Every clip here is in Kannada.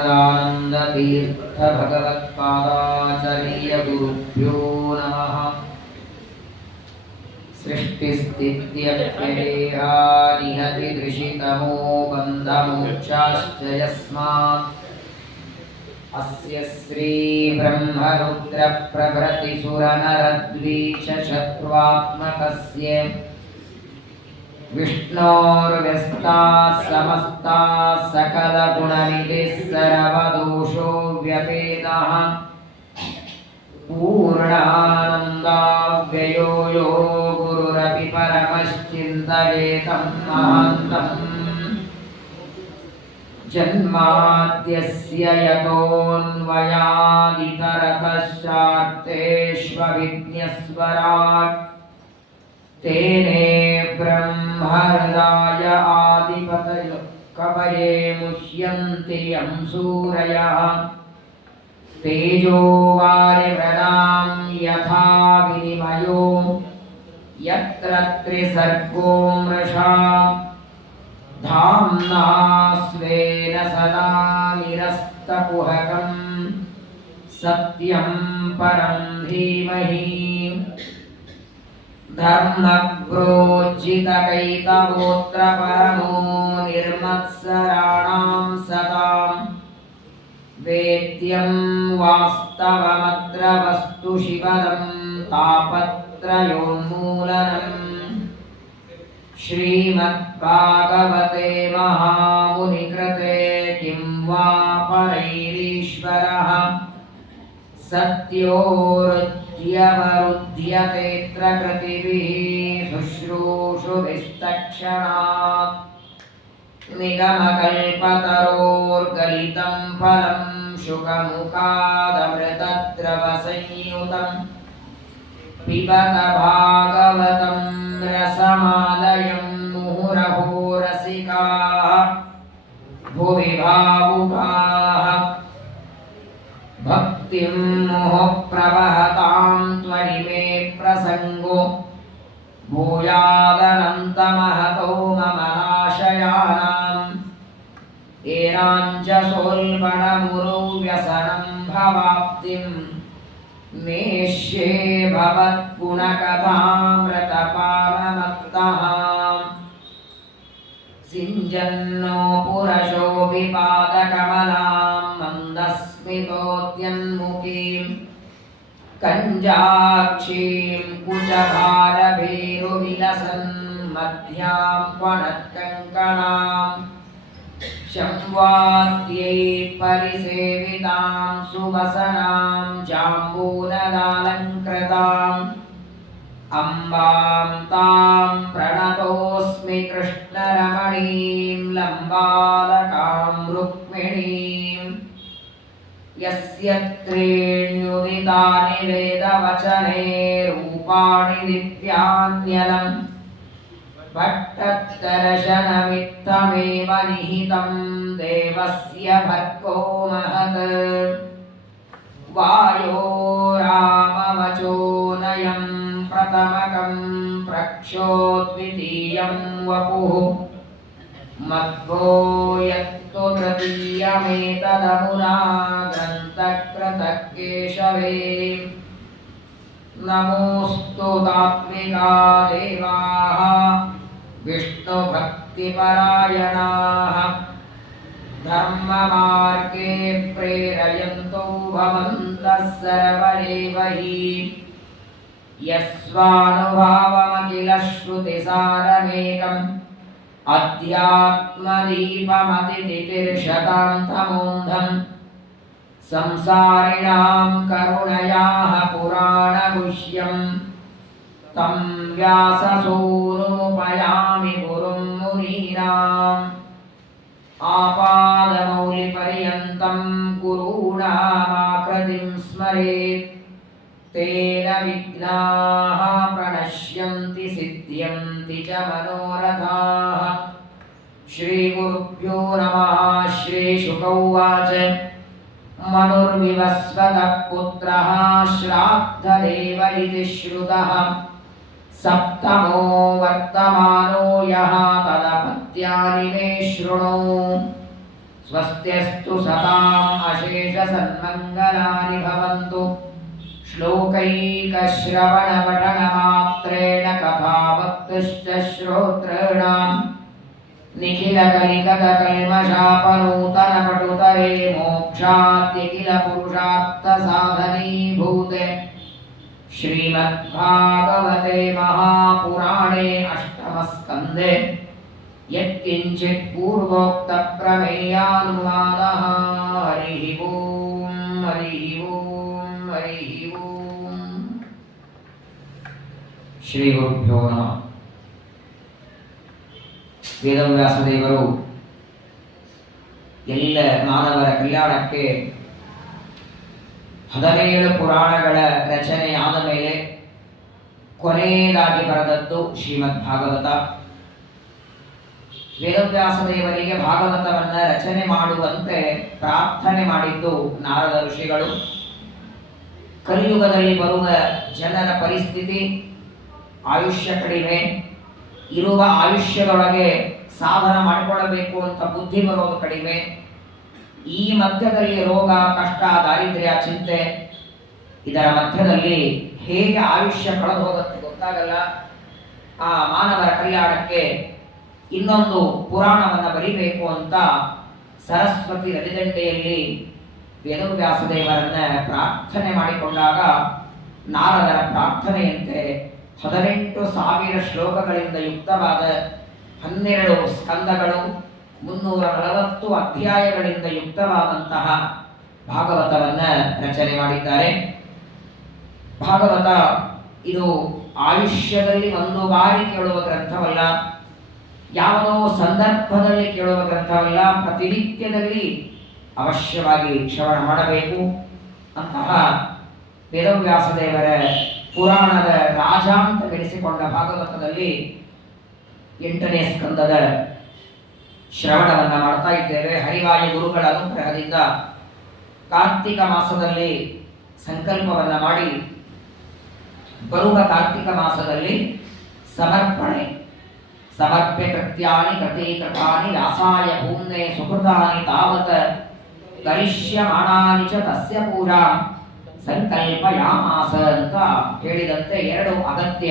श्रीमदानन्दतीर्थ भगवत्पादाचार्य गुरुभ्यो नमः। सृष्टिस्थित्यप्यदेहा निहति दृशितमो बन्धमोक्षाश्च यस्मात् अस्य श्री ब्रह्मरुद्रप्रभृतिसुरनरद्वीषशत्रुवात्मकस्य विष्णोर्व्यस्ताः समस्ताः सकलगुणनिधिः सर्वदोषो व्यपेतः पूर्णानन्दाव्ययो यो गुरुरपि परमश्चिन्तयेतं महान्तम् जन्माद्यस्य यतोऽन्वयादितरतश्चार्थेष्वभिज्ञस्वराट् तेने ब्रह्महृदाय आदिपतयो कवये मुह्यन्ति यं सूरयः तेजो वारिमृदां यथा विनिमयो यत्र त्रिसर्गो मृषा धाम्ना स्वेन सदा निरस्तकुहकं सत्यं परं धीमहि धर्मप्रोज्झितकैतवोऽत्र परमो निर्मत्सराणां सतां वेद्यं वास्तवमत्र वस्तु शिवदं तापत्रयोन्मूलनम् श्रीमद्भागवते महामुनिकृते किं वा परैरीश्वरः सत्योरुद्यमरुध्यतेऽत्र कृतिभिः शुश्रूषुभिस्तक्षणात् निगमकल्पतरोर्गलितं फलं शुकमुखादमृतद्रवसंयुतं पिबत भागवतं रसमालयं मुहुरहो रसिकाः भुवि भावुकाः भक्तिं मुहुः-प्रवहतां त्वरिमे प्रसङ्गो भूयादनन्तमहतो मम नाशयानाम् एनाञ्जसोल्बणमुरौ व्यसनं भवाप्तिं नेष्ये भवद्गुणकथामृतपानमत्तः सिञ्जन्नो पुरशोभिपादकमलां मन्दस्मितोद्यन्मुखीं कञ्जाक्षीं कुचभारभेरुविलसन् मध्यां त्वनत्कङ्कणां शम्वाद्यै परिसेवितां सुवसनां जाम्बूनदालङ्कृताम् अम्बां तां प्रणतोऽस्मि कृष्णरमणीं लम्बालकां रुक्मिणीं यस्य त्रीण्युदितानि वेदवचने रूपाणि दिव्यान्यलम् भट्टदर्शनमित्थमेव निहितं देवस्य भर्गो महत् वायो रामवचोनयं प्रथमकं प्रक्षोद्वितीयं वपुः मध्वो यत्तु तृतीयमेतदमुना ग्रन्थकृतः केशवे नमोऽस्तु तात्विका देवाः विष्णुभक्तिपरायणाः धर्ममार्गे प्रेरयन्तो भवन्तः सर्वदेव हि यस्वानुभावमखिलश्रुतिसारमेकम् अध्यात्मदीपमतितितिर्शतान्तमोऽन्धम् संसारिणां करुणयाः पुराणगुह्यम् तं व्याससूनुमुपयामि गुरुं मुनीनाम् आपादमौलिपर्यन्तं गुरूणामाकृतिं स्मरेत् तेन विघ्नाः प्रणश्यन्ति सिद्ध्यन्ति च मनोरथाः। श्रीगुरुभ्यो नमः। श्रीशुक उवाच मनुर्विवस्वतः पुत्रः श्राद्धदेव इति श्रुतः सप्तमो वर्तमानो यः तदपत्यानि मे शृणु ಸ್ವಸ್ತ್ಯಸ್ತು ಸತಾಂ ಅಶೇಷ ಸನ್ಮಂಗಲಾನಿ ಭವಂತು. ಶ್ಲೋಕೈಕಶ್ರವಣ ಪಠನ ಮಾತ್ರೇಣ ಕಥಾವಕ್ತಶ್ಚ ಶ್ರೋತॄಣಾಂ ನಿಖಿಲ ಕಲಿಕದ ಕಲ್ಮಷಾಪನೂತನ ಪಟುತರೇ ಮೋಕ್ಷಾದ್ಯಖಿಲ ಪುರುಷಾರ್ಥ ಸಾಧನೀಭೂತೆ. ಶ್ರೀಮದ್ಭಾಗವತೆ ಮಹಾಪುರಾಣೇ ಅಷ್ಟಮಸ್ಕಂದೆ ಯತ್ಕಿಂಚಿತ್ ಪೂರ್ವೋಕ್ತ ಪ್ರಮೇಯಾನುವಾದಃ. ಹರಿಃ ಓಂ ಹರಿಃ ಓಂ ಹರಿಃ ಓಂ. ಶ್ರೀ ಗುರುಭ್ಯೋ ನಮಃ. ವೇದವ್ಯಾಸದೇವರು ಎಲ್ಲ ಮಾನವರ ಕಲ್ಯಾಣಕ್ಕೆ 17 ಪುರಾಣಗಳ ರಚನೆಯಾದ ಮೇಲೆ ಕೊನೆಯದಾಗಿ ಬರೆದದ್ದು ಶ್ರೀಮದ್ ಭಾಗವತ. ವೇದವ್ಯಾಸದೇವರಿಗೆ ಭಾಗವತವನ್ನ ರಚನೆ ಮಾಡುವಂತೆ ಪ್ರಾರ್ಥನೆ ಮಾಡಿದ್ದು ನಾರದ ಋಷಿಗಳು. ಕಲಿಯುಗದಲ್ಲಿ ಬರುವ ಜನರ ಪರಿಸ್ಥಿತಿ, ಆಯುಷ್ಯ ಕಡಿಮೆ, ಇರುವ ಆಯುಷ್ಯದೊಳಗೆ ಸಾಧನ ಮಾಡಿಕೊಳ್ಳಬೇಕು ಅಂತ ಬುದ್ಧಿ ಬರೋದು ಕಡಿಮೆ. ಈ ಮಧ್ಯದಲ್ಲಿ ರೋಗ, ಕಷ್ಟ, ದಾರಿದ್ರ್ಯ, ಚಿಂತೆ, ಇದರ ಮಧ್ಯದಲ್ಲಿ ಹೇಗೆ ಆಯುಷ್ಯ ಕಳೆದು ಹೋಗುತ್ತೆ ಗೊತ್ತಾಗಲ್ಲ. ಆ ಮಾನವರ ಕಲ್ಯಾಣಕ್ಕೆ ಇನ್ನೊಂದು ಪುರಾಣವನ್ನು ಬರೀಬೇಕು ಅಂತ ಸರಸ್ವತಿ ನದಿದಂಡೆಯಲ್ಲಿ ವೇದವ್ಯಾಸದೇವರನ್ನ ಪ್ರಾರ್ಥನೆ ಮಾಡಿಕೊಂಡಾಗ ನಾರದರ ಪ್ರಾರ್ಥನೆಯಂತೆ 18,000 ಶ್ಲೋಕಗಳಿಂದ ಯುಕ್ತವಾದ 12 ಸ್ಕಂದಗಳು 340 ಅಧ್ಯಾಯಗಳಿಂದ ಯುಕ್ತವಾದಂತಹ ಭಾಗವತವನ್ನ ರಚನೆ ಮಾಡಿದ್ದಾರೆ. ಭಾಗವತ ಇದು ಆಯುಷ್ಯದಲ್ಲಿ ಒಂದು ಬಾರಿ ಕೇಳುವ ಗ್ರಂಥವಲ್ಲ, ಯಾವುದೋ ಸಂದರ್ಭದಲ್ಲಿ ಕೇಳುವ ಗ್ರಂಥವಲ್ಲ, ಪ್ರತಿನಿತ್ಯದಲ್ಲಿ ಅವಶ್ಯವಾಗಿ ಶ್ರವಣ ಮಾಡಬೇಕು. ಅಂತಹ ವೇದವ್ಯಾಸದೇವರ ಪುರಾಣದ ರಾಜ ಅಂತ ಬೆರೆಸಿಕೊಂಡ ಭಾಗವತದಲ್ಲಿ 8ನೇ ಸ್ಕಂದದ ಶ್ರವಣವನ್ನು ಮಾಡ್ತಾ ಇದ್ದೇವೆ. ಹರಿವಾಯು ಗುರುಗಳ ಅನುಗ್ರಹದಿಂದ ಕಾರ್ತಿಕ ಮಾಸದಲ್ಲಿ ಸಂಕಲ್ಪವನ್ನು ಮಾಡಿ ಬರುವ ಕಾರ್ತಿಕ ಮಾಸದಲ್ಲಿ ಸಮರ್ಪ್ಯ ಕೃತ್ಯಾನಿ ಕೃತೀಕೃತಾನಿ ವ್ಯಾಸಾಯ ಭೂಮ್ನೆ ಸುಕೃತಾನಿ ತಾವತ್ ಕರಿಷ್ಯಮಾಣಾನಿ ಚ ತಸ್ಯ ಪೂಜಾ ಸಂಕಲ್ಪಯಾಮಾಸ ಅಂತ ಹೇಳಿದಂತೆ 2 ಅಗತ್ಯ.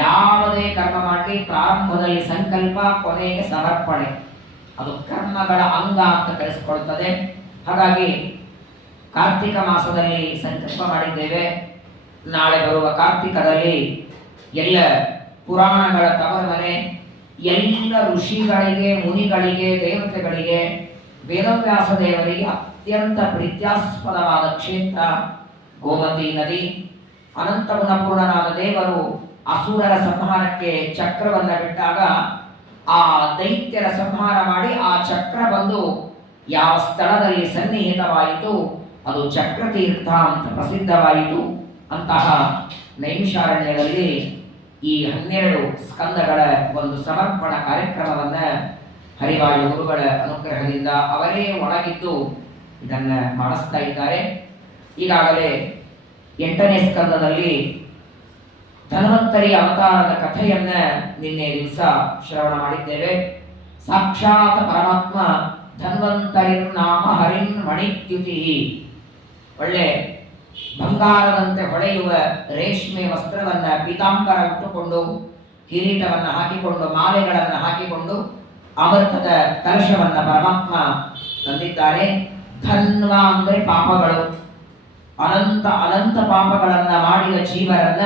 ಯಾವುದೇ ಕರ್ಮ ಮಾಡಿ ಪ್ರಾರಂಭದಲ್ಲಿ ಸಂಕಲ್ಪ, ಕೊನೆಗೆ ಸಮರ್ಪಣೆ, ಅದು ಕರ್ಮಗಳ ಅಂಗ ಅಂತ ಕರೆಸಿಕೊಳ್ತದೆ. ಹಾಗಾಗಿ ಕಾರ್ತಿಕ ಮಾಸದಲ್ಲಿ ಸಂಕಲ್ಪ ಮಾಡಿದ್ದೇವೆ. ನಾಳೆ ಬರುವ ಕಾರ್ತಿಕದಲ್ಲಿ ಎಲ್ಲ ಪುರಾಣಗಳ ತವರು ಮನೆ, ಎಲ್ಲ ಋಷಿಗಳಿಗೆ, ಮುನಿಗಳಿಗೆ, ದೇವತೆಗಳಿಗೆ, ವೇದವ್ಯಾಸ ದೇವರಿಗೆ ಅತ್ಯಂತ ಪ್ರೀತ್ಯಾಸ್ಪದವಾದ ಕ್ಷೇತ್ರ ಗೋಮತಿ ನದಿ. ಅನಂತ ಗುಣಪೂರ್ಣನಾದ ದೇವರು ಅಸುರರ ಸಂಹಾರಕ್ಕೆ ಚಕ್ರವನ್ನ ಬಿಟ್ಟಾಗ ಆ ದೈತ್ಯರ ಸಂಹಾರ ಮಾಡಿ ಆ ಚಕ್ರ ಬಂದು ಯಾವ ಸ್ಥಳದಲ್ಲಿ ಸನ್ನಿಹಿತವಾಯಿತು ಅದು ಚಕ್ರತೀರ್ಥ ಅಂತ ಪ್ರಸಿದ್ಧವಾಯಿತು. ಅಂತಹ ನೈಮಿಷಾರಣ್ಯದಲ್ಲಿ ಈ 12 ಸ್ಕಂದಗಳ ಒಂದು ಸಮರ್ಪಣ ಕಾರ್ಯಕ್ರಮವನ್ನ ಹರಿವಾಯು ಗುರುಗಳ ಅನುಗ್ರಹದಿಂದ ಅವರೇ ಒಳಗಿದ್ದು ಇದನ್ನ ಮಾಡಿಸ್ತಾ ಇದ್ದಾರೆ. ಈಗಾಗಲೇ 8ನೇ ಸ್ಕಂದದಲ್ಲಿ ಧನ್ವಂತರಿ ಅವತಾರದ ಕಥೆಯನ್ನ ನಿನ್ನೆ ದಿವಸ ಶ್ರವಣ ಮಾಡಿದ್ದೇವೆ. ಸಾಕ್ಷಾತ್ ಪರಮಾತ್ಮ ಧನ್ವಂತರಿನ್ ನಾಮ ಹರಿನ್ ಮಣಿತ್ಯುತಿ, ಒಳ್ಳೆ ಬಂಗಾರದಂತೆ ಹೊಳೆಯುವ ರೇಷ್ಮೆ ವಸ್ತ್ರವನ್ನ ಪೀತಾಂಬರ ಉಟ್ಟುಕೊಂಡು, ಕಿರೀಟವನ್ನು ಹಾಕಿಕೊಂಡು, ಮಾಲೆಗಳನ್ನು ಹಾಕಿಕೊಂಡು ಅಮೃತದ ಕಲಶವನ್ನ ಪರಮಾತ್ಮ ತಂದಿದ್ದಾನೆ. ಧನ್ವ ಅಂದ್ರೆ ಪಾಪಗಳು, ಅನಂತ ಪಾಪಗಳನ್ನ ಮಾಡಿದ ಜೀವರನ್ನ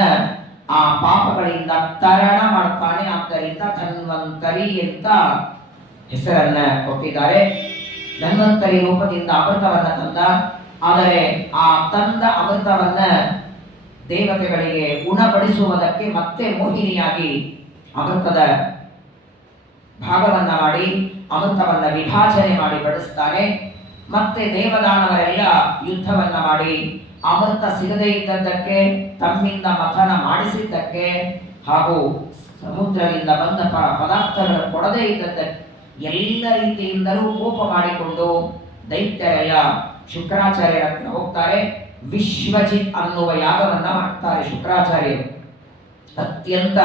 ಆ ಪಾಪಗಳಿಂದ ತರಣ ಮಾಡ್ತಾನೆ. ಆದ್ದರಿಂದ ಧನ್ವಂತರಿ ಅಂತ ಹೆಸರನ್ನ ಕೊಟ್ಟಿದ್ದಾರೆ. ಧನ್ವಂತರಿ ರೂಪದಿಂದ ಅಮೃತವನ್ನ ತಂದ. ಆದರೆ ಆ ತಂದ ಅಮೃತವನ್ನ ದೇವತೆಗಳಿಗೆ ಉಣಬಡಿಸುವುದಕ್ಕೆ ಮತ್ತೆ ಮೋಹಿನಿಯಾಗಿ ಅಮೃತದ ಭಾಗವನ್ನ ಮಾಡಿ ಅಮೃತವನ್ನ ವಿಭಾಜನೆ ಮಾಡಿ ಬಡಿಸ್ತಾನೆ. ಮತ್ತೆ ದೇವದಾನವರೆಲ್ಲ ಯುದ್ಧವನ್ನ ಮಾಡಿ ಅಮೃತ ಸಿಗದೇ ಇದ್ದದ್ದಕ್ಕೆ, ತಮ್ಮಿಂದ ಮಥನ ಮಾಡಿಸಿದ್ದಕ್ಕೆ, ಹಾಗೂ ಸಮುದ್ರದಿಂದ ಬಂದ ಪದಾರ್ಥಗಳು ಕೊಡದೇ ಇದ್ದದ್ದಕ್ಕೆ ಎಲ್ಲ ರೀತಿಯಿಂದಲೂ ಕೋಪ ಮಾಡಿಕೊಂಡು ದೈತ್ಯರೆಲ್ಲ ಶುಕ್ರಾಚಾರ್ಯರ ಹತ್ರ ಹೋಗ್ತಾರೆ. ವಿಶ್ವಜಿತ್ ಅನ್ನುವ ಯಾಗವನ್ನ ಮಾಡ್ತಾರೆ ಶುಕ್ರಾಚಾರ್ಯರು. ಅತ್ಯಂತ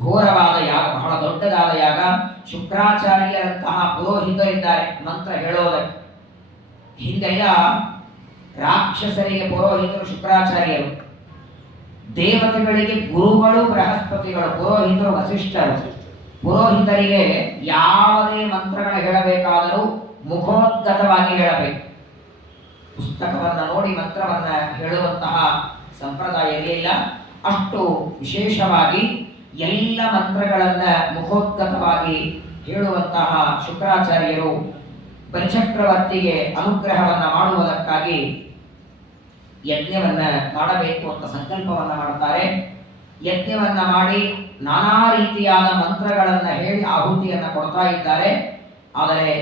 ಘೋರವಾದ ಯಾಗ, ಬಹಳ ದೊಡ್ಡದಾದ ಯಾಗ. ಶುಕ್ರಾಚಾರ್ಯರಂತಹ ಪುರೋಹಿತರಿದ್ದಾರೆ ಮಂತ್ರ ಹೇಳೋದಕ್ಕೆ. ಹಿಂದೆಲ್ಲ ರಾಕ್ಷಸರಿಗೆ ಪುರೋಹಿತರು ಶುಕ್ರಾಚಾರ್ಯರು, ದೇವತೆಗಳಿಗೆ ಗುರುಗಳು ಬೃಹಸ್ಪತಿಗಳು, ಪುರೋಹಿತರು ವಸಿಷ್ಠರು. ಪುರೋಹಿತರಿಗೆ ಯಾವುದೇ ಮಂತ್ರಗಳ ಹೇಳಬೇಕಾದರೂ ಮುಖೋದ್ಗತವಾಗಿ ಹೇಳಬೇಕು. ಪುಸ್ತಕವನ್ನು ನೋಡಿ ಮಂತ್ರವನ್ನ ಹೇಳುವಂತಹ ಸಂಪ್ರದಾಯ ಇರಲಿಲ್ಲ. ಅಷ್ಟು ವಿಶೇಷವಾಗಿ ಎಲ್ಲ ಮಂತ್ರಗಳನ್ನ ಮುಖೋದ್ಗತವಾಗಿ ಹೇಳುವಂತಹ ಶುಕ್ರಾಚಾರ್ಯರು ಬಲಿಚಕ್ರವರ್ತಿಗೆ ಅನುಗ್ರಹವನ್ನ ಮಾಡುವುದಕ್ಕಾಗಿ ಯಜ್ಞವನ್ನ ಮಾಡಬೇಕು ಅಂತ ಸಂಕಲ್ಪವನ್ನ ಮಾಡುತ್ತಾರೆ. ಯಜ್ಞವನ್ನ ಮಾಡಿ ನಾನಾ ರೀತಿಯಾದ ಮಂತ್ರಗಳನ್ನ ಹೇಳಿ ಆಹುತಿಯನ್ನ ಕೊಡ್ತಾ ಇದ್ದಾರೆ. ಆದರೆ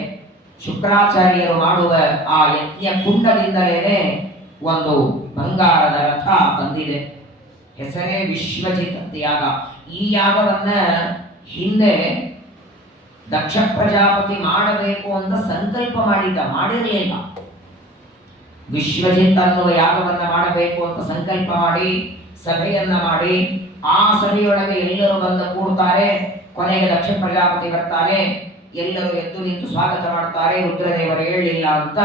ಶುಕ್ರಾಚಾರ್ಯರು ಮಾಡುವ ಆ ಯಜ್ಞ ಕುಂಡದಿಂದಲೇ ಒಂದು ಬಂಗಾರದ ರಥ ಬಂದಿದೆ. ಹೆಸರೇ ವಿಶ್ವಜಿತ್ ಯಾಗ. ಈ ಯಾಗವನ್ನ ಹಿಂದೆ ದಕ್ಷ ಪ್ರಜಾಪತಿ ಮಾಡಬೇಕು ಅಂತ ಸಂಕಲ್ಪ ಮಾಡಿರಲಿಲ್ಲ. ವಿಶ್ವಜಿತ್ ಅನ್ನುವ ಯಾಗವನ್ನ ಮಾಡಬೇಕು ಅಂತ ಸಂಕಲ್ಪ ಮಾಡಿ ಸಭೆಯನ್ನ ಮಾಡಿ ಆ ಸಭೆಯೊಳಗೆ ಎಲ್ಲರೂ ಬಂದು ಕೂಡ್ತಾರೆ. ಕೊನೆಗೆ ದಕ್ಷ ಪ್ರಜಾಪತಿ ಬರ್ತಾನೆ. ಎಲ್ಲರೂ ಎದ್ದು ನಿಂತು ಸ್ವಾಗತ ಮಾಡ್ತಾರೆ. ರುದ್ರದೇವರು ಹೇಳಲಿಲ್ಲ ಅಂತ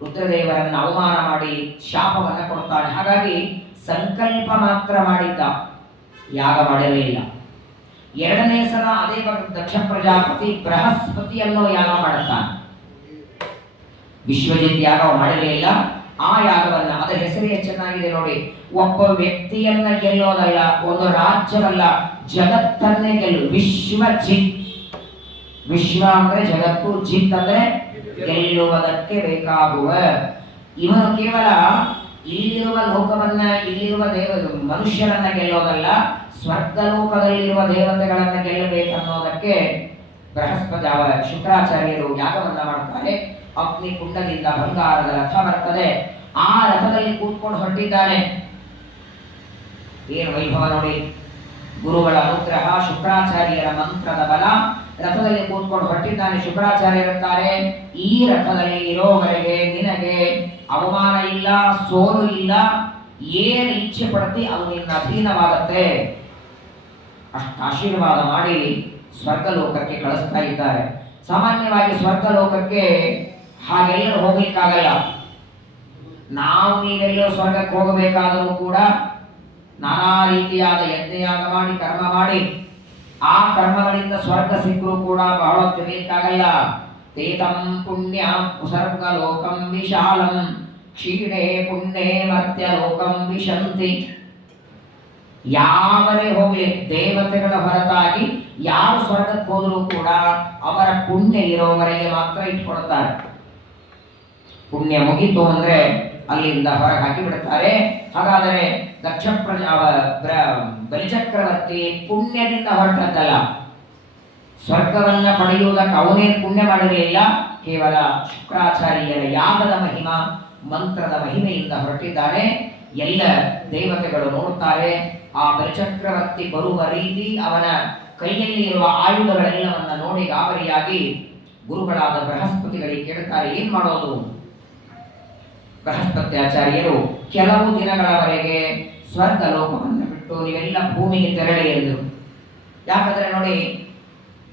ರುದ್ರದೇವರನ್ನು ಅವಮಾನ ಮಾಡಿ ಶಾಪವನ್ನ ಕೊಡ್ತಾನೆ. ಹಾಗಾಗಿ ಸಂಕಲ್ಪ ಮಾತ್ರ ಮಾಡಿದ್ದ, ಯಾಗ ಮಾಡಿರಲಿಲ್ಲ. ಎರಡನೇ ಸಲ ಅದೇ ದಕ್ಷ ಪ್ರಜಾಪತಿ ಬೃಹಸ್ಪತಿ ಅನ್ನೋ ಯಾಗ ಮಾಡುತ್ತಾನೆ. ವಿಶ್ವಜಿತ್ ಯಾಗ ಮಾಡಿರಲಿಲ್ಲ. ಆ ಯಾಗವನ್ನ, ಅದರ ಹೆಸರೇ ಚೆನ್ನಾಗಿದೆ ನೋಡಿ. ಒಬ್ಬ ವ್ಯಕ್ತಿಯನ್ನ ಗೆಲ್ಲೋದಲ್ಲ, ಒಂದು ರಾಜ್ಯವಲ್ಲ, ಜಗತ್ತನ್ನೇ ಗೆಲ್ಲು. ವಿಶ್ವಜಿತ್. ವಿಶ್ವ ಅಂದ್ರೆ ಜಗತ್ತು, ಜಿತ್ ಅಂದ್ರೆ ಗೆಲ್ಲುವುದಕ್ಕೆ ಬೇಕಾಗುವ. ಇವನು ಕೇವಲ ಇಲ್ಲಿರುವ ಲೋಕವನ್ನ, ಇಲ್ಲಿರುವ ಮನುಷ್ಯರನ್ನ ಗೆಲ್ಲೋದಲ್ಲ, ಸ್ವರ್ಗಲೋಕದಲ್ಲಿರುವ ದೇವತೆಗಳನ್ನ ಗೆಲ್ಲಬೇಕನ್ನೋದಕ್ಕೆ ಬೃಹಸ್ಪತಿ ಶುಕ್ರಾಚಾರ್ಯರು ಯಾಗವನ್ನ ಮಾಡುತ್ತಾರೆ. ಅಗ್ನಿ ಕುಂಡದಿಂದ ಬಂಗಾರದ ರಥ ಬರ್ತದೆ. ಆ ರಥದಲ್ಲಿ ಕೂತ್ಕೊಂಡು ಹೊರಟಿದ್ದಾನೆ. ಏನು ವೈಭವ ನೋಡಿ. ಗುರುಗಳ ಅನುಗ್ರಹ, ಶುಕ್ರಾಚಾರ್ಯರ ಮಂತ್ರದ ಬಲ. ರಥದಲ್ಲಿ ಕೂತ್ಕೊಂಡು ಹೊರಟಿದ್ದಾನೆ. ಶುಕ್ರಾಚಾರ್ಯರುತ್ತಾರೆ, ಈ ರಥದಲ್ಲಿ ಇರೋವರೆಗೆ ನಿನಗೆ ಅವಮಾನ ಇಲ್ಲ, ಸೋಲು ಇಲ್ಲ. ಏನು ಇಚ್ಛೆ ಪಡ್ತಿ ಅದು ನಿನ್ನ ಅಧೀನವಾಗತ್ತೆ. ಅಷ್ಟು ಆಶೀರ್ವಾದ ಮಾಡಿ ಸ್ವರ್ಗಲೋಕಕ್ಕೆ ಕಳಿಸ್ತಾ ಇದ್ದಾರೆ. ಸಾಮಾನ್ಯವಾಗಿ ಸ್ವರ್ಗಲೋಕಕ್ಕೆ ಹಾಗೆಲ್ಲರೂ ಹೋಗ್ಲಿಕ್ಕಾಗಲ್ಲ. ನಾವು ನೀವೆಲ್ಲರೂ ಸ್ವರ್ಗಕ್ಕೆ ಹೋಗಬೇಕಾದರೂ ಕೂಡ ನಾನಾ ರೀತಿಯಾದ ಯಜ್ಞಯಾಗ ಮಾಡಿ ಕರ್ಮ ಮಾಡಿ ಆ ಕರ್ಮಗಳಿಂದ ಸ್ವರ್ಗ ಸಿಕ್ಕರೂ ಕೂಡ ಬಹಳ ತಿರ್ಲಿಕ್ಕಾಗಲ್ಲ. ತೇತಂ ಪುಣ್ಯ ಸ್ವರ್ಗ ಲೋಕಂ ವಿಶಾಲಂ ಕ್ಷೀಣೆ ಪುಣ್ಯೇ ಮರ್ತ್ಯ ಲೋಕಂ ವಿಶಂತಿ. ಯಾವರೇ ಹೋಗ್ಲಿ, ದೇವತೆಗಳ ಹೊರತಾಗಿ ಯಾರು ಸ್ವರ್ಗಕ್ಕೆ ಹೋದರೂ ಕೂಡ ಅವರ ಪುಣ್ಯ ಇರೋವರೆಗೆ ಮಾತ್ರ ಇಟ್ಕೊಳ್ತಾರೆ. ಪುಣ್ಯ ಮುಗಿತು ಅಂದ್ರೆ ಅಲ್ಲಿಂದ ಹೊರಗೆ ಹಾಕಿ ಬಿಡುತ್ತಾರೆ. ಹಾಗಾದರೆ ದಕ್ಷ ಬಲಿಚಕ್ರವರ್ತಿ ಪುಣ್ಯದಿಂದ ಹೊರಟದ್ದಲ್ಲ, ಸ್ವರ್ಗವನ್ನ ಪಡೆಯುವುದಕ್ಕೆ ಅವನೇನು ಪುಣ್ಯ ಮಾಡಿರಲಿಲ್ಲ. ಕೇವಲ ಶುಕ್ರಾಚಾರ್ಯರ ಯಾಗದ ಮಹಿಮಾ, ಮಂತ್ರದ ಮಹಿಮೆಯಿಂದ ಹೊರಟಿದ್ದಾನೆ. ಎಲ್ಲ ದೇವತೆಗಳು ನೋಡುತ್ತಾರೆ. ಆ ಬಲಿಚಕ್ರವರ್ತಿ ಬರುವ ರೀತಿ, ಅವನ ಕೈಯಲ್ಲಿ ಇರುವ ಆಯುಧಗಳೆಲ್ಲವನ್ನ ನೋಡಿ ಗಾಬರಿಯಾಗಿ ಗುರುಗಳಾದ ಬೃಹಸ್ಪತಿಗಳಿಗೆ ಕೇಳುತ್ತಾರೆ, ಏನ್ ಮಾಡೋದು? ಬೃಹಸ್ಪತಿ ಆಚಾರ್ಯರು ಕೆಲವು ದಿನಗಳವರೆಗೆ ಸ್ವರ್ಗ ಲೋಕವನ್ನು ಬಿಟ್ಟು ನೀವೆಲ್ಲ ಭೂಮಿಗೆ ತೆರಳಿ ಎಂದರು. ಯಾಕಂದ್ರೆ ನೋಡಿ,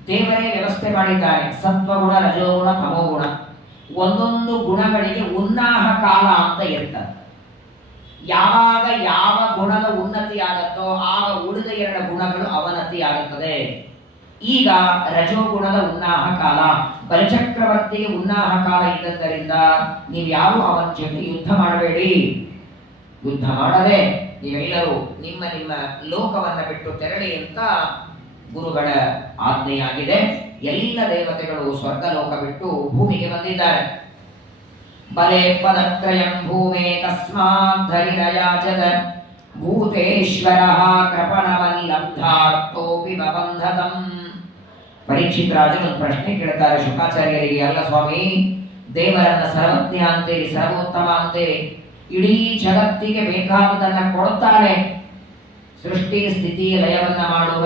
ದೇವರೇ ವ್ಯವಸ್ಥೆ ಮಾಡಿದ್ದಾನೆ. ಸತ್ವಗುಣ, ರಜೋಗುಣ, ತಮೋಗುಣ, ಒಂದೊಂದು ಗುಣಗಳಿಗೆ ಉನ್ನಾಹ ಕಾಲ ಅಂತ ಇರ್ತದೆ. ಯಾವಾಗ ಯಾವ ಗುಣದ ಉನ್ನತಿ ಆಗತ್ತೋ ಆಗ ಉಳಿದ ಎರಡು ಗುಣಗಳು ಅವನತಿ ಆಗುತ್ತದೆ. ಈಗ ರಜೋಗುಣದ ಉನ್ನಾಹ ಕಾಲ, ಬಲಿಚಕ್ರವರ್ತಿಗೆ ಉನ್ನಾಹ ಕಾಲ ಇದ್ದದ್ದರಿಂದ ನೀವು ಯಾರು ಅವನ ಜೊತೆ ಯುದ್ಧ ಮಾಡಬೇಡಿ. ಯುದ್ಧ ಮಾಡದೆ ನೀವೆಲ್ಲರೂ ನಿಮ್ಮ ನಿಮ್ಮ ಲೋಕವನ್ನ ಬಿಟ್ಟು ತೆರಳಿ ಅಂತ ಗುರುಗಳ ಆಜ್ಞೆಯಾಗಿದೆ. ಎಲ್ಲ ದೇವತೆಗಳು ಸ್ವರ್ಗ ಲೋಕ ಬಿಟ್ಟು ಭೂಮಿಗೆ ಬಂದಿದ್ದಾರೆ. ಬಲೆ ಪದತ್ರಯಂ ಭೂಮೇ ತಸ್ಮಾತ್ ಧರಿರಯಾಚತ ಭೂತೇಶ್ವರ ಕೃಪಣವಲ್ಲಬ್ಧಾರ್ಥೋಪಿ ಬಬಂಧತಂ. ಪರೀಕ್ಷಿತ್ ರಾಜನು ಒಂದು ಪ್ರಶ್ನೆ ಕೇಳ್ತಾರೆ ಶುಕಾಚಾರ್ಯರಿಗೆ, ಅಲ್ಲ ಸ್ವಾಮಿ, ದೇವರನ್ನ ಸರ್ವಜ್ಞ ಅಂತೀರಿ, ಸರ್ವೋತ್ತಮ ಅಂತೀರಿ, ಇಡೀ ಜಗತ್ತಿಗೆ ಬೇಕಾದುದನ್ನ ಕೊಡುತ್ತಾನೆ, ಸೃಷ್ಟಿ ಸ್ಥಿತಿ ಲಯವನ್ನ ಮಾಡುವ,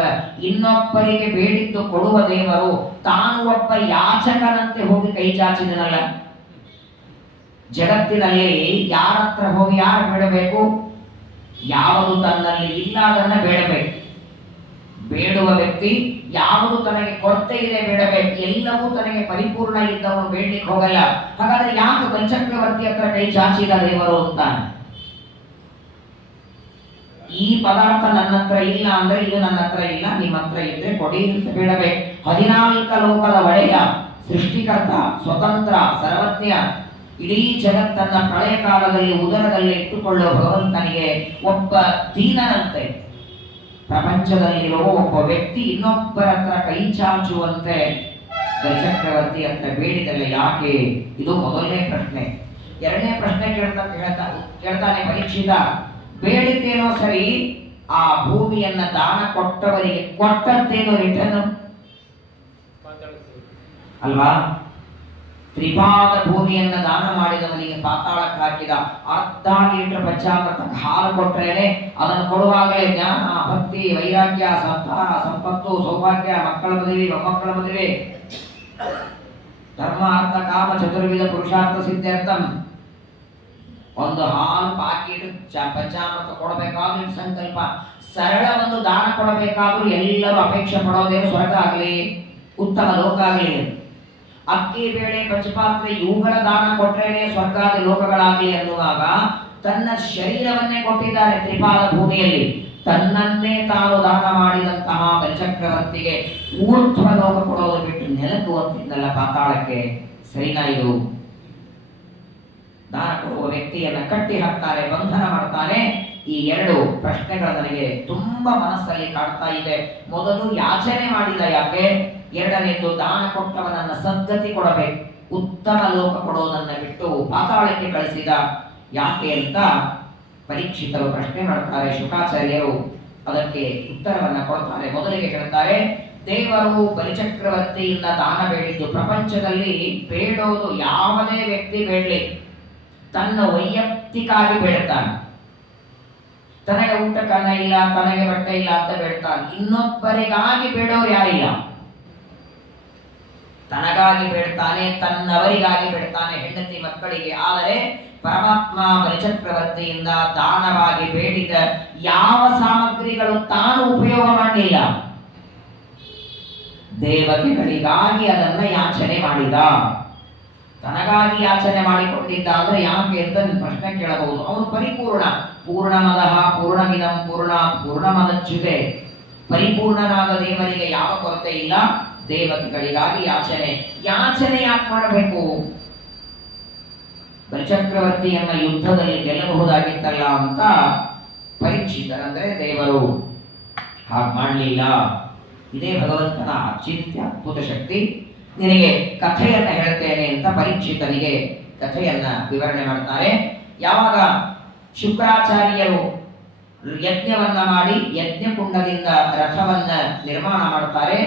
ಇನ್ನೊಬ್ಬರಿಗೆ ಬೇಡಿದ್ದು ಕೊಡುವ ದೇವರು, ತಾನು ಒಬ್ಬ ಯಾಚಕನಂತೆ ಹೋಗಿ ಕೈ ಚಾಚಿದನಲ್ಲ. ಜಗತ್ತಿನಲ್ಲಿ ಯಾರತ್ರ ಹೋಗಿ ಯಾರು ಬೇಡಬೇಕು? ಯಾವುದು ತನ್ನಲ್ಲಿ ಇಲ್ಲ ಅದನ್ನ ಬೇಡಬೇಕು. ಬೇಡುವ ವ್ಯಕ್ತಿ ಯಾವುದು ತನಗೆ ಕೊರತೆ ಇದೆ ಬೇಡಬೇಕು, ಎಲ್ಲವೂ ತನಗೆ ಪರಿಪೂರ್ಣ ಇದ್ದವನು ಬೇಡ್ಲಿಕ್ಕೆ ಹೋಗಲ್ಲ. ಹಾಗಾದ್ರೆ ಯಾಕೆ ಬಲಿಚಕ್ರವರ್ತಿ ಹತ್ರ ಕೈ ಚಾಚಿದ ದೇವರು ಅಂತಾನೆ. ಈ ಪದಾರ್ಥ ನನ್ನ ಹತ್ರ ಇಲ್ಲ ಅಂದ್ರೆ ಇದು ನನ್ನ ಹತ್ರ ಇಲ್ಲ, ನಿಮ್ಮ ಹತ್ರ ಇದ್ರೆ ಕೊಡಿ ಅಂತ ಬೇಡಬೇಕು. 14 ಲೋಕದ ಒಡೆಯ, ಸೃಷ್ಟಿಕರ್ತ, ಸ್ವತಂತ್ರ, ಸರ್ವಜ್ಞ, ಇಡೀ ಜಗತ್ತನ್ನ ಪ್ರಳಯ ಕಾಲದಲ್ಲಿ ಉದರದಲ್ಲಿ ಇಟ್ಟುಕೊಳ್ಳುವ ಭಗವಂತನಿಗೆ ಒಬ್ಬ ದೀನನಂತೆ ಪ್ರಪಂಚದಲ್ಲಿರುವ ಒಬ್ಬ ವ್ಯಕ್ತಿ ಇನ್ನೊಬ್ಬರ ಹತ್ರ ಕೈ ಚಾಚುವಂತೆ ಬಲಿಚಕ್ರವರ್ತಿ ಹತ್ರ ಬೇಡಿದಲ್ಲ ಯಾಕೆ? ಇದು ಮೊದಲನೇ ಪ್ರಶ್ನೆ. ಎರಡನೇ ಪ್ರಶ್ನೆ ಕೇಳ್ತಾನೆ ಪರೀಕ್ಷಿತ, ಬೇಡಿದ್ದೇನೋ ಸರಿ, ಆ ಭೂಮಿಯನ್ನ ದಾನ ಕೊಟ್ಟವರಿಗೆ ಕೊಟ್ಟದ್ದೇನೋ ರಿಟರ್ನ್ ಅಲ್ವಾ? ತ್ರಿಪಾದ ಭೂಮಿಯನ್ನ ದಾನ ಮಾಡಿದವನಿಗೆ ಪಾತಾಳಕ್ಕೆ ಹಾಕಿದ, ಅರ್ಧ ಲೀಟರ್ ಪಂಚಾಮೃತ ಹಾಲು ಕೊಟ್ಟರೇನೆ ಅದನ್ನು ಕೊಡುವಾಗಲೇ ಜ್ಞಾನ, ಭಕ್ತಿ, ವೈರಾಗ್ಯ, ಸಂತಾನ, ಸಂಪತ್ತು, ಸೌಭಾಗ್ಯ, ಮಕ್ಕಳ ಮದುವೆ, ಮೊಮ್ಮಕ್ಕಳ ಮದುವೆ, ಧರ್ಮ, ಅರ್ಥ, ಕಾಮ, ಚತುರ್ವಿಧ ಪುರುಷಾರ್ಥ ಸಿದ್ಧಾರ್ಥಂ. ಒಂದು ಹಾಲು ಪಾಕಿಟ್ ಪಂಚಾಮೃತ ಕೊಡಬೇಕಾದ್ರೂ ಸಂಕಲ್ಪ, ಸರಳ ಒಂದು ದಾನ ಕೊಡಬೇಕಾದ್ರೂ ಎಲ್ಲರೂ ಅಪೇಕ್ಷೆ ಪಡೋದೇನು ಸ್ವರ್ಗ ಆಗಲಿ, ಉತ್ತಮ ಲೋಕ ಆಗಲಿ. ಅಕ್ಕಿ, ಬೇಳೆ, ಪಂಚಪಾತ್ರೆ ಇವುಗಳ ದಾನ ಕೊಟ್ರೇನೆ ಸ್ವರ್ಗಾದಿ ಲೋಕಗಳಾಗಲಿ ಅನ್ನುವಾಗ ತನ್ನ ಶರೀರವನ್ನೇ ಕೊಟ್ಟಿದ್ದಾರೆ ತ್ರಿಪಾದ ಭೂಮಿಯಲ್ಲಿ. ತನ್ನನ್ನೇ ತಾನು ದಾನ ಮಾಡಿದಂತಹ ಬಲಿಚಕ್ರವರ್ತಿಗೆ ಊರ್ಧ್ವ ಲೋಕ ಕೊಡೋದು ಬಿಟ್ಟು ನೆಲಕ್ಕೆ ಒತ್ತಿದ್ದಲ್ಲ ಪಾತಾಳಕ್ಕೆ. ಸರಿನಾ ಇದು? ದಾನ ಕೊಡುವ ವ್ಯಕ್ತಿಯನ್ನ ಕಟ್ಟಿ ಹಾಕ್ತಾರೆ, ಬಂಧನ ಮಾಡ್ತಾನೆ. ಈ ಎರಡು ಪ್ರಶ್ನೆಗಳು ನನಗೆ ತುಂಬಾ ಮನಸ್ಸಲ್ಲಿ ಕಾಡ್ತಾ ಇದೆ. ಮೊದಲು ಯಾಚನೆ ಮಾಡಿದ ಯಾಕೆ? ಎರಡನೇದು ದಾನ ಕೊಟ್ಟವನನ್ನ ಸದ್ಗತಿ ಕೊಡಬೇಕು, ಉತ್ತಮ ಲೋಕ ಕೊಡೋದನ್ನ ಬಿಟ್ಟು ಪಾತಾಳಕ್ಕೆ ಕಳಿಸಿದ ಯಾಕೆ ಅಂತ ಪರೀಕ್ಷಿತರು ಪ್ರಶ್ನೆ ಮಾಡ್ತಾರೆ. ಶುಕಾಚಾರ್ಯರು ಅದಕ್ಕೆ ಉತ್ತರವನ್ನ ಕೊಡ್ತಾರೆ. ಮೊದಲಿಗೆ ಹೇಳ್ತಾರೆ, ದೇವರು ಬಲಿಚಕ್ರವರ್ತಿಯಿಂದ ದಾನ ಬೇಡಿದ್ದು ಪ್ರಪಂಚದಲ್ಲಿ ಬೇಡೋದು ಯಾವುದೇ ವ್ಯಕ್ತಿ ಬೇಡಲಿ ತನ್ನ ವೈಯಕ್ತಿಕಾಗಿ ಬೇಡ್ತಾನೆ. ತನಗೆ ಊಟಕ್ಕನ್ನ ಇಲ್ಲ, ತನಗೆ ಬಟ್ಟೆ ಇಲ್ಲ ಅಂತ ಬೇಡ್ತಾನೆ. ಇನ್ನೊಬ್ಬರಿಗಾಗಿ ಬೇಡೋರು ಯಾರಿಲ್ಲ. ತನಗಾಗಿ ಬೇಡ್ತಾನೆ, ತನ್ನವರಿಗಾಗಿ ಬೇಡ್ತಾನೆ, ಹೆಂಡತಿ ಮಕ್ಕಳಿಗೆ. ಆದರೆ ಪರಮಾತ್ಮ ಬಲಿಚಕ್ರವರ್ತಿಯಿಂದ ದಾನವಾಗಿ ಬೇಡಿದ ಯಾವ ಸಾಮಗ್ರಿಗಳು ತಾನು ಉಪಯೋಗ ಮಾಡಲಿಲ್ಲ, ದೇವತೆಗಳಿಗಾಗಿ ಅದನ್ನ ಯಾಚನೆ ಮಾಡಿದ. ತನಗಾಗಿ ಯಾಚನೆ ಮಾಡಿಕೊಂಡಿದ್ದ ಅಂದ್ರೆ ಯಾಕೆ ಅಂತ ಪ್ರಶ್ನೆ ಕೇಳಬಹುದು. ಅವನು ಪರಿಪೂರ್ಣ, ಪೂರ್ಣಮದಃ ಪೂರ್ಣಮಿದಂ ಪೂರ್ಣ ಪೂರ್ಣಮದಚ್ಯುತೆ, ಪರಿಪೂರ್ಣನಾದ ದೇವರಿಗೆ ಯಾವ ಕೊರತೆ ಇಲ್ಲ. ದೇವತೆಗಳಿಗಾಗಿ ಯಾಚನೆ. ಯಾಚನೆ ಯಾಕೆ ಮಾಡಬೇಕು? ಬಲಿಚಕ್ರವರ್ತಿಯನ್ನ ಯುದ್ಧದಲ್ಲಿ ಗೆಲ್ಲಬಹುದಾಗಿತ್ತಲ್ಲ ಅಂತ ಪರೀಕ್ಷಿತರಂದ್ರೆ ದೇವರು ಹಾಗೆ ಮಾಡಲಿಲ್ಲ. ಇದೇ ಭಗವಂತನ ಅಚಿಂತ್ಯ ಅದ್ಭುತ ಶಕ್ತಿ. ನಿನಗೆ ಕಥೆಯನ್ನ ಹೇಳ್ತೇನೆ ಅಂತ ಪರೀಕ್ಷಿತನಿಗೆ ಕಥೆಯನ್ನ ವಿವರಣೆ ಮಾಡ್ತಾರೆ. ಯಾವಾಗ ಶುಕ್ರಾಚಾರ್ಯರು ಯಜ್ಞವನ್ನ ಮಾಡಿ ಯಜ್ಞಕುಂಡದಿಂದ ರಥವನ್ನ ನಿರ್ಮಾಣ ಮಾಡ್ತಾರೆ,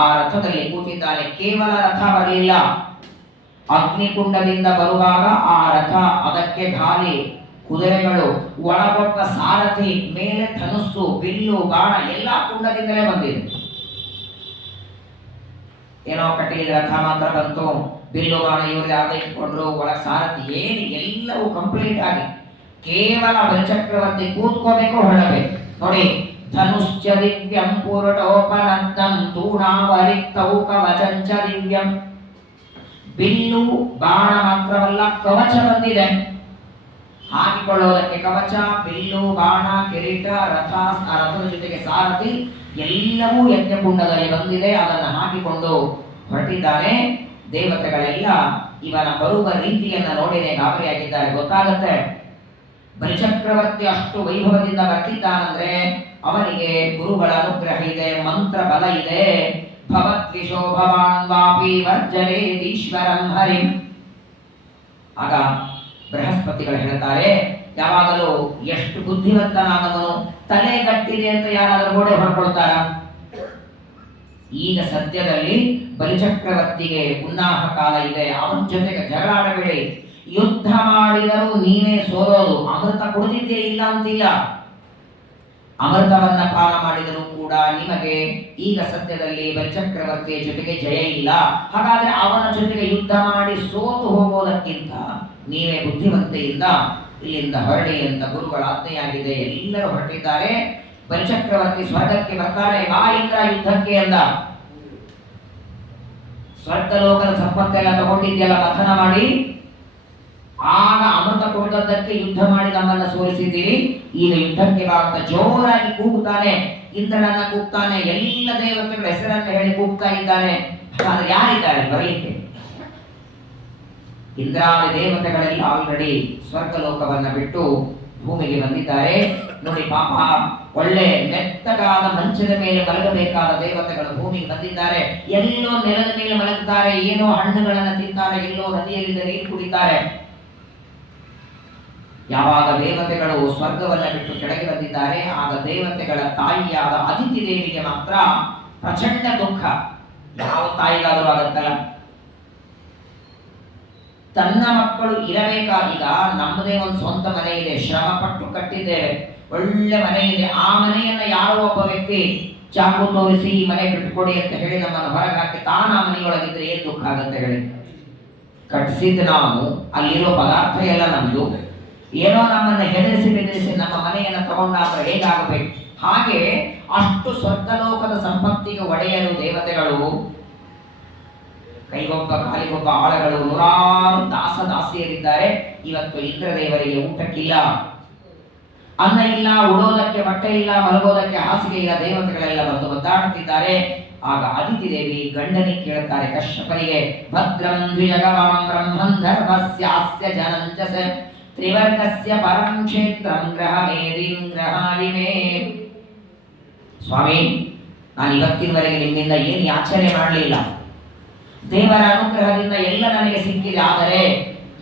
ಆ ರಥದಲ್ಲಿ ಕೂತಿದ್ದಾನೆ. ಕೇವಲ ರಥ ಬರಲಿಲ್ಲ, ಅಗ್ನಿಕುಂಡದಿಂದ ಬರುವಾಗ ಆ ರಥ, ಅದಕ್ಕೆ ಗಾಲಿ, ಕುದುರೆಗಳು, ಒಳಗೊಬ್ಬ ಸಾರಥಿ, ಮೇಲೆ ಧನುಸ್ಸು, ಬಿಲ್ಲು, ಬಾಣ ಎಲ್ಲ ಕುಂಡದಿಂದಲೇ ಬಂದಿದೆ. ಏನೋ ಕಟ್ಟಿದ ರಥ ಮಾತ್ರ ಬಂತು, ಬಿಲ್ಲು ಬಾಣ ಇವ್ರಿಗೆ ಯಾವ್ದು ಇಟ್ಕೊಂಡ್ರು, ಒಳಗೆ ಸಾರಥಿ, ಏನು ಎಲ್ಲವೂ ಕಂಪ್ಲೀಟ್ ಆಗಿ ಕೇವಲ ಬಲಿಚಕ್ರವರ್ತಿ ಕೂತ್ಕೋಬೇಕು, ಹೊರಡಬೇಕು. ನೋಡಿ, ಧನುಶ್ಚ ದಿವ್ಯಂ ಪುರುಟೋಪನದ್ದಂ ತೂಣಾವರಿಕ್ತೌ ಕವಚಂಚ ದಿವ್ಯಂ. ಬಿಲ್ಲು ಬಾಣ ಮಾತ್ರವಲ್ಲ, ಕವಚ ಬಂದಿದೆ. ಹಾಕಿಕೊಳ್ಳುವುದಕ್ಕೆ ಕವಚ, ಬಿಲ್ಲು, ಬಾಣ, ಕಿರೀಟ, ರಥ, ರಥದ ಜೊತೆಗೆ ಸಾರಥಿ ಎಲ್ಲವೂ ಯಜ್ಞಕುಂಡದಲ್ಲಿ ಬಂದಿದೆ. ಅದನ್ನು ಹಾಕಿಕೊಂಡು ಹೊರಟಿದ್ದಾನೆ. ದೇವತೆಗಳೆಲ್ಲ ಇವನ ಬರುವ ರೀತಿಯನ್ನ ನೋಡಿನೇ ಗಾಬರಿಯಾಗಿದ್ದಾರೆ. ಗೊತ್ತಾಗುತ್ತೆ, ಬಲಿಚಕ್ರವರ್ತಿ ಅಷ್ಟು ವೈಭವದಿಂದ ಬರ್ತಿದ್ದಾನಂದ್ರೆ ಅವನಿಗೆ ಗುರುಗಳ ಅನುಗ್ರಹ ಇದೆ, ಮಂತ್ರ ಬಲ ಇದೆ. ಭವದ್ವಿಷೋ ಭವಾನ್ ವಾಪಿ ವರ್ಜನೇದೀಶ್ವರಂ ಹರಿಂ. ಆಗ ಬೃಹಸ್ಪತಿಗಳು ಹೇಳ್ತಾರೆ, ಯಾವಾಗಲೂ ಎಷ್ಟು ಬುದ್ಧಿವಂತನಾದವನು, ತಲೆ ಗಟ್ಟಿದೆ ಅಂತ ಯಾರಾದರೂ ಗೋಡೆ ಹೊಡ್ಕೊಳ್ತಾರ? ಈಗ ಸದ್ಯದಲ್ಲಿ ಬಲಿಚಕ್ರವರ್ತಿಗೆ ಉನ್ನಾಹ ಕಾಲ ಇದೆ, ಅವನ ಜೊತೆಗೆ ಜಗಳಾಡಬೇಡಿ. ಯುದ್ಧ ಮಾಡಿದರೂ ನೀವೇ ಸೋಲೋದು. ಅಮೃತ ಕುಡಿದಿದ್ದೀರಿ ಇಲ್ಲ ಅಂತಿಲ್ಲ, ಅಮೃತವನ್ನ ಪಾನ ಮಾಡಿದರೂ ಕೂಡ ನಿಮಗೆ ಈಗ ಸದ್ಯದಲ್ಲಿ ಬಲಿಚಕ್ರವರ್ತಿಯ ಜೊತೆಗೆ ಜಯ ಇಲ್ಲ. ಹಾಗಾದ್ರೆ ಅವನ ಜೊತೆಗೆ ಯುದ್ಧ ಮಾಡಿ ಸೋತು ಹೋಗೋದಕ್ಕಿಂತ ನೀವೇ ಬುದ್ಧಿವಂತೆಯಿಂದ ಇಲ್ಲಿಂದ ಹೊರಡಿ ಅಂತ ಗುರುಗಳ ಆಜ್ಞೆಯಾಗಿದೆ. ಎಲ್ಲರೂ ಹೊರಟಿದ್ದಾರೆ. ಬಲಿಚಕ್ರವರ್ತಿ ಸ್ವರ್ಗಕ್ಕೆ ಬರ್ತಾನೆ. ಬಾ ಇಂದ್ರ ಯುದ್ಧಕ್ಕೆ ಅಂದ. ಸ್ವರ್ಗಲೋಕದ ಸಂಪತ್ತೆಲ್ಲ ತಗೊಂಡಿದ್ದೆಲ್ಲ ಕಥನ ಮಾಡಿ ಆಗ ಅಮೃತ ಕೊಟ್ಟದ್ದಕ್ಕೆ ಯುದ್ಧ ಮಾಡಿ ನಮ್ಮನ್ನ ಸೋಲಿಸಿದ್ದೀರಿ, ಈಗ ಯುದ್ಧಕ್ಕೆ ಬಾ ಅಂತ ಜೋರಾಗಿ ಕೂಗುತ್ತಾನೆ. ಇಂದ್ರನನ್ನ ಕೂಗ್ತಾನೆ, ಎಲ್ಲ ದೇವತೆಗಳ ಹೆಸರನ್ನು ಹೇಳಿ ಕೂಗ್ತಾ ಇದ್ದಾನೆ. ಆದ್ರೆ ಯಾರಿದ್ದಾರೆ ಬರಲಿಕ್ಕೆ? ಇಂದ್ರಾದಿ ದೇವತೆಗಳೆಲ್ಲ ಆಲ್ರೆಡಿ ಸ್ವರ್ಗಲೋಕವನ್ನ ಬಿಟ್ಟು ಭೂಮಿಗೆ ಬಂದಿದ್ದಾರೆ. ನೋಡಿ ಪಾಪ, ಒಳ್ಳೆ ಮೆತ್ತಗಾದ ಮಂಚದ ಮೇಲೆ ಮಲಗಬೇಕಾದ ದೇವತೆಗಳು ಭೂಮಿಗೆ ಬಂದಿದ್ದಾರೆ. ಎಲ್ಲೋ ನೆಲದ ಮೇಲೆ ಮಲಗುತ್ತಾರೆ, ಏನೋ ಹಣ್ಣುಗಳನ್ನು ತಿಂತಾರೆ, ಎಲ್ಲೋ ನದಿಯಲ್ಲಿ ನೀರು ಕುಡಿತಾರೆ. ಯಾವಾಗ ದೇವತೆಗಳು ಸ್ವರ್ಗವನ್ನ ಬಿಟ್ಟು ಕೆಳಗೆ ಬಂದಿದ್ದಾರೆ, ಆಗ ದೇವತೆಗಳ ತಾಯಿಯಾದ ಅದಿತಿ ದೇವಿಗೆ ಮಾತ್ರ ಪ್ರಚಂಡ ದುಃಖ. ಯಾವ ತಾಯಿಗಾದರೂ ಆಗುತ್ತಲ್ಲ, ತನ್ನ ಮಕ್ಕಳು ಇರಬೇಕಾಗೀಗ. ನಮ್ಮದೇ ಒಂದು ಸ್ವಂತ ಮನೆ ಇದೆ, ಶ್ರಮ ಪಟ್ಟು ಕಟ್ಟಿದ್ದೇವೆ, ಒಳ್ಳೆ ಮನೆ ಇದೆ. ಆ ಮನೆಯನ್ನ ಯಾರೋ ಒಬ್ಬ ವ್ಯಕ್ತಿ ಚಾಕು ತೋರಿಸಿ ಈ ಮನೆ ಬಿಟ್ಟುಕೊಡಿ ಅಂತ ಹೇಳಿ ನಮ್ಮನ್ನು ಹೊರಗೆ ಹಾಕಿ ತಾನ ಆ ಮನೆಯೊಳಗಿದ್ರೆ ಏನ್ ದುಃಖ ಆಗುತ್ತೆ ಹೇಳಿ? ಕಟ್ಟಿಸಿದ್ದು ನಾವು, ಅಲ್ಲಿರೋ ಪದಾರ್ಥ ಎಲ್ಲ ನಮ್ದು, ಏನೋ ನಮ್ಮನ್ನ ಹೆದರಿಸಿ ಬೆದರಿಸಿ ನಮ್ಮ ಮನೆಯನ್ನ ತಗೊಂಡಾದ್ರೆ ಹೇಗಾಗಬೇಕು? ಹಾಗೆ ಅಷ್ಟು ಸ್ವರ್ಗಲೋಕದ ಸಂಪತ್ತಿಗೆ ಒಡೆಯರು ದೇವತೆಗಳು. ಕೈಗೊಬ್ಬ ಕಾಲಿಗೊಬ್ಬ ಆಳಗಳು, ನೂರಾರು ದಾಸ ದಾಸಿಯರಿದ್ದಾರೆ. ಇವತ್ತು ಇಂದ್ರದೇವರಿಗೆ ಊಟಕ್ಕಿಲ್ಲ, ಅನ್ನ ಇಲ್ಲ, ಉಡೋದಕ್ಕೆ ಬಟ್ಟೆ ಇಲ್ಲ, ಮಲಗೋದಕ್ಕೆ ಹಾಸಿಗೆ ಇಲ್ಲ. ದೇವತೆಗಳೆಲ್ಲ ಬಂದು ಒದ್ದಾಡುತ್ತಿದ್ದಾರೆ. ಆಗ ಅದಿತಿ ದೇವಿ ಗಂಡನಿಗೆ ಕೇಳುತ್ತಾರೆ, ಕಶ್ಯಪರಿಗೆ, ಭದ್ರಂ ದ್ವಿಜಗವಾಂ ಬ್ರಹ್ಮನ್ ಧರ್ಮಸ್ಯಾಸ್ಯ ಜನಂಚಸ ತ್ರಿವರ್ಗಸ್ಯ ಪರಂ ಕ್ಷೇತ್ರಂ ಗ್ರಹಮೇದಿಂ ಗ್ರಹಾರಿಮೇ. ಸ್ವಾಮಿ, ನಾನು ಇವತ್ತಿನವರೆಗೆ ನಿಮ್ಮಿಂದ ಏನು ಯಾಚನೆ ಮಾಡಲಿಲ್ಲ, ದೇವರ ಅನುಗ್ರಹದಿಂದ ಎಲ್ಲ ನನಗೆ ಸಿಕ್ಕಿದೆ. ಆದರೆ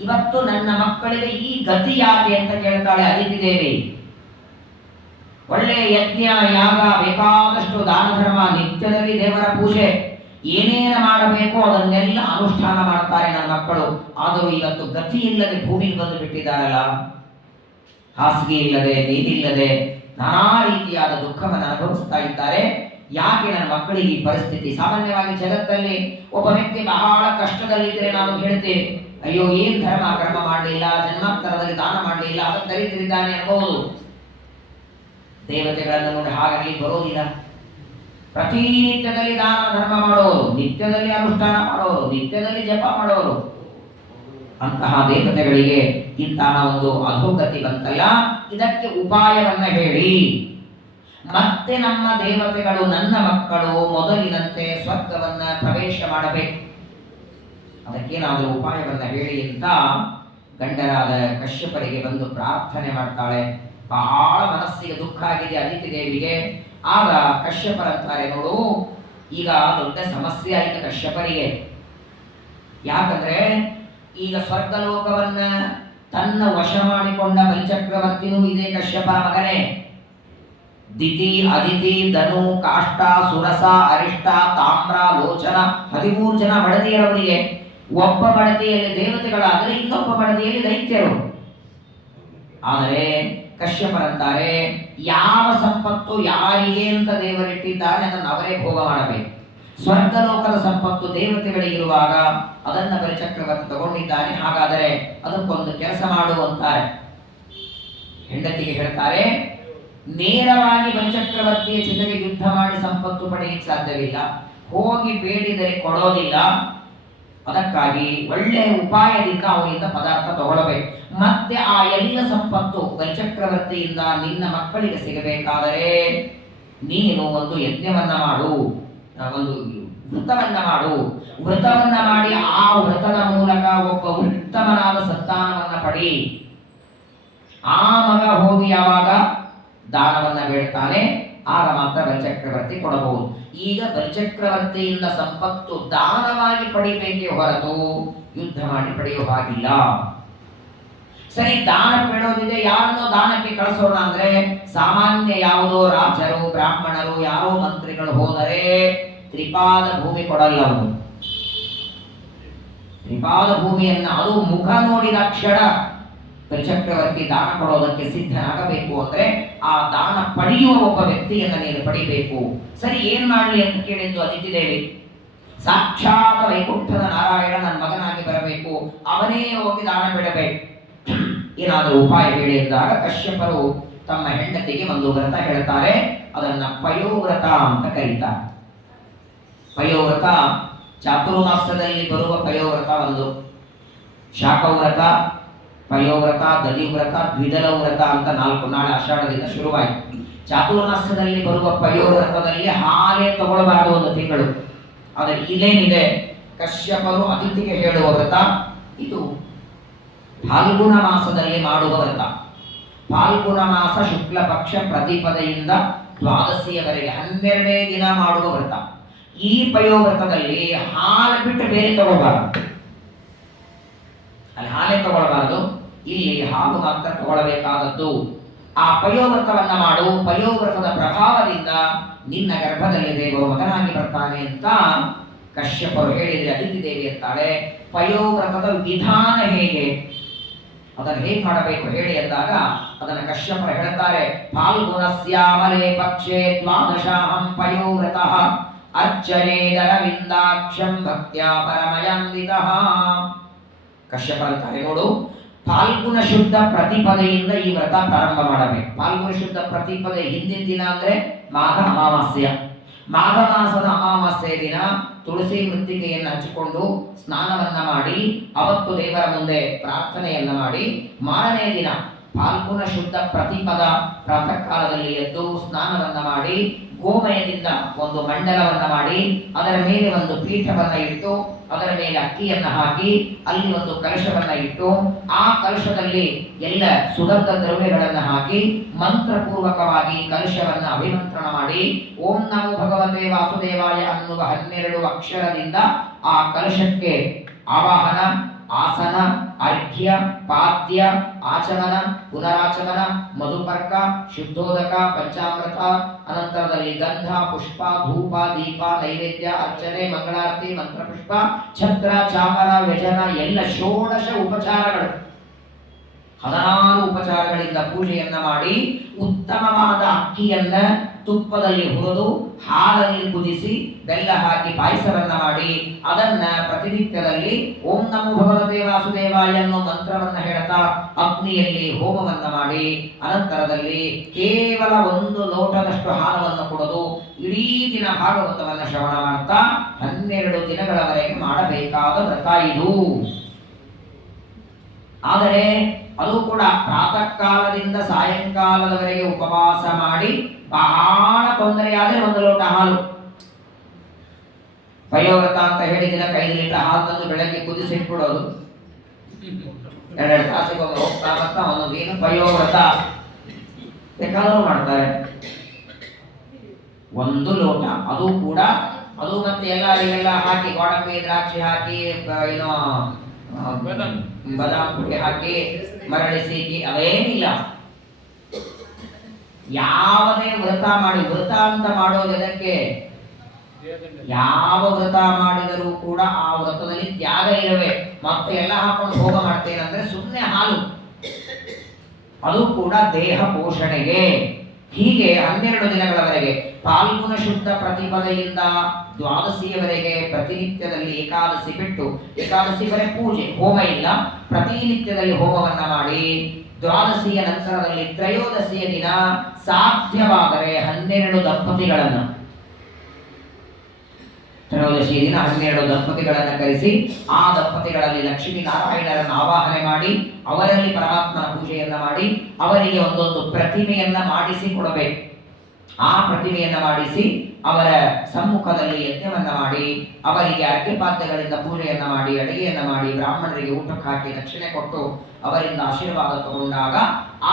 ಇವತ್ತು ನನ್ನ ಮಕ್ಕಳಿಗೆ ಈ ಗತಿ ಯಾಕೆ ಅಂತ ಕೇಳ್ತಾಳೆ ಅದಿತಿ ದೇವಿ. ಒಳ್ಳೆ ಯಜ್ಞ ಯಾಗ, ಬೇಕಾದಷ್ಟು ದಾನ ಧರ್ಮ, ನಿತ್ಯದಲ್ಲಿ ದೇವರ ಪೂಜೆ, ಏನೇನು ಮಾಡಬೇಕು ಅದನ್ನೆಲ್ಲ ಅನುಷ್ಠಾನ ಮಾಡ್ತಾರೆ ನನ್ನ ಮಕ್ಕಳು. ಆದರೂ ಇವತ್ತು ಗತಿ ಇಲ್ಲದೆ ಭೂಮಿಗೆ ಬಂದು ಬಿಟ್ಟಿದ್ದಾರಲ್ಲ, ಹಾಸಿಗೆ ಇಲ್ಲದೆ, ನೀರಿಲ್ಲದೆ, ನಾನಾ ರೀತಿಯಾದ ದುಃಖವನ್ನು ಅನುಭವಿಸ್ತಾ ಇದ್ದಾರೆ. ಯಾಕೆ ನನ್ನ ಮಕ್ಕಳಿಗೆ ಈ ಪರಿಸ್ಥಿತಿ? ಸಾಮಾನ್ಯವಾಗಿ ಜಗತ್ತಲ್ಲಿ ಒಬ್ಬ ವ್ಯಕ್ತಿ ಬಹಳ ಕಷ್ಟದಲ್ಲಿದ್ದರೆ ನಾವು ಹೇಳ್ತೇವೆ, ಅಯ್ಯೋ ಏನ್ ಧರ್ಮ ಕರ್ಮ ಮಾಡಲಿಲ್ಲ, ಜನ್ಮಾಂತರದಲ್ಲಿ ದಾನ ಮಾಡಲಿಲ್ಲ, ಅದನ್ನು ದರಿದ್ರಿದ್ದಾನೆ ಅನ್ಬಹುದು. ದೇವತೆಗಳನ್ನು ನೋಡಿ ಹಾಗಾಗಿ ಬರೋದಿಲ್ಲ. ಪ್ರತಿನಿತ್ಯದಲ್ಲಿ ದಾನ ಧರ್ಮ ಮಾಡೋರು, ನಿತ್ಯದಲ್ಲಿ ಅನುಷ್ಠಾನ ಮಾಡೋರು, ನಿತ್ಯದಲ್ಲಿ ಜಪ ಮಾಡೋರು, ಅಂತಹ ದೇವತೆಗಳಿಗೆ ಇಂತಹ ಒಂದು ಅಧೋಗತಿ ಬಂತಲ್ಲ, ಇದಕ್ಕೆ ಉಪಾಯವನ್ನ ಹೇಳಿ. ಮತ್ತೆ ನಮ್ಮ ದೇವತೆಗಳು, ನನ್ನ ಮಕ್ಕಳು ಮೊದಲಿನಂತೆ ಸ್ವರ್ಗವನ್ನ ಪ್ರವೇಶ ಮಾಡಬೇಕು, ಅದಕ್ಕೇನಾದರೂ ಉಪಾಯವನ್ನ ಹೇಳಿ ಅಂತ ಗಂಡರಾದ ಕಶ್ಯಪರಿಗೆ ಬಂದು ಪ್ರಾರ್ಥನೆ ಮಾಡ್ತಾಳೆ. ಬಹಳ ಮನಸ್ಸಿಗೆ ದುಃಖ ಆಗಿದೆ ಅದಿತಿ ದೇವಿಗೆ. ಆಗ ಕಶ್ಯಪರಂತಾರೆ, ನೋಡು ಈಗ ದೊಡ್ಡ ಸಮಸ್ಯೆ ಆಯಿತು ಕಶ್ಯಪರಿಗೆ. ಯಾಕಂದ್ರೆ ಈಗ ಸ್ವರ್ಗಲೋಕವನ್ನ ತನ್ನ ವಶ ಮಾಡಿಕೊಂಡ ಬಲಿಚಕ್ರವರ್ತಿನೂ ಇದೇ ಕಶ್ಯಪರ ಮಗನೇ. ದಿತಿ, ಅದಿತಿ, ಧನು, ಕಾಷ್ಟ, ಸುರಸ, ಅರಿಷ್ಟ, ತಾಮ್ರ, ಲೋಚನ 13 ಜನ ಬಡದಿಯರವರಿಗೆ. ಒಬ್ಬ ಬಡದಿಯಲ್ಲಿ ದೇವತೆಗಳಾದರೆ ಇನ್ನೊಬ್ಬ ಬಡದಿಯಲ್ಲಿ ದೈತ್ಯರು. ಆದರೆ ಕಶ್ಯಪರಂತಾರೆ, ಯಾವ ಸಂಪತ್ತು ಯಾರಿಗೆ ಅಂತ ದೇವರಿಟ್ಟಿದ್ದಾನೆ ಅದನ್ನು ಅವರೇ ಭೋಗ ಮಾಡಬೇಕು. ಸ್ವರ್ಗಲೋಕದ ಸಂಪತ್ತು ದೇವತೆಗಳಿಗಿರುವಾಗ ಅದನ್ನು ಬಲಿಚಕ್ರವರ್ತಿ ತಗೊಂಡಿದ್ದಾನೆ. ಹಾಗಾದರೆ ಅದಕ್ಕೊಂದು ಕೆಲಸ ಮಾಡು ಅಂತಾರೆ. ಹೆಂಡತಿಗೆ ಹೇಳ್ತಾರೆ, ನೇರವಾಗಿ ಬಲಿಚಕ್ರವರ್ತಿಯ ಜೊತೆಗೆ ಯುದ್ಧ ಮಾಡಿ ಸಂಪತ್ತು ಪಡೆಯಲಿಕ್ಕೆ ಸಾಧ್ಯವಿಲ್ಲ, ಹೋಗಿ ಬೇಡಿದರೆ ಕೊಡೋದಿಲ್ಲ. ಅದಕ್ಕಾಗಿ ಒಳ್ಳೆಯ ಉಪಾಯದಿಂದ ಅವನಿಂದ ಪದಾರ್ಥ ತಗೊಳ್ಳಬೇಕು. ಮತ್ತೆ ಆ ಎಲ್ಲ ಸಂಪತ್ತು ಬಲಿಚಕ್ರವರ್ತಿಯಿಂದ ನಿನ್ನ ಮಕ್ಕಳಿಗೆ ಸಿಗಬೇಕಾದರೆ ನೀನು ಒಂದು ಯಜ್ಞವನ್ನ ಮಾಡು, ಒಂದು ವೃತವನ್ನ ಮಾಡು. ವೃತವನ್ನ ಮಾಡಿ ಆ ವೃತದ ಮೂಲಕ ಒಬ್ಬ ಉತ್ತಮನಾದ ಸಂತಾನವನ್ನ ಪಡಿ. ಆ ಮಗ ಹೋಗಿ ಯಾವಾಗ ದಾನವನ್ನ ಬೇಡ್ತಾನೆ ಆಗ ಮಾತ್ರ ಬಲಿಚಕ್ರವರ್ತಿ ಕೊಡಬಹುದು. ಈಗ ಬಲಿಚಕ್ರವರ್ತಿಯಿಂದ ಸಂಪತ್ತು ದಾನವಾಗಿ ಪಡಿಬೇಕೇ ಹೊರತು ಯುದ್ಧ ಮಾಡಿ ಪಡೆಯುವ ಹಾಗಿಲ್ಲ. ಸರಿ, ದಾನ ಬೇಡೋದಿದೆ, ಯಾರನ್ನೋ ದಾನಕ್ಕೆ ಕಳಿಸೋಣ ಅಂದ್ರೆ ಸಾಮಾನ್ಯ ಯಾವುದೋ ರಾಜರು, ಬ್ರಾಹ್ಮಣರು, ಯಾರೋ ಮಂತ್ರಿಗಳು ಹೋದರೆ ತ್ರಿಪಾದ ಭೂಮಿ ಕೊಡಲ್ಲ ಅವರು. ತ್ರಿಪಾದ ಭೂಮಿಯನ್ನ, ಅದು ಮುಖ ನೋಡಿದ ಕ್ಷಣ ಬಲಿಚಕ್ರವರ್ತಿ ದಾನ ಕೊಡೋದಕ್ಕೆ ಸಿದ್ಧನಾಗಬೇಕು. ಅಂದ್ರೆ ಆ ದಾನ ಪಡೆಯುವ ಒಬ್ಬ ವ್ಯಕ್ತಿಯನ್ನ ನೀನು ಪಡಿಬೇಕು. ಸರಿ, ಏನ್ ಮಾಡ್ಲಿ ಅಂತ ಕೇಳಿದ್ದು ಅದಿತಿ ದೇವಿ. ಸಾಕ್ಷಾತ್ ವೈಕುಂಠದ ನಾರಾಯಣ ನನ್ನ ಮಗನಾಗಿ ಬರಬೇಕು, ಅವನೇ ಹೋಗಿ ದಾನ ಬಿಡಬೇಕು, ಏನಾದರೂ ಉಪಾಯ ಹೇಳಿ ಎಂದಾಗ ಕಶ್ಯಪರು ತಮ್ಮ ಹೆಂಡತಿಗೆ ಒಂದು ವ್ರತ ಹೇಳ್ತಾರೆ. ಅದನ್ನ ಪಯೋವ್ರತ ಅಂತ ಕರೀತಾರೆ. ಪಯೋವ್ರತ ಚಾತುರ್ಮಾಸದಲ್ಲಿ ಬರುವ ಪಯೋವ್ರತ ಒಂದು, ಶಾಖವ್ರತ, ಪಯೋವ್ರತ, ದಧಿವ್ರತ, ದ್ವಿದಲ ವ್ರತ ಅಂತ 4. ನಾಳೆ ಆಷಾಢದಿಂದ ಶುರುವಾಯಿತು. ಚಾತುರ್ಮಾಸದಲ್ಲಿ ಬರುವ ಪಯೋವ್ರತದಲ್ಲಿ ಹಾಲೇ ತಗೊಳ್ಬಾರದು ಒಂದು ತಿಂಗಳು. ಆದರೆ ಇಲ್ಲೇನಿದೆ, ಕಶ್ಯಪರು ಅತಿಥಿಗೆ ಹೇಳುವ ವ್ರತ ಇದು. ಫಾಲ್ಗುಣ ಮಾಸದಲ್ಲಿ ಮಾಡುವ ವ್ರತ. ಫಾಲ್ಗುಣ ಮಾಸ ಶುಕ್ಲ ಪಕ್ಷ ಪ್ರತಿಪದೆಯಿಂದ ದ್ವಾದಶಿಯವರೆಗೆ 12 ದಿನ ಮಾಡುವ ವ್ರತ. ಈ ಪಯೋವ್ರತದಲ್ಲಿ ಹಾಲು ಬಿಟ್ಟು ಬೇರೆ ತಗೊಳ್ಬಾರದು. ಅಲ್ಲಿ ಹಾಲೇ ತಗೊಳ್ಬಾರದು, ಇಲ್ಲಿ ಹಾಲು ಮಾತ್ರ ತಗೊಳ್ಳಬೇಕಾದದ್ದು. ಆ ಪಯೋವ್ರತವನ್ನ ಮಾಡು, ಪಯೋವ್ರತದ ಪ್ರಭಾವದಿಂದ ನಿನ್ನ ಗರ್ಭದಲ್ಲಿ ದೇವರು ಮಗನಾಗಿ ಬರ್ತಾನೆ ಅಂತ ಕಶ್ಯಪರು ಹೇಳಿದರೆ ಅದಿತಿ ದೇವಿ ಅಂತಾಳೆ. ಪಯೋವ್ರತದ ವಿಧಾನ ಹೇಗೆ, ಅದನ್ನು ಹೇಗೆ ಮಾಡಬೇಕು ಹೇಳಿ ಅಂದಾಗ ಅದನ್ನು ಕಶ್ಯಪರು ಹೇಳ್ತಾರೆ. ಫಾಲ್ಗುಣಸ್ಯಾಮಲೆ ಪಕ್ಷೇ ದ್ವಾದಶಾಹಂ ಪಯೋವ್ರತಃ ಅರ್ಚನೇದರವಿಂದಾಕ್ಷಂ ಭಕ್ತ್ಯಾ ಪರಮಯಾನ್ವಿತಃ. ಕಶ್ಯಪ ಅಂತಾರೆ, ನೋಡು, ಫಾಲ್ಗುಣ ಶುದ್ಧ ಪ್ರತಿಪದೆಯಿಂದ ಈ ವ್ರತ ಪ್ರಾರಂಭ ಮಾಡಬೇಕು. ಫಾಲ್ಗುಣ ಶುದ್ಧ ಪ್ರತಿಪದೆ ಹಿಂದಿನ ದಿನ ಅಂದ್ರೆ ಮಾಘ ಅಮಾವಾಸ್ಯ. ಮಾಘ ಮಾಸದ ಅಮಾವಾಸ್ಯೆ ದಿನ ತುಳಸಿ ಮೃತ್ತಿಕೆಯನ್ನು ಹಚ್ಚಿಕೊಂಡು ಸ್ನಾನವನ್ನ ಮಾಡಿ ಅವತ್ತು ದೇವರ ಮುಂದೆ ಪ್ರಾರ್ಥನೆಯನ್ನ ಮಾಡಿ, ಮಾರನೇ ದಿನ ಫಾಲ್ಗುಣ ಶುದ್ಧ ಪ್ರತಿಪದ ಪ್ರಾತಃ ಕಾಲದಲ್ಲಿ ಎದ್ದು ಸ್ನಾನವನ್ನ ಮಾಡಿ ಗೋಮಯದಿಂದ ಒಂದು ಮಂಡಲವನ್ನ ಮಾಡಿ ಅದರ ಮೇಲೆ ಒಂದು ಪೀಠವನ್ನ ಇಟ್ಟು ಅದರ ಮೇಲೆ ಅಕ್ಕಿಯನ್ನ ಹಾಕಿ ಅಲ್ಲಿ ಒಂದು ಕಲಶವನ್ನ ಇಟ್ಟು ಆ ಕಲಶದಲ್ಲಿ ಎಲ್ಲ ಸುಗಂಧ ದ್ರವ್ಯಗಳನ್ನ ಹಾಕಿ ಮಂತ್ರಪೂರ್ವಕವಾಗಿ ಕಲಶವನ್ನ ಅಭಿಮಂತ್ರಣ ಮಾಡಿ ಓಂ ನಮೋ ಭಗವತೆ ವಾಸುದೇವಾಯ ಅನ್ನುವ 12 ಅಕ್ಷರದಿಂದ ಆ ಕಲಶಕ್ಕೆ ಆವಾಹನ, ಆಸನ, ಅರ್ಘ್ಯ, ಪಾದ್ಯ, ಆಚಮನ, ಪುನರಾಚಮನ, ಮಧುಪರ್ಕ, ಶುದ್ಧೋದಕ, ಪಂಚಾಮೃತ, ಅನಂತರದಲ್ಲಿ ಗಂಧ, ಪುಷ್ಪ, ಧೂಪ, ದೀಪ, ನೈವೇದ್ಯ, ಅರ್ಚನೆ, ಮಂಗಳಾರತಿ, ಮಂತ್ರಪುಷ್ಪ, ಛತ್ರ, ಚಾಮರ, ವ್ಯಜನ ಎಲ್ಲ 16 ಉಪಚಾರಗಳು, 16 ಉಪಚಾರಗಳಿಂದ ಪೂಜೆಯನ್ನ ಮಾಡಿ ಉತ್ತಮವಾದ ಅಕ್ಕಿಯನ್ನ ತುಪ್ಪದಲ್ಲಿ ಹುರಿದು ಹಾಲಲ್ಲಿ ಕುದಿಸಿ ಬೆಲ್ಲ ಹಾಕಿ ಪಾಯಸವನ್ನ ಮಾಡಿ ಅದನ್ನ ಪ್ರತಿನಿತ್ಯದಲ್ಲಿ ಓಂ ನಮೋ ಭಗವತೆ ವಾಸುದೇವಾಯ ಅನ್ನೋ ಮಂತ್ರವನ್ನ ಹೇಳ್ತಾ ಅಗ್ನಿಯಲ್ಲಿ ಹೋಮವನ್ನ ಮಾಡಿ ಅನಂತರದಲ್ಲಿ ಕೇವಲ 1 ಲೋಟದಷ್ಟು ಹಾಲವನ್ನು ಕೊಡೋದು ಇಡೀ ದಿನ ಭಾಗವತವನ್ನ ಶ್ರವಣ ಮಾಡ್ತಾ 12 ದಿನಗಳವರೆಗೆ ಮಾಡಬೇಕಾದ ವ್ರತ ಇದು. ಆದರೆ ಅದು ಕೂಡ ಪ್ರಾತಃ ಕಾಲದಿಂದ ಸಾಯಂಕಾಲದವರೆಗೆ ಉಪವಾಸ ಮಾಡಿ ಬಹಳ ತೊಂದರೆಯಾದರೆ 1 ಲೋಟ ಹಾಲು. ಪಯೋವ್ರತ ಅಂತ ಹೇಳಿ ದಿನಕ್ಕೆ 5 ಲೀಟರ್ ಹಾಲು ತಂದು ಬೆಳಗ್ಗೆ ಕುದಿಸಿಟ್ಬಿಡೋದು, 2 ತಾಸಿಗೊಮ್ಮೆ ಹೋಗ್ತಾ ಬರ್ತಾ ಒಂದೊಂದೇನು ಪಯೋವ್ರತ ಬೇಕಾದರೂ ಮಾಡ್ತಾರೆ. 1 ಲೋಟ ಅದು ಕೂಡ ಅದು ಮತ್ತೆ ಎಲ್ಲ ಹಾಕಿ ಗೋಡಂಬಿ ದ್ರಾಕ್ಷಿ ಹಾಕಿ ಏನೋ ಬಾದಾಮ್ ಪುಡಿ ಹಾಕಿ ಮರಳಿ ಸೀಕಿ ಅವೇನಿಲ್ಲ. ಯಾವುದೇ ವ್ರತ ಮಾಡಿ, ವ್ರತ ಅಂತ ಮಾಡೋದಕ್ಕೆ ಯಾವ ವ್ರತ ಮಾಡಿದರೂ ಕೂಡ ಆ ವ್ರತದಲ್ಲಿ ತ್ಯಾಗ ಇರವೆ. ಮತ್ತೆ ಎಲ್ಲ ಹಾಕೊಂಡು ಹೋಗ ಮಾಡ್ತೇನೆ ಅಂದ್ರೆ ಸುಮ್ಮನೆ ಹಾಲು, ಅದು ಕೂಡ ದೇಹ ಪೋಷಣೆಗೆ. ಹೀಗೆ 12 ದಿನಗಳವರೆಗೆ ಫಾಲ್ಗುಣ ಶುದ್ಧ ಪ್ರತಿಪದೆಯಿಂದ ದ್ವಾದಶಿಯವರೆಗೆ ಪ್ರತಿನಿತ್ಯದಲ್ಲಿ ಏಕಾದಶಿ ಬಿಟ್ಟು, ಏಕಾದಶಿ ಬರೆ ಪೂಜೆ, ಹೋಮ ಇಲ್ಲ, ಪ್ರತಿನಿತ್ಯದಲ್ಲಿ ಹೋಮವನ್ನ ಮಾಡಿ ದ್ವಾದಶಿಯ ನಂತರದಲ್ಲಿ ತ್ರಯೋದಶಿಯ ದಿನ ಸಾಧ್ಯವಾದರೆ 12 ದಂಪತಿಗಳನ್ನು, ತ್ರಯೋದಶಿ ದಿನ 12 ದಂಪತಿಗಳನ್ನು ಕರೆಸಿ ಆ ದಂಪತಿಗಳಲ್ಲಿ ಲಕ್ಷ್ಮೀ ನಾರಾಯಣರನ್ನು ಆವಾಹನೆ ಮಾಡಿ ಅವರಲ್ಲಿ ಪರಮಾತ್ಮನ ಪೂಜೆಯನ್ನ ಮಾಡಿ ಅವರಿಗೆ ಒಂದೊಂದು ಪ್ರತಿಮೆಯನ್ನ ಮಾಡಿಸಿ ಕೊಡಬೇಕು. ಆ ಪ್ರತಿಮೆಯನ್ನ ಮಾಡಿಸಿ ಅವರ ಸಮ್ಮುಖದಲ್ಲಿ ಯಜ್ಞವನ್ನ ಮಾಡಿ ಅವರಿಗೆ ಅರ್ಘ್ಯಪಾದ್ಯಗಳಿಂದ ಪೂಜೆಯನ್ನ ಮಾಡಿ ಅಡಿಗೆಯನ್ನ ಮಾಡಿ ಬ್ರಾಹ್ಮಣರಿಗೆ ಊಟಕ್ಕೆ ಹಾಕಿ ದಕ್ಷಿಣೆ ಕೊಟ್ಟು ಅವರಿಂದ ಆಶೀರ್ವಾದ ತಗೊಂಡಾಗ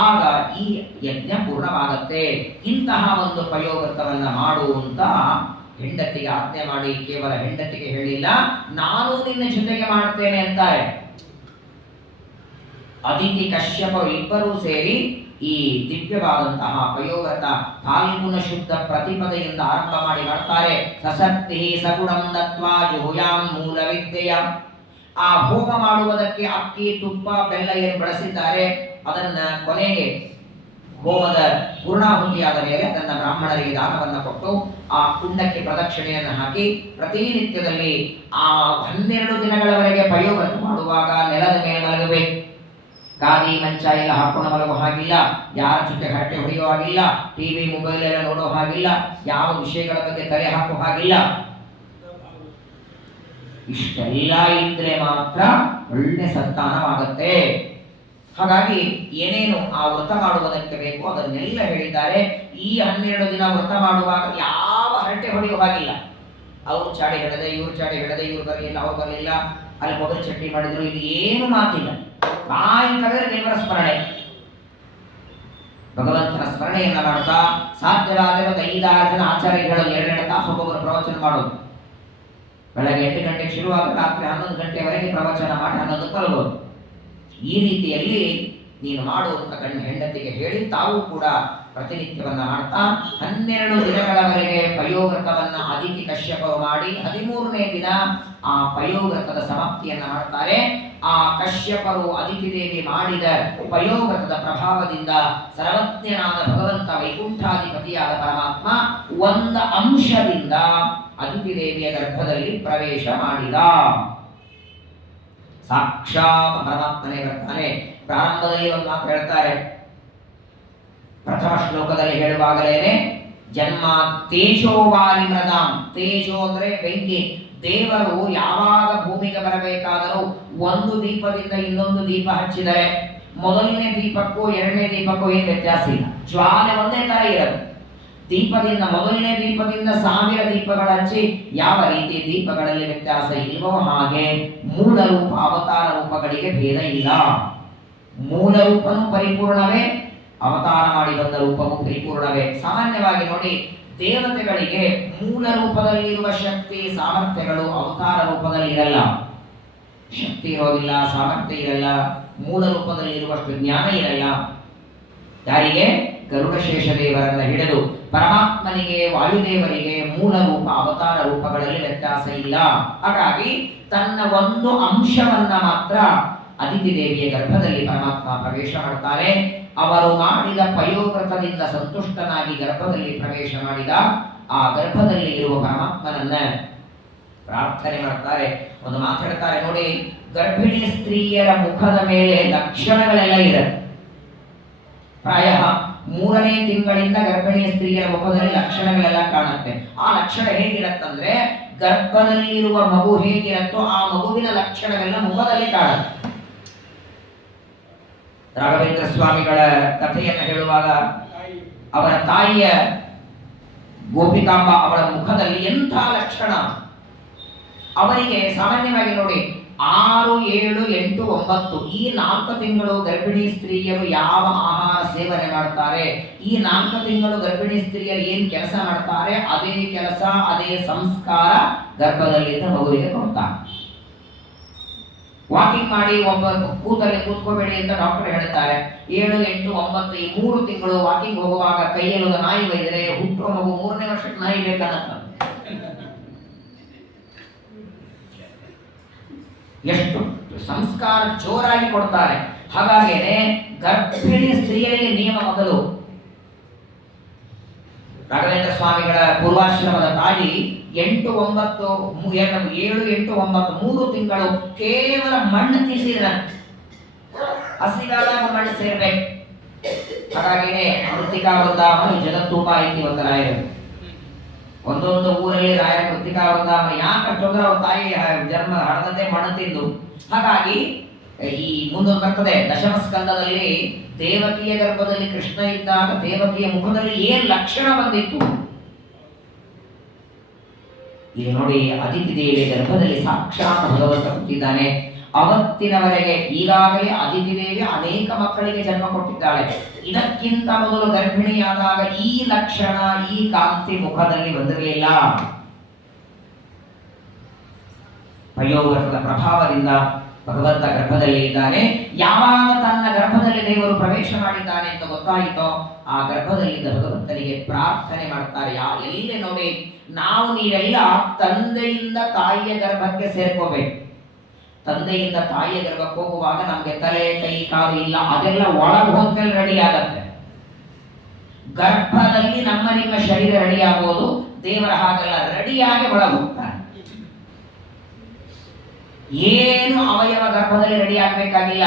ಆಗ ಈ ಯಜ್ಞ ಪೂರ್ಣವಾಗತ್ತೆ. ಇಂತಹ ಒಂದು ಪಯೋವ್ರತವನ್ನ ಮಾಡುವಂತ ಹೆಂಡತಿಗೆ ಆಜ್ಞೆ ಮಾಡಿ, ಕೇವಲ ಹೆಂಡತಿಗೆ ಹೇಳಿಲ್ಲ, ನಾನು ನಿನ್ನ ಜೊತೆಗೆ ಮಾಡ್ತೇನೆ ಅಂತಾರೆ. ಅದಿತಿ ಕಶ್ಯಪರು ಇಬ್ಬರೂ ಸೇರಿ ಈ ದಿವ್ಯವಾದಂತಹ ಪಯೋವ್ರತ ಫಾಲ್ಗುಣ ಶುದ್ಧ ಪ್ರತಿಪದೆಯಿಂದ ಆರಂಭ ಮಾಡಿ ಮಾಡ್ತಾರೆ. ಸಸಕ್ತಿ ಸಗುಣಂ ದತ್ವಾ ಜುಹುಯಾಂ ಮೂಲ ವಿದ್ಯೆಯ. ಆ ಹೋಮ ಮಾಡುವುದಕ್ಕೆ ಅಕ್ಕಿ, ತುಪ್ಪ, ಬೆಲ್ಲ ಏನು ಬಳಸಿದ್ದಾರೆ ಅದನ್ನ ಕೊನೆಗೆ ಹೋಮದ ಪೂರ್ಣಾಹುತಿಯಾದ ಮೇಲೆ ಅದನ್ನ ಬ್ರಾಹ್ಮಣರಿಗೆ ದಾನವನ್ನ ಕೊಟ್ಟು ಆ ಕುಂಡಕ್ಕೆ ಪ್ರದಕ್ಷಿಣೆಯನ್ನು ಹಾಕಿ ಪ್ರತಿನಿತ್ಯದಲ್ಲಿ ಆ 12 ದಿನಗಳವರೆಗೆ ಪಯೋವ್ರತ ಮಾಡುವಾಗ ನೆಲದ ಮೇಲೆ ಮಲಗಬೇಕು. ಗಾದಿ ಮಂಚ ಎಲ್ಲ ಹಾಕೊಂಡು ಮಲಗೋ ಹಾಗಿಲ್ಲ, ಯಾರ ಜೊತೆ ಹರಟೆ ಹೊಡೆಯೋ ಹಾಗಿಲ್ಲ, ಟಿವಿ ಮೊಬೈಲ್ ಎಲ್ಲ ನೋಡೋ ಹಾಗಿಲ್ಲ, ಯಾವ ವಿಷಯಗಳ ಬಗ್ಗೆ ತಲೆ ಹಾಕೋ ಹಾಗಿಲ್ಲ. ಇಷ್ಟೆಲ್ಲ ಇದ್ರೆ ಮಾತ್ರ ಒಳ್ಳೆ ಸಂತಾನವಾಗತ್ತೆ. ಹಾಗಾಗಿ ಏನೇನು ಆ ವ್ರತ ಮಾಡುವುದಕ್ಕೆ ಬೇಕು ಅದನ್ನೆಲ್ಲ ಹೇಳಿದ್ದಾರೆ. ಈ 12 ದಿನ ವ್ರತ ಮಾಡುವಾಗ ಯಾವ ಹರಟೆ ಹೊಡೆಯೋ ಹಾಗಿಲ್ಲ. ಅವ್ರು ಚಾಡಿ ಹಿಡದೆ, ಇವ್ರು ಚಾಡಿ ಹಿಡದೆ, ಇವ್ರು ಬರಲಿಲ್ಲ, ಅವ್ರು ಬರಲಿಲ್ಲ, ಅಲ್ಲಿ ಕೊಬ್ಬರಿ ಚಟ್ನಿ ಮಾಡಿದ್ರು, ಇದು ಏನು ಮಾತಿಲ್ಲ. ಬಾಯಿ ಕರೆದರೆ ದೇವರ ಸ್ಮರಣೆ, ಭಗವಂತನ ಸ್ಮರಣೆಯನ್ನ ಮಾಡ್ತಾ ಸಾಧ್ಯವಾದರೆ ಒಂದು 5-6 ಜನ ಆಚಾರ್ಯಗಳು 2 ತಾಸು ಒಬ್ಬೊಬ್ಬರು ಪ್ರವಚನ ಮಾಡೋದು. ಬೆಳಗ್ಗೆ 8 ಗಂಟೆಗೆ ಶುರುವಾಗ ರಾತ್ರಿ 11 ಗಂಟೆವರೆಗೆ ಪ್ರವಚನ ಮಾಡಿ 11ಕ್ಕೆ ಮಲಗೋದು. ಈ ರೀತಿಯಲ್ಲಿ ನೀನು ಮಾಡುವಂತ ಗಂಡ ಹೆಂಡತಿಗೆ ಹೇಳಿ ತಾವು ಕೂಡ ಪ್ರತಿನಿತ್ಯವನ್ನ ಮಾಡ್ತಾ 12 ದಿನಗಳವರೆಗೆ ಪಯೋವ್ರತವನ್ನ ಅದಿತಿ ಕಶ್ಯಪರು ಮಾಡಿ 13ನೇ ದಿನ ಆ ಪಯೋವ್ರತದ ಸಮಾಪ್ತಿಯನ್ನ ಮಾಡ್ತಾರೆ. ಆ ಕಶ್ಯಪರು ಅದಿತಿ ದೇವಿ ಮಾಡಿದ ಪಯೋವ್ರತದ ಪ್ರಭಾವದಿಂದ ಸರ್ವಜ್ಞನಾದ ಭಗವಂತ ವೈಕುಂಠಾಧಿಪತಿಯಾದ ಪರಮಾತ್ಮ ಒಂದು ಅಂಶದಿಂದ ಅದಿತಿ ದೇವಿಯ ಗರ್ಭದಲ್ಲಿ ಪ್ರವೇಶ ಮಾಡಿದ. ಸಾಕ್ಷಾತ್ ಪರಮಾತ್ಮನೇ ಬರ್ತಾನೆ. ಪ್ರಾರಂಭದಲ್ಲಿ ಒಂದು ಮಾತು ಹೇಳ್ತಾರೆ, ಪ್ರಥಮ ಶ್ಲೋಕದಲ್ಲಿ ಹೇಳುವಾಗಲೇನೆ ಜನ್ಮ ತೇಜೋವಾರಿ ಮೃದಾಂ. ತೇಜೋ ಅಂದ್ರೆ ಬೆಂಕಿ. ದೇವರು ಯಾವಾಗ ಭೂಮಿಗೆ ಬರಬೇಕಾದರೂ ಒಂದು ದೀಪದಿಂದ ಇನ್ನೊಂದು ದೀಪ ಹಚ್ಚಿದರೆ ಮೊದಲನೇ ದೀಪಕ್ಕೂ 2ನೇ ದೀಪಕ್ಕೂ ಏನು ವ್ಯತ್ಯಾಸ ಇಲ್ಲ, ಜ್ವಾಲೆ ಒಂದೇ ತರ ಇರೋದು. ದೀಪದಿಂದ ಮೊದಲನೇ ದೀಪದಿಂದ 1000 ದೀಪಗಳು ಹಚ್ಚಿ ಯಾವ ರೀತಿ ದೀಪಗಳಲ್ಲಿ ವ್ಯತ್ಯಾಸ ಇಲ್ವೋ ಹಾಗೆ ಮೂಲ ರೂಪ ಅವತಾರ ರೂಪಗಳಿಗೆ ಭೇದ ಇಲ್ಲ. ಮೂಲ ರೂಪನೂ ಪರಿಪೂರ್ಣವೇ, ಅವತಾರ ಮಾಡಿ ಬಂದ ರೂಪವು ಪರಿಪೂರ್ಣವೇ. ಸಾಮಾನ್ಯವಾಗಿ ನೋಡಿ, ದೇವತೆಗಳಿಗೆ ಮೂಲ ರೂಪದಲ್ಲಿರುವ ಶಕ್ತಿ ಸಾಮರ್ಥ್ಯಗಳು ಅವತಾರ ರೂಪದಲ್ಲಿ ಇರಲ್ಲ. ಶಕ್ತಿ ಇರೋದಿಲ್ಲ, ಸಾಮರ್ಥ್ಯ ಇರಲ್ಲ, ಮೂಲ ರೂಪದಲ್ಲಿರುವಷ್ಟು ಜ್ಞಾನ ಇರಲ್ಲ. ಯಾರಿಗೆ? ಗರುಡಶೇಷ ದೇವರನ್ನ ಹಿಡಿದು ಪರಮಾತ್ಮನಿಗೆ ವಾಯುದೇವರಿಗೆ ಮೂಲ ರೂಪ ಅವತಾರ ರೂಪಗಳಲ್ಲಿ ವ್ಯತ್ಯಾಸ ಇಲ್ಲ. ಹಾಗಾಗಿ ತನ್ನ ಒಂದು ಅಂಶವನ್ನ ಮಾತ್ರ ಅದಿತಿ ದೇವಿಯ ಗರ್ಭದಲ್ಲಿ ಪರಮಾತ್ಮ ಪ್ರವೇಶ ಮಾಡ್ತಾರೆ. ಅವರು ಮಾಡಿದ ಪಯೋವ್ರತದಿಂದ ಸಂತುಷ್ಟನಾಗಿ ಗರ್ಭದಲ್ಲಿ ಪ್ರವೇಶ ಮಾಡಿದ ಆ ಗರ್ಭದಲ್ಲಿ ಇರುವ ಪರಮಾತ್ಮನನ್ನ ಪ್ರಾರ್ಥನೆ ಮಾಡ್ತಾರೆ. ಒಂದು ಮಾತಾಡ್ತಾರೆ ನೋಡಿ, ಗರ್ಭಿಣಿ ಸ್ತ್ರೀಯರ ಮುಖದ ಮೇಲೆ ಲಕ್ಷಣಗಳೆಲ್ಲ ಇದೆ. ಪ್ರಾಯ 3ನೇ ತಿಂಗಳಿಂದ ಗರ್ಭಿಣಿ ಸ್ತ್ರೀಯರ ಮುಖದಲ್ಲಿ ಲಕ್ಷಣಗಳೆಲ್ಲ ಕಾಣುತ್ತೆ. ಆ ಲಕ್ಷಣ ಹೇಗಿರತ್ತಂದ್ರೆ, ಗರ್ಭದಲ್ಲಿರುವ ಮಗು ಹೇಗಿರತ್ತೋ ಆ ಮಗುವಿನ ಲಕ್ಷಣವೆಲ್ಲ ಮುಖದಲ್ಲಿ ಕಾಣುತ್ತೆ. ರಾಘವೇಂದ್ರ ಸ್ವಾಮಿಗಳ ಕಥೆಯನ್ನು ಹೇಳುವಾಗ ಅವರ ತಾಯಿಯ ಗೋಪಿಕಾಂಬ ಅವಳ ಮುಖದಲ್ಲಿ ಎಂಥ ಲಕ್ಷಣ. ಅವರಿಗೆ ಸಾಮಾನ್ಯವಾಗಿ ನೋಡಿ 6, 7, 8, 9 ಈ 4 ತಿಂಗಳು ಗರ್ಭಿಣಿ ಸ್ತ್ರೀಯರು ಯಾವ ಆಹಾರ ಸೇವನೆ ಮಾಡ್ತಾರೆ, ಈ 4 ತಿಂಗಳು ಗರ್ಭಿಣಿ ಸ್ತ್ರೀಯರು ಏನ್ ಕೆಲಸ ಮಾಡ್ತಾರೆ, ಅದೇ ಕೆಲಸ ಅದೇ ಸಂಸ್ಕಾರ ಗರ್ಭದಲ್ಲಿದ್ದ ಮಗುವಿಗೆ ಕೊಡ್ತಾರೆ. ವಾಕಿಂಗ್ ಮಾಡಿ ಒಬ್ಬ ಕೂತಲ್ಲಿ ಕೂತ್ಕೋಬೇಡಿ ಅಂತ ಡಾಕ್ಟರ್ ಹೇಳ್ತಾರೆ. 7, 8, 9 ಈ 3 ತಿಂಗಳು ವಾಕಿಂಗ್ ಹೋಗುವಾಗ ಕೈಯಲ್ಲದ ನಾಯಿ ಒಯ್ದರೆ ಹುಟ್ಟುವ ಮಗು 3ನೇ ವರ್ಷಕ್ಕೆ ನಾಯಿ ಬೇಕನ್ನತ್ತ. ಎಷ್ಟು ಸಂಸ್ಕಾರ ಜೋರಾಗಿ ಕೊಡ್ತಾರೆ. ಹಾಗಾಗೇನೆ ಗರ್ಭಿಣಿ ಸ್ತ್ರೀಯರಿಗೆ ನಿಯಮ ಮೊದಲು. ರಾಘವೇಂದ್ರ ಸ್ವಾಮಿಗಳ ಪೂರ್ವಾಶ್ರಮದ ತಾಯಿ 8, 9, 7, 8, 9 3 ತಿಂಗಳು ಕೇವಲ ಮಣ್ಣು ತಿಂದಿದ್ರ. ಹಸಿಗಾದಾಗ ಮಣ್ಣು ಸೇರ್ಬೇಕು. ಹಾಗಾಗಿನೇ ಮೃತ್ತಿಕಾ ವೃಂದಾವನ ಜಗತ್ತೂಪ ಐತಿ ಒಂದು ರಾಯರು. ಒಂದೊಂದು ಊರಲ್ಲಿ ರಾಯರ ಮೃತ್ತಿಕಾ ವೃಂದಾವನ ಯಾಕಂತಂದ್ರೆ ಅವ್ರ ತಾಯಿ ಜನ್ಮ ಹಡದಂತೆ ಮಣ್ಣು ತಿಂದು. ಹಾಗಾಗಿ ಈ ಮುಂದೊಂದು ಬರ್ತದೆ ದಶಮ ಸ್ಕಂದದಲ್ಲಿ ದೇವಕಿಯ ಗರ್ಭದಲ್ಲಿ ಕೃಷ್ಣ ಇದ್ದಾಗ ದೇವಕಿಯ ಮುಖದಲ್ಲಿ ಏನ್ ಲಕ್ಷಣ ಬಂದಿತ್ತು. ಇಲ್ಲಿ ನೋಡಿ, ಅದಿತಿ ದೇವಿಯ ಗರ್ಭದಲ್ಲಿ ಸಾಕ್ಷಾತ್ ಭಗವಂತ ಹುಟ್ಟಿದ್ದಾನೆ. ಅವತ್ತಿನವರೆಗೆ ಈಗಾಗಲೇ ಅದಿತಿ ದೇವಿ ಅನೇಕ ಮಕ್ಕಳಿಗೆ ಜನ್ಮ ಕೊಟ್ಟಿದ್ದಾಳೆ. ಇದಕ್ಕಿಂತ ಮೊದಲು ಗರ್ಭಿಣಿಯಾದಾಗ ಈ ಲಕ್ಷಣ, ಈ ಕಾಂತಿ ಮುಖದಲ್ಲಿ ಬಂದಿರಲಿಲ್ಲ. ಪಯೋವ್ರತದ ಪ್ರಭಾವದಿಂದ ಭಗವಂತ ಗರ್ಭದಲ್ಲಿ ಇದ್ದಾನೆ. ಯಾವಾಗ ತನ್ನ ಗರ್ಭದಲ್ಲಿ ದೇವರು ಪ್ರವೇಶ ಮಾಡಿದ್ದಾನೆ ಅಂತ ಗೊತ್ತಾಯಿತೋ ಆ ಗರ್ಭದಲ್ಲಿದ್ದ ಭಗವಂತನಿಗೆ ಪ್ರಾರ್ಥನೆ ಮಾಡ್ತಾರೆ. ಎಲ್ಲಿ ನೋಡಿ, ನಾವು ನೀವೆಲ್ಲ ತಂದೆಯಿಂದ ತಾಯಿಯ ಗರ್ಭಕ್ಕೆ ಸೇರ್ಕೋಬೇಕು. ತಂದೆಯಿಂದ ತಾಯಿಯ ಗರ್ಭಕ್ಕೆ ಹೋಗುವಾಗ ನಮ್ಗೆ ತಲೆ, ಕೈ, ಕಾಲು ಇಲ್ಲ, ಅದೆಲ್ಲ ಒಳಗೆ ಹೋದ್ಮೇಲೆ ರೆಡಿ ಆಗತ್ತೆ. ಗರ್ಭದಲ್ಲಿ ನಿಮ್ಮ ಶರೀರ ರೆಡಿ ಆಗೋದು, ದೇವರ ಹಾಗೆಲ್ಲ ರೆಡಿಯಾಗಿ ಒಳಗೆ ಹೋಗ್ತಾನೆ. ಏನು ಅವಯವ ಗರ್ಭದಲ್ಲಿ ರೆಡಿ ಆಗಬೇಕಾಗಿಲ್ಲ.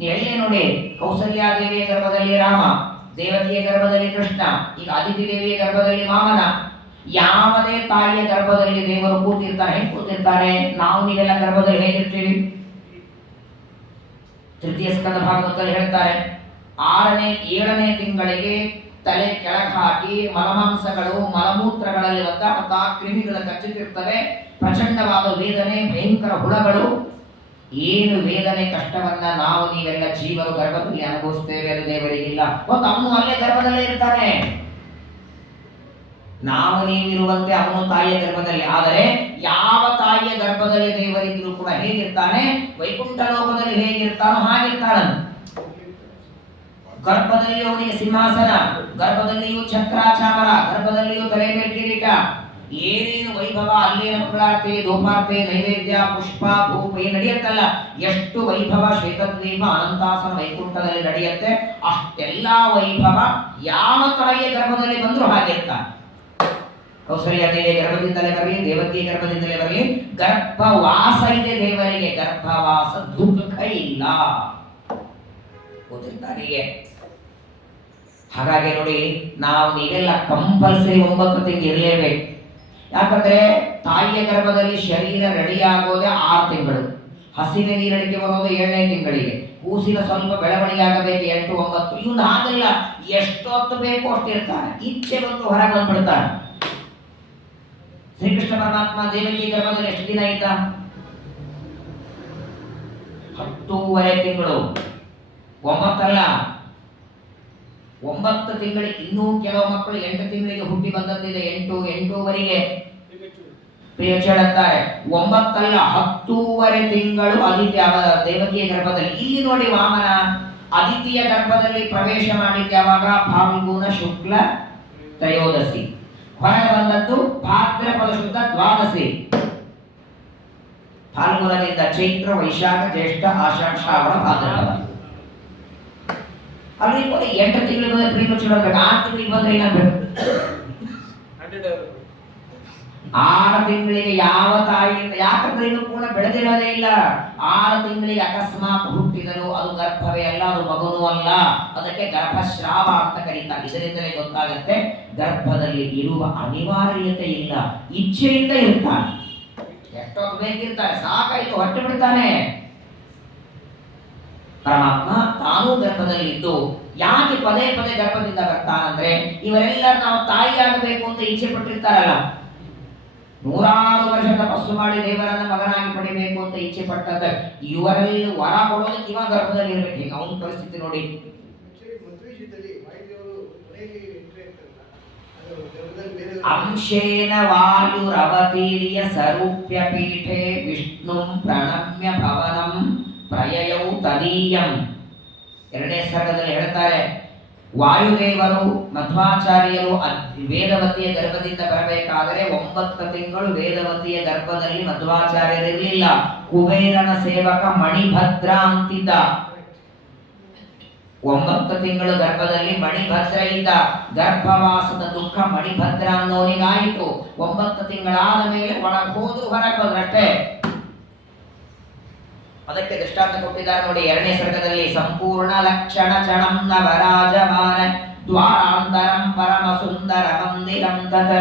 ನೀವೆಲ್ಲೇ ನೋಡಿ, ಕೌಸಲ್ಯಾದೇವಿಯ ಗರ್ಭದಲ್ಲಿ ರಾಮ, ದೇವಕಿಯ ಗರ್ಭದಲ್ಲಿ ಕೃಷ್ಣ, ಈಗ ಅದಿತಿ ದೇವಿಯ ಗರ್ಭದಲ್ಲಿ ವಾಮನ. ಯಾವುದೇ ತಾಯಿಯ ಗರ್ಭದಲ್ಲಿ ದೇವರು ಕೂತಿರ್ತಾರೆ, ಹೇಗೆ ಕೂತಿರ್ತಾರೆ? ನಾವು ನೀವೆಲ್ಲ ಗರ್ಭದಲ್ಲಿ ಹೇಗಿರ್ತೀವಿ? ತೃತೀಯ ಸ್ಕಂದ ಭಾಗವತದಲ್ಲಿ ಹೇಳ್ತಾರೆ, 6ನೇ 7ನೇ ತಿಂಗಳಿಗೆ ತಲೆ ಕೆಳಗೆ ಹಾಕಿ ಮಲಮಾಂಸಗಳು ಮಲಮೂತ್ರಗಳಲ್ಲಿ ಒದ್ದಾಡ್ತಾ ಕ್ರಿಮಿಗಳು ಕಚ್ಚುತ್ತಿರ್ತವೆ, ಪ್ರಚಂಡವಾದ ವೇದನೆ, ಭಯಂಕರ ಹುಳಗಳು. ಏನು ವೇದನೆ ಕಷ್ಟವನ್ನ ನಾವು ನೀವೆಲ್ಲ ಜೀವರು ಗರ್ಭದಲ್ಲಿ ಅನುಭವಿಸ್ತೇವೆ, ಅದು ದೇವರಿಗಿಲ್ಲ. ಒಂದು ಅವನು ಅಲ್ಲೇ ಗರ್ಭದಲ್ಲೇ ಇರ್ತಾನೆ. ನಾವು ನೀವಿರುವಂತೆ ಅವನು ತಾಯಿಯ ಗರ್ಭದಲ್ಲಿ. ಆದರೆ ಯಾವ ತಾಯಿಯ ಗರ್ಭದಲ್ಲಿ ದೇವರಿದ್ರು ಕೂಡ ಹೇಗಿರ್ತಾನೆ? ವೈಕುಂಠ ಲೋಕದಲ್ಲಿ ಹೇಗಿರ್ತಾನೋ ಹಾಗಿರ್ತಾನ. ಗರ್ಭದಲ್ಲಿಯೂ ಅವನಿಗೆ ಸಿಂಹಾಸನ, ಗರ್ಭದಲ್ಲಿಯೂ ಛತ್ರಾಚಾಮರ, ಗರ್ಭದಲ್ಲಿಯೂ ತಲೆ ಮೇಲೆ ಕಿರೀಟ, ಏನೇನು ವೈಭವ, ಅಲ್ಲೇನು ಮಂಗಳಾರತಿ, ಧೂಪಾರ್ತಿ, ನೈವೇದ್ಯ, ಪುಷ್ಪ, ಧೂಪ ಏನು ನಡೆಯುತ್ತಲ್ಲ, ಎಷ್ಟು ವೈಭವ ಶ್ವೇತದ್ವೀಪ ಅನಂತಾಸನ ವೈಕುಂಠದಲ್ಲಿ ನಡೆಯುತ್ತೆ. ಅಷ್ಟೆಲ್ಲ ವೈಭವ ಯಾವ ತಾಯಿಯ ಗರ್ಭದಲ್ಲಿ ಬಂದರೂ ಹಾಗಿರ್ತಾನೆ. ಕೌಸಲ್ಯ ದೇವಿಯ ಗರ್ಭದಿಂದಲೇ ಬರಲಿ, ದೇವಕಿಯ ಗರ್ಭದಿಂದಲೇ ಬರಲಿ, ಗರ್ಭವಾಸ ಇದೆ ದೇವರಿಗೆ, ಗರ್ಭವಾಸ ದುಃಖ ಇಲ್ಲ. ಗೊತ್ತಿರ್ತಾನಿಗೆ. ಹಾಗಾಗಿ ನೋಡಿ, ನಾವು ನೀವೆಲ್ಲ ಕಂಪಲ್ಸರಿ 9 ತಿಂಗಳು ಇರಲೇಬೇಕು. ಯಾಕಂದ್ರೆ ತಾಯಿಯ ಗರ್ಭದಲ್ಲಿ ಶರೀರ ರೆಡಿ ಆಗೋದೇ 6 ತಿಂಗಳು, ಹಸಿವೆ ನೀರಡಿಕೆ ಬರೋದು 7ನೇ ತಿಂಗಳಿಗೆ, ಕೂಸಿನ ಸ್ವಲ್ಪ ಬೆಳವಣಿಗೆ ಆಗಬೇಕು 8, 9. ಇವನು ಹಾಗಲ್ಲ, ಎಷ್ಟೊತ್ತು ಬೇಕು ಅಷ್ಟಿರ್ತಾನೆ, ಇಚ್ಛೆ ಬಂದು ಹೊರಗೆ ಬಂದ್ಬಿಡ್ತಾನೆ. ಶ್ರೀಕೃಷ್ಣ ಪರಮಾತ್ಮ ದೇವಕಿ ಗರ್ಭದಲ್ಲಿ ಎಷ್ಟು ದಿನ ಇದ್ದ? 10.5 ತಿಂಗಳು. 9 ಅಲ್ಲ, 9 ತಿಂಗಳಿಗೆ. ಇನ್ನೂ ಕೆಲವು ಮಕ್ಕಳು 8 ತಿಂಗಳಿಗೆ ಹುಟ್ಟಿ ಬಂದದ್ದಿದೆ, 8.5ವರೆಗೆ ಹೇಳ್ತಾರೆ. 9 ಅಲ್ಲ, 10.5 ತಿಂಗಳು ಅದಿತಿ ದೇವಕಿಯ ಗರ್ಭದಲ್ಲಿ. ಇಲ್ಲಿ ನೋಡಿ, ವಾಮನ ಅದಿತಿಯ ಗರ್ಭದಲ್ಲಿ ಪ್ರವೇಶ ಮಾಡಿದ್ದ ಯಾವಾಗ? ಫಾಲ್ಗುಣ ಶುಕ್ಲ ತ್ರಯೋದಶಿ. ಹೊರಗೆ ಬಂದದ್ದು ಭಾದ್ರಪದ ಶುದ್ಧ ದ್ವಾದಶಿ. ಫಾಲ್ಗುಣದಿಂದ ಚೈತ್ರ, ವೈಶಾಖ, ಜ್ಯೇಷ್ಠ, ಆಷಾಢ, ಶ್ರಾವಣ, ಭಾದ್ರಪದ. ಅಲ್ಲಿ 8 ತಿಂಗಳಿಗೆ ಬಂದ್ರೆ ಪ್ರೀಮಚೂರ್ ಆಗ್ಬೇಕು. 6 ತಿಂಗಳಿಗೆ ಬಂದ್ರೆ ಏನಾಗಬೇಕು? 6 ತಿಂಗಳಿಗೆ ಯಾವ ತಾಯಿಯಿಂದ, ಯಾಕಂದ್ರೆ ಇನ್ನು ಪೂರ್ಣ ಬೆಳೆದಿರೋದೇ ಇಲ್ಲ. 6 ತಿಂಗಳಿಗೆ ಅಕಸ್ಮಾತ್ ಹುಟ್ಟಿದರು, ಅದು ಗರ್ಭವೇ ಅಲ್ಲ, ಅದು ಮಗುನೂ ಅಲ್ಲ. ಅದಕ್ಕೆ ಗರ್ಭಸ್ರಾವ ಅಂತ ಕರೀತಾರೆ. ಇದರಿಂದಲೇ ಗೊತ್ತಾಗುತ್ತೆ ಗರ್ಭದಲ್ಲಿ ಇರುವ ಅನಿವಾರ್ಯತೆ ಇಲ್ಲ, ಇಚ್ಛೆಯಿಂದ ಇರ್ತಾನೆ. ಎಷ್ಟೊತ್ತು ಬೇಕಿರ್ತಾನೆ, ಸಾಕಾಯ್ತು ಹೊಟ್ಟೆ ಬಿಡ್ತಾನೆ. ಪರಮಾತ್ಮ ತಾನೂ ಗರ್ಭದಲ್ಲಿದ್ದು ಯಾಕೆ ಪದೇ ಪದೇ ಗರ್ಭದಿಂದ ಬರ್ತಾನಂದ್ರೆ, ಇವರೆಲ್ಲ ನಾವು ತಾಯಿ ಆಗಬೇಕು ಅಂತ ಇಚ್ಛೆ ಪಟ್ಟಿರ್ತಾರಲ್ಲ, 100 ವರ್ಷ ತಪಸ್ಸು ಮಾಡಿ ದೇವರನ್ನ ಮಗನಾಗಿ ಪಡಿಬೇಕು ಅಂತ ಇಚ್ಛೆ ಪಟ್ಟಂತ ಇವರಲ್ಲಿ ವರ ಕೊಡೋದಕ್ಕೆ ಇವಾಗ ಗರ್ಭದಲ್ಲಿ ಇರ್ಬೇಕು. ಈಗ ಅವನ ಪರಿಸ್ಥಿತಿ ನೋಡಿ. ಅಂಶೇನ ವಾಯುರವತೀರ್ಯ ಸರೂಪ್ಯ ಪೀಠೆ ವಿಷ್ಣುಂ ಪ್ರಣಮ್ಯ ಭವನಂ ಪ್ರಯಯೌ ತದೀಯಂ. 2ನೇ ಸರ್ಗದಲ್ಲಿ ಹೇಳ್ತಾರೆ, ವಾಯುದೇವರು ಮಧ್ವಾಚಾರ್ಯರು ವೇದವತಿಯ ಗರ್ಭದಿಂದ ಬರಬೇಕಾದರೆ 9 ತಿಂಗಳು ವೇದವತಿಯ ಗರ್ಭದಲ್ಲಿ ಮಧ್ವಾಚಾರ್ಯರಿರಲಿಲ್ಲ. ಕುಬೇರನ ಸೇವಕ ಮಣಿಭದ್ರ ಅಂತಿದ್ದ. 9 ತಿಂಗಳು ಗರ್ಭದಲ್ಲಿ ಮಣಿಭದ್ರ ಇದ್ದ. ಗರ್ಭವಾಸದ ದುಃಖ ಮಣಿಭದ್ರ ಅನ್ನೋನಿಗಾಯಿತು. 9 ತಿಂಗಳಾದ ಮೇಲೆ ಒಳಗೆ ಹೋದ್ರು, ಹೊರಗೆ ಬಂದ್ರಷ್ಟೇ. ಅದಕ್ಕೆ ದೃಷ್ಟಾಂತ ಕೊಟ್ಟಿದ್ದಾರೆ ನೋಡಿ 2ನೇ ಸರ್ಗದಲ್ಲಿ. ಸಂಪೂರ್ಣ ಲಕ್ಷಣ ಚಣಂ ನವರಾಜಮಾನ ದ್ವಾರಾಂತರಂ ಪರಮ ಸುಂದರ ಮಂದಿರಂ ತತ್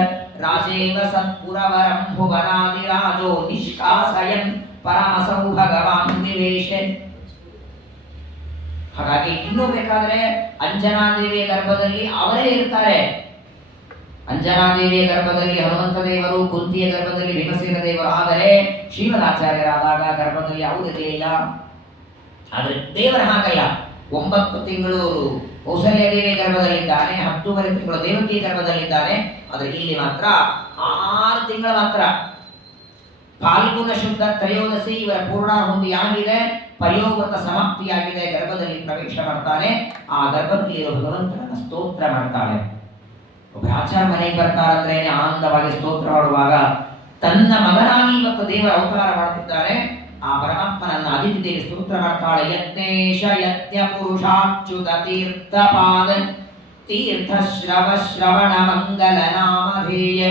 ರಾಜೇವ ಸತ್ಪುರವರಂ ಭುವನಾದಿರಾಜೋ ನಿಷ್ಕಾಸಯನ್ ಪರಮಸೌ ಭಗವಾನ್ ನಿವೇಶ. ಹಾಗಾಗಿ ಇನ್ನೂ ಬೇಕಾದ್ರೆ ಅಂಜನಾದೇವಿಯ ಗರ್ಭದಲ್ಲಿ ಅವರೇ ಇರ್ತಾರೆ. ಅಂಜನಾದೇವಿಯ ಗರ್ಭದಲ್ಲಿ ಹನುಮಂತ ದೇವರು, ಕುಂತಿಯ ಗರ್ಭದಲ್ಲಿ ಭೀಮಸೇನ ದೇವರು. ಆದರೆ ಶ್ರೀಮದಾಚಾರ್ಯರಾದಾಗ ಗರ್ಭದಲ್ಲಿ ಯಾವುದಿರಲಿಲ್ಲ. ಆದರೆ ದೇವರ ಹಾಗಲ್ಲ. 9 ತಿಂಗಳು ಕೌಸಲ್ಯ ದೇವಿಯ ಗರ್ಭದಲ್ಲಿದ್ದಾನೆ, 10.5 ತಿಂಗಳು ದೇವಕಿಯ ಗರ್ಭದಲ್ಲಿದ್ದಾನೆ. ಆದರೆ ಇಲ್ಲಿ ಮಾತ್ರ 6 ತಿಂಗಳು ಮಾತ್ರ. ಫಾಲ್ಗುಣ ಶುದ್ಧ ತ್ರಯೋದಶಿ ಇವರ ಪೂರ್ಣಾಹುತಿ ಆಗಿದೆ, ಪಯೋವ್ರತ ಸಮಾಪ್ತಿಯಾಗಿದೆ. ಗರ್ಭದಲ್ಲಿ ಪ್ರವೇಶ ಮಾಡ್ತಾನೆ. ಆ ಗರ್ಭದಲ್ಲಿ ಇರುವ ಭಗವಂತನನ್ನ ಸ್ತೋತ್ರ ಮಾಡ್ತಾಳೆ. ಒಬ್ಬ ಆಚಾರ ಮನೆಗೆ ಬರ್ತಾರಂದ್ರೆ ಆನಂದವಾಗಿ ಸ್ತೋತ್ರ ಮಾಡುವಾಗ ತನ್ನ ಮಗನಾಗಿ ಇವತ್ತು ದೇವರ ಅವತಾರ ಮಾಡ್ತಿದ್ದಾರೆ. ಆ ಪರಮಾತ್ಮನನ್ನ ಅದಿತಿ ದೇವಿ ಸ್ತೋತ್ರ ಮಾಡ್ತಾಳೆ. ಯಜ್ಞೇಶ ಯಜ್ಞ ಪುರುಷಾಚ್ಯುತ ತೀರ್ಥಪಾದ ತೀರ್ಥ ಶ್ರವಣ ಮಂಗಲ ನಾಮಧೇಯ